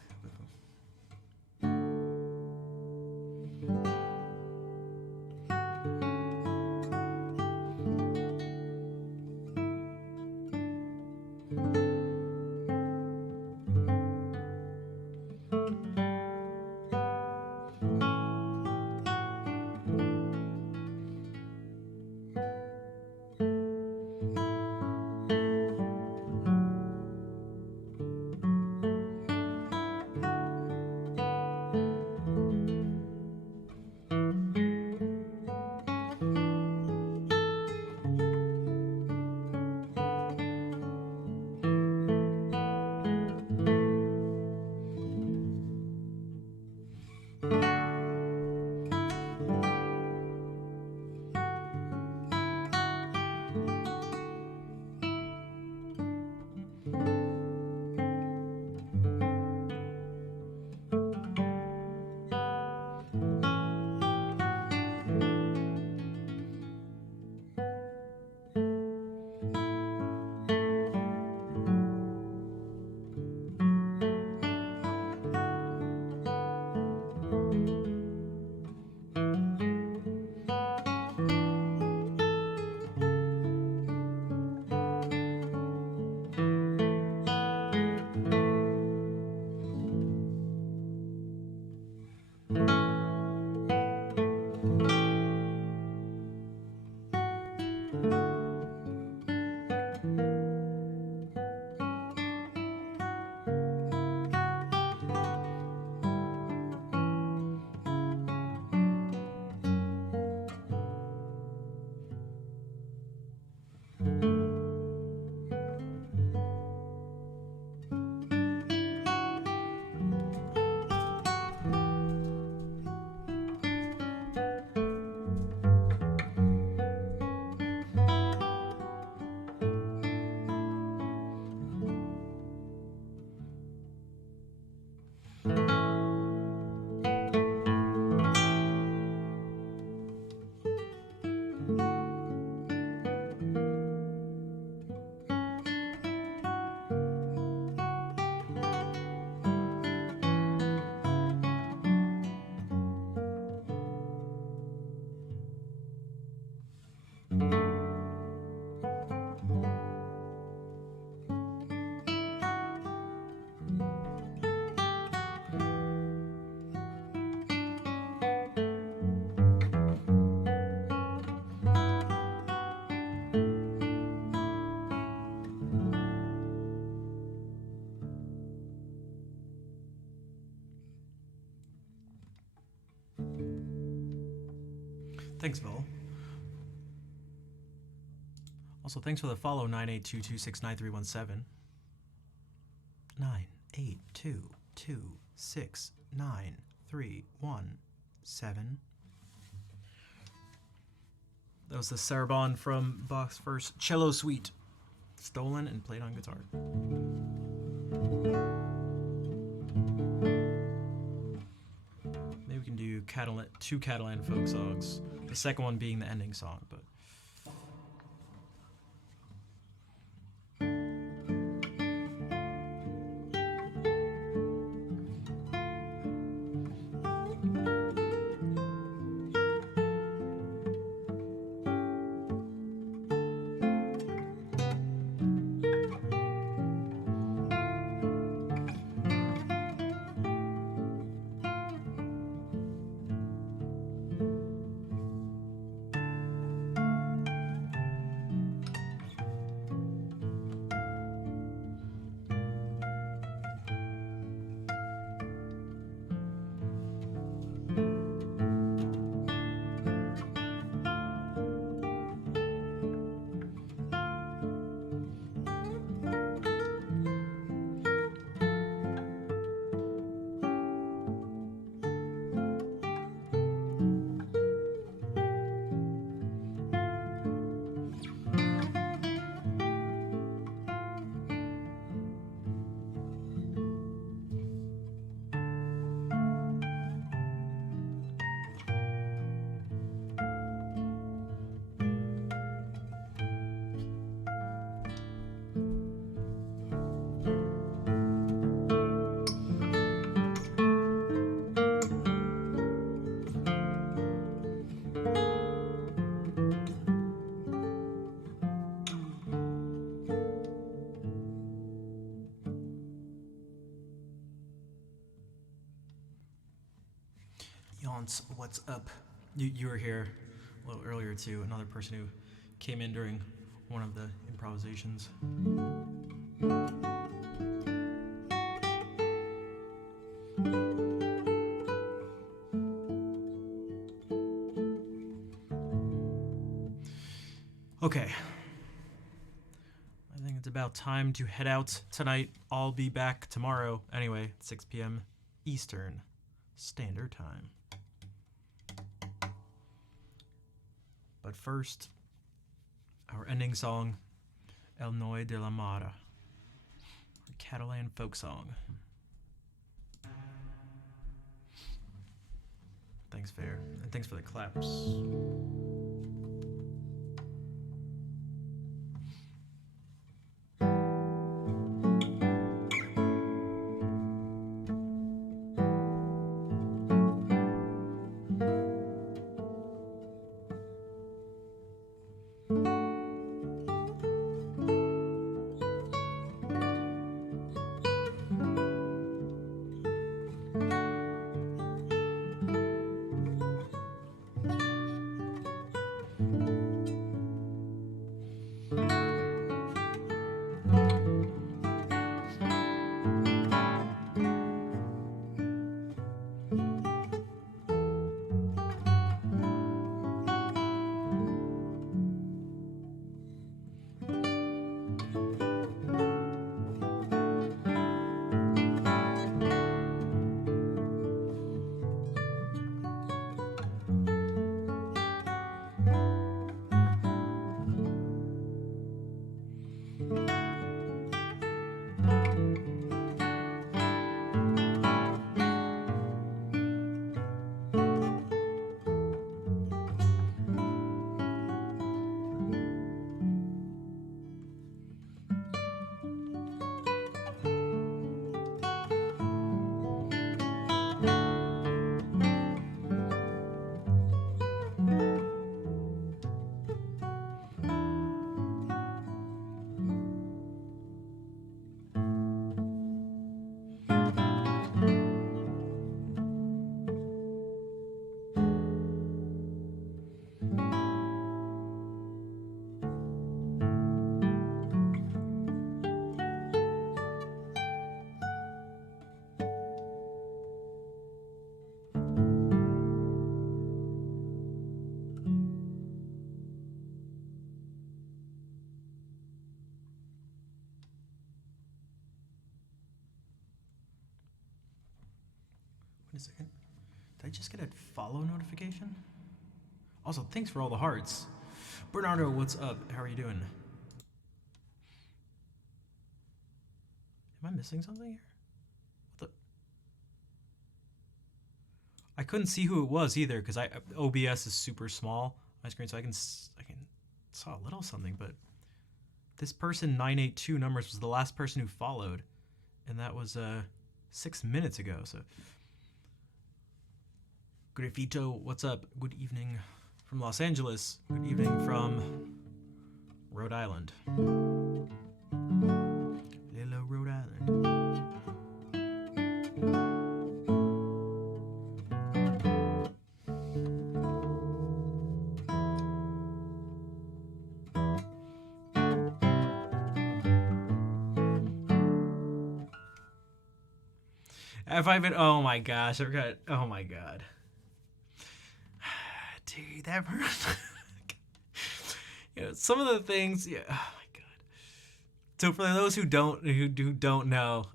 Thanks, Vol. Also, thanks for the follow, 982269317. 8, 2, 2, 6, 9, 3, 1, 7. That was the Sarabon from Bach's first cello suite, stolen and played on guitar. Maybe we can do two Catalan folk songs. The second one being the ending song, but. Yance, what's up? You were here a little earlier too. Another person who came in during one of the improvisations. Okay. I think it's about time to head out tonight. I'll be back tomorrow anyway, 6 p.m. Eastern Standard Time. But first, our ending song, El Noi de la Mara, our Catalan folk song. Thanks, Fair, and thanks for the claps. Wait a second. Did I just get a follow notification? Also, thanks for all the hearts. Bernardo, what's up? How are you doing? Am I missing something here? What the? I couldn't see who it was either because OBS is super small on my screen, so I can saw a little something, but this person 982 numbers was the last person who followed, and that was 6 minutes ago. So, Grafito, what's up? Good evening from Los Angeles. Good evening from Rhode Island. Hello, Rhode Island. If I've been, oh my gosh, I forgot. Oh my god, dude, that person. You know, some of the things. Yeah. Oh my god. So for those who don't know,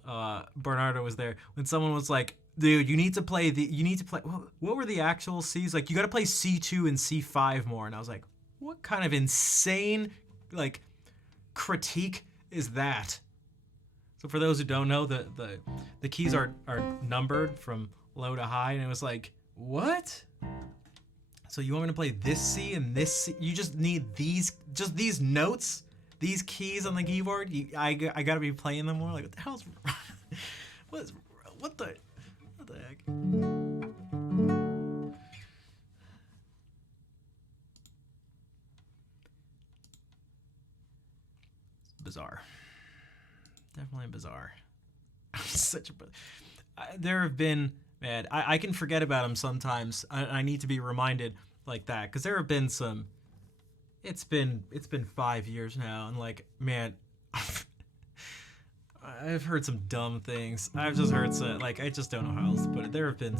Bernardo was there when someone was like, "Dude, you need to play What were the actual C's? Like, you got to play C2 and C5 more." And I was like, "What kind of insane like critique is that?" So for those who don't know, the keys are numbered from low to high, and it was like, what? So you want me to play this C and this C? You just need these notes, these keys on the keyboard? I gotta be playing them more? Like, what the hell's what the heck? Bizarre. Definitely bizarre. Such a. There have been, man. I can forget about them sometimes. I need to be reminded like that because there have been some. It's been 5 years now, and like, man, I've heard some dumb things. I've just heard some, like, I just don't know how else to put it. There have been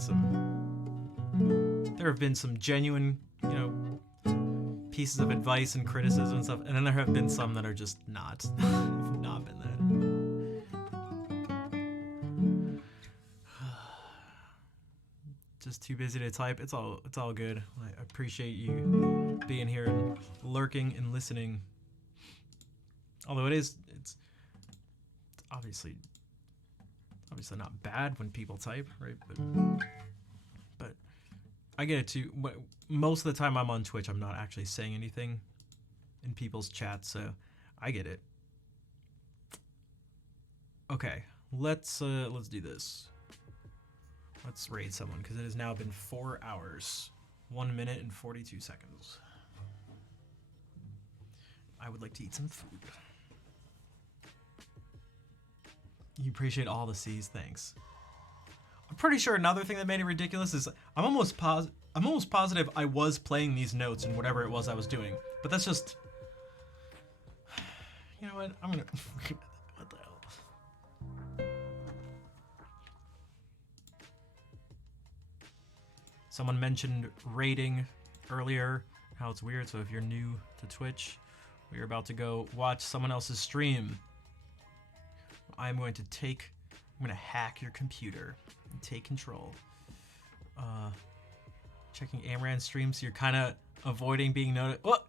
some genuine, you know, pieces of advice and criticism and stuff, and then there have been some that are just not not been that. Just too busy to type. It's all good. I appreciate you being here and lurking and listening. Although it's obviously not bad when people type, right? But I get it too. Most of the time I'm on Twitch, I'm not actually saying anything in people's chats, so I get it. Okay, let's do this. Let's raid someone, because it has now been 4 hours, 1 minute and 42 seconds. I would like to eat some food. You appreciate all the C's, thanks. I'm pretty sure another thing that made it ridiculous is I'm almost positive I was playing these notes in whatever it was I was doing, but that's just, you know what? I'm gonna what the hell? Someone mentioned raiding earlier, how it's weird. So if you're new to Twitch, we're about to go watch someone else's stream. I'm going to hack your computer and take control. Checking Amran streams, so you're kind of avoiding being noticed. What?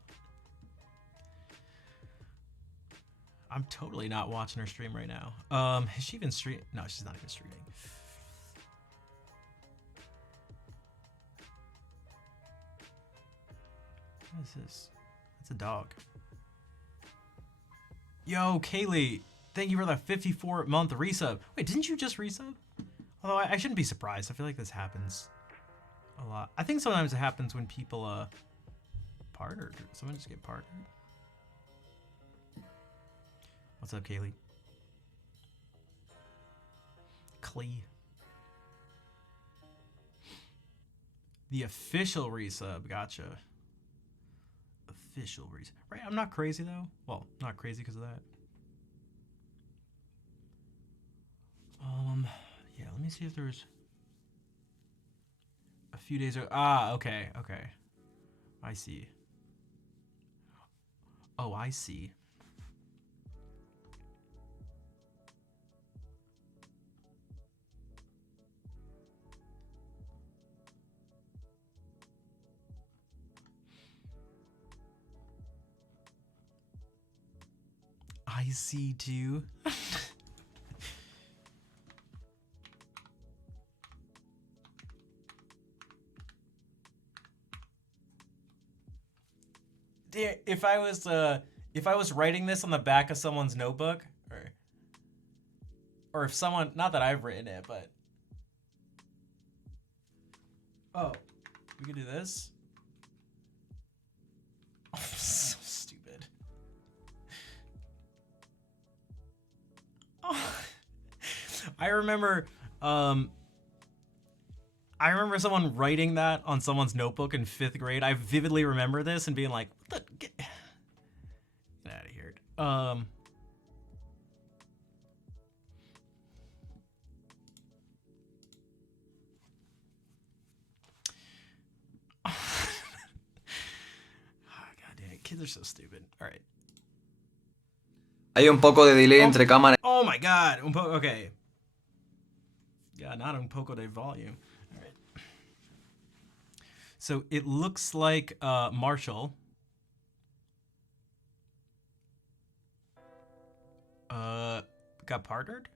I'm totally not watching her stream right now. Is she even stream? No, she's not even streaming. What is this? It's a dog. Yo, Kaylee, thank you for the 54-month resub. Wait, didn't you just resub? Although I shouldn't be surprised. I feel like this happens a lot. I think sometimes it happens when people partnered. Someone just get partnered. What's up, Kaylee? Clee. The official resub. Gotcha. Official resub. Right, I'm not crazy though. Well, not crazy because of that. Yeah, let me see if there's a few days ago. Okay. I see. Oh, I see. I see too. If I was writing this on the back of someone's notebook, or if someone, not that I've written it, but oh, we could do this. Oh, so stupid. Oh. I remember someone writing that on someone's notebook in 5th grade. I vividly remember this and being like, what the, get out of here. God damn it, kids are so stupid. All right. Hay un poco de delay entre cámara. Oh my god. Okay. Yeah, not un poco de volume. All right. So it looks like Marshall got partnered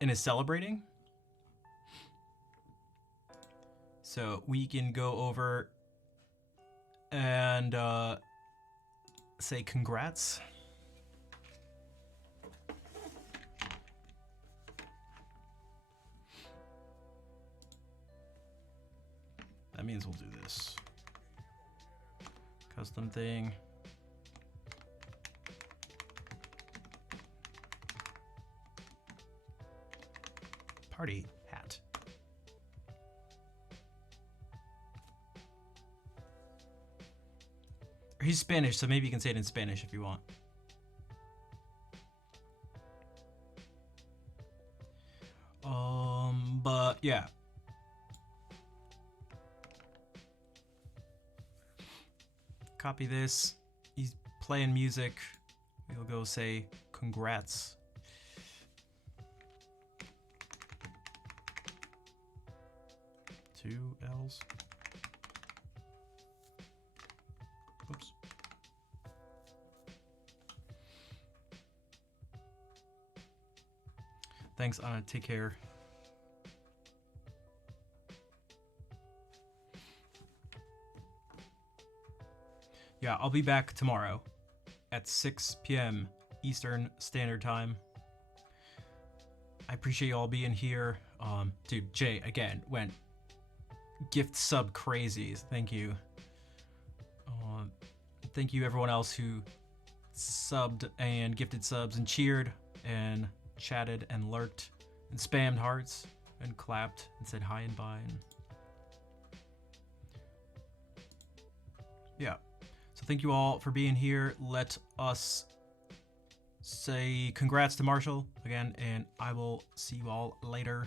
and is celebrating. So we can go over and say congrats. That means we'll do this. Custom thing. Party hat. He's Spanish, so maybe you can say it in Spanish if you want. But yeah. Copy this. He's playing music. We'll go say congrats. Two L's. Oops. Thanks, Anna. Take care. Yeah, I'll be back tomorrow at 6 p.m. Eastern Standard Time. I appreciate you all being here. Dude, Jay, again, went gift sub crazy. Thank you. Thank you everyone else who subbed and gifted subs and cheered and chatted and lurked and spammed hearts and clapped and said hi and bye. And yeah. So thank you all for being here. Let us say congrats to Marshall again, and I will see you all later.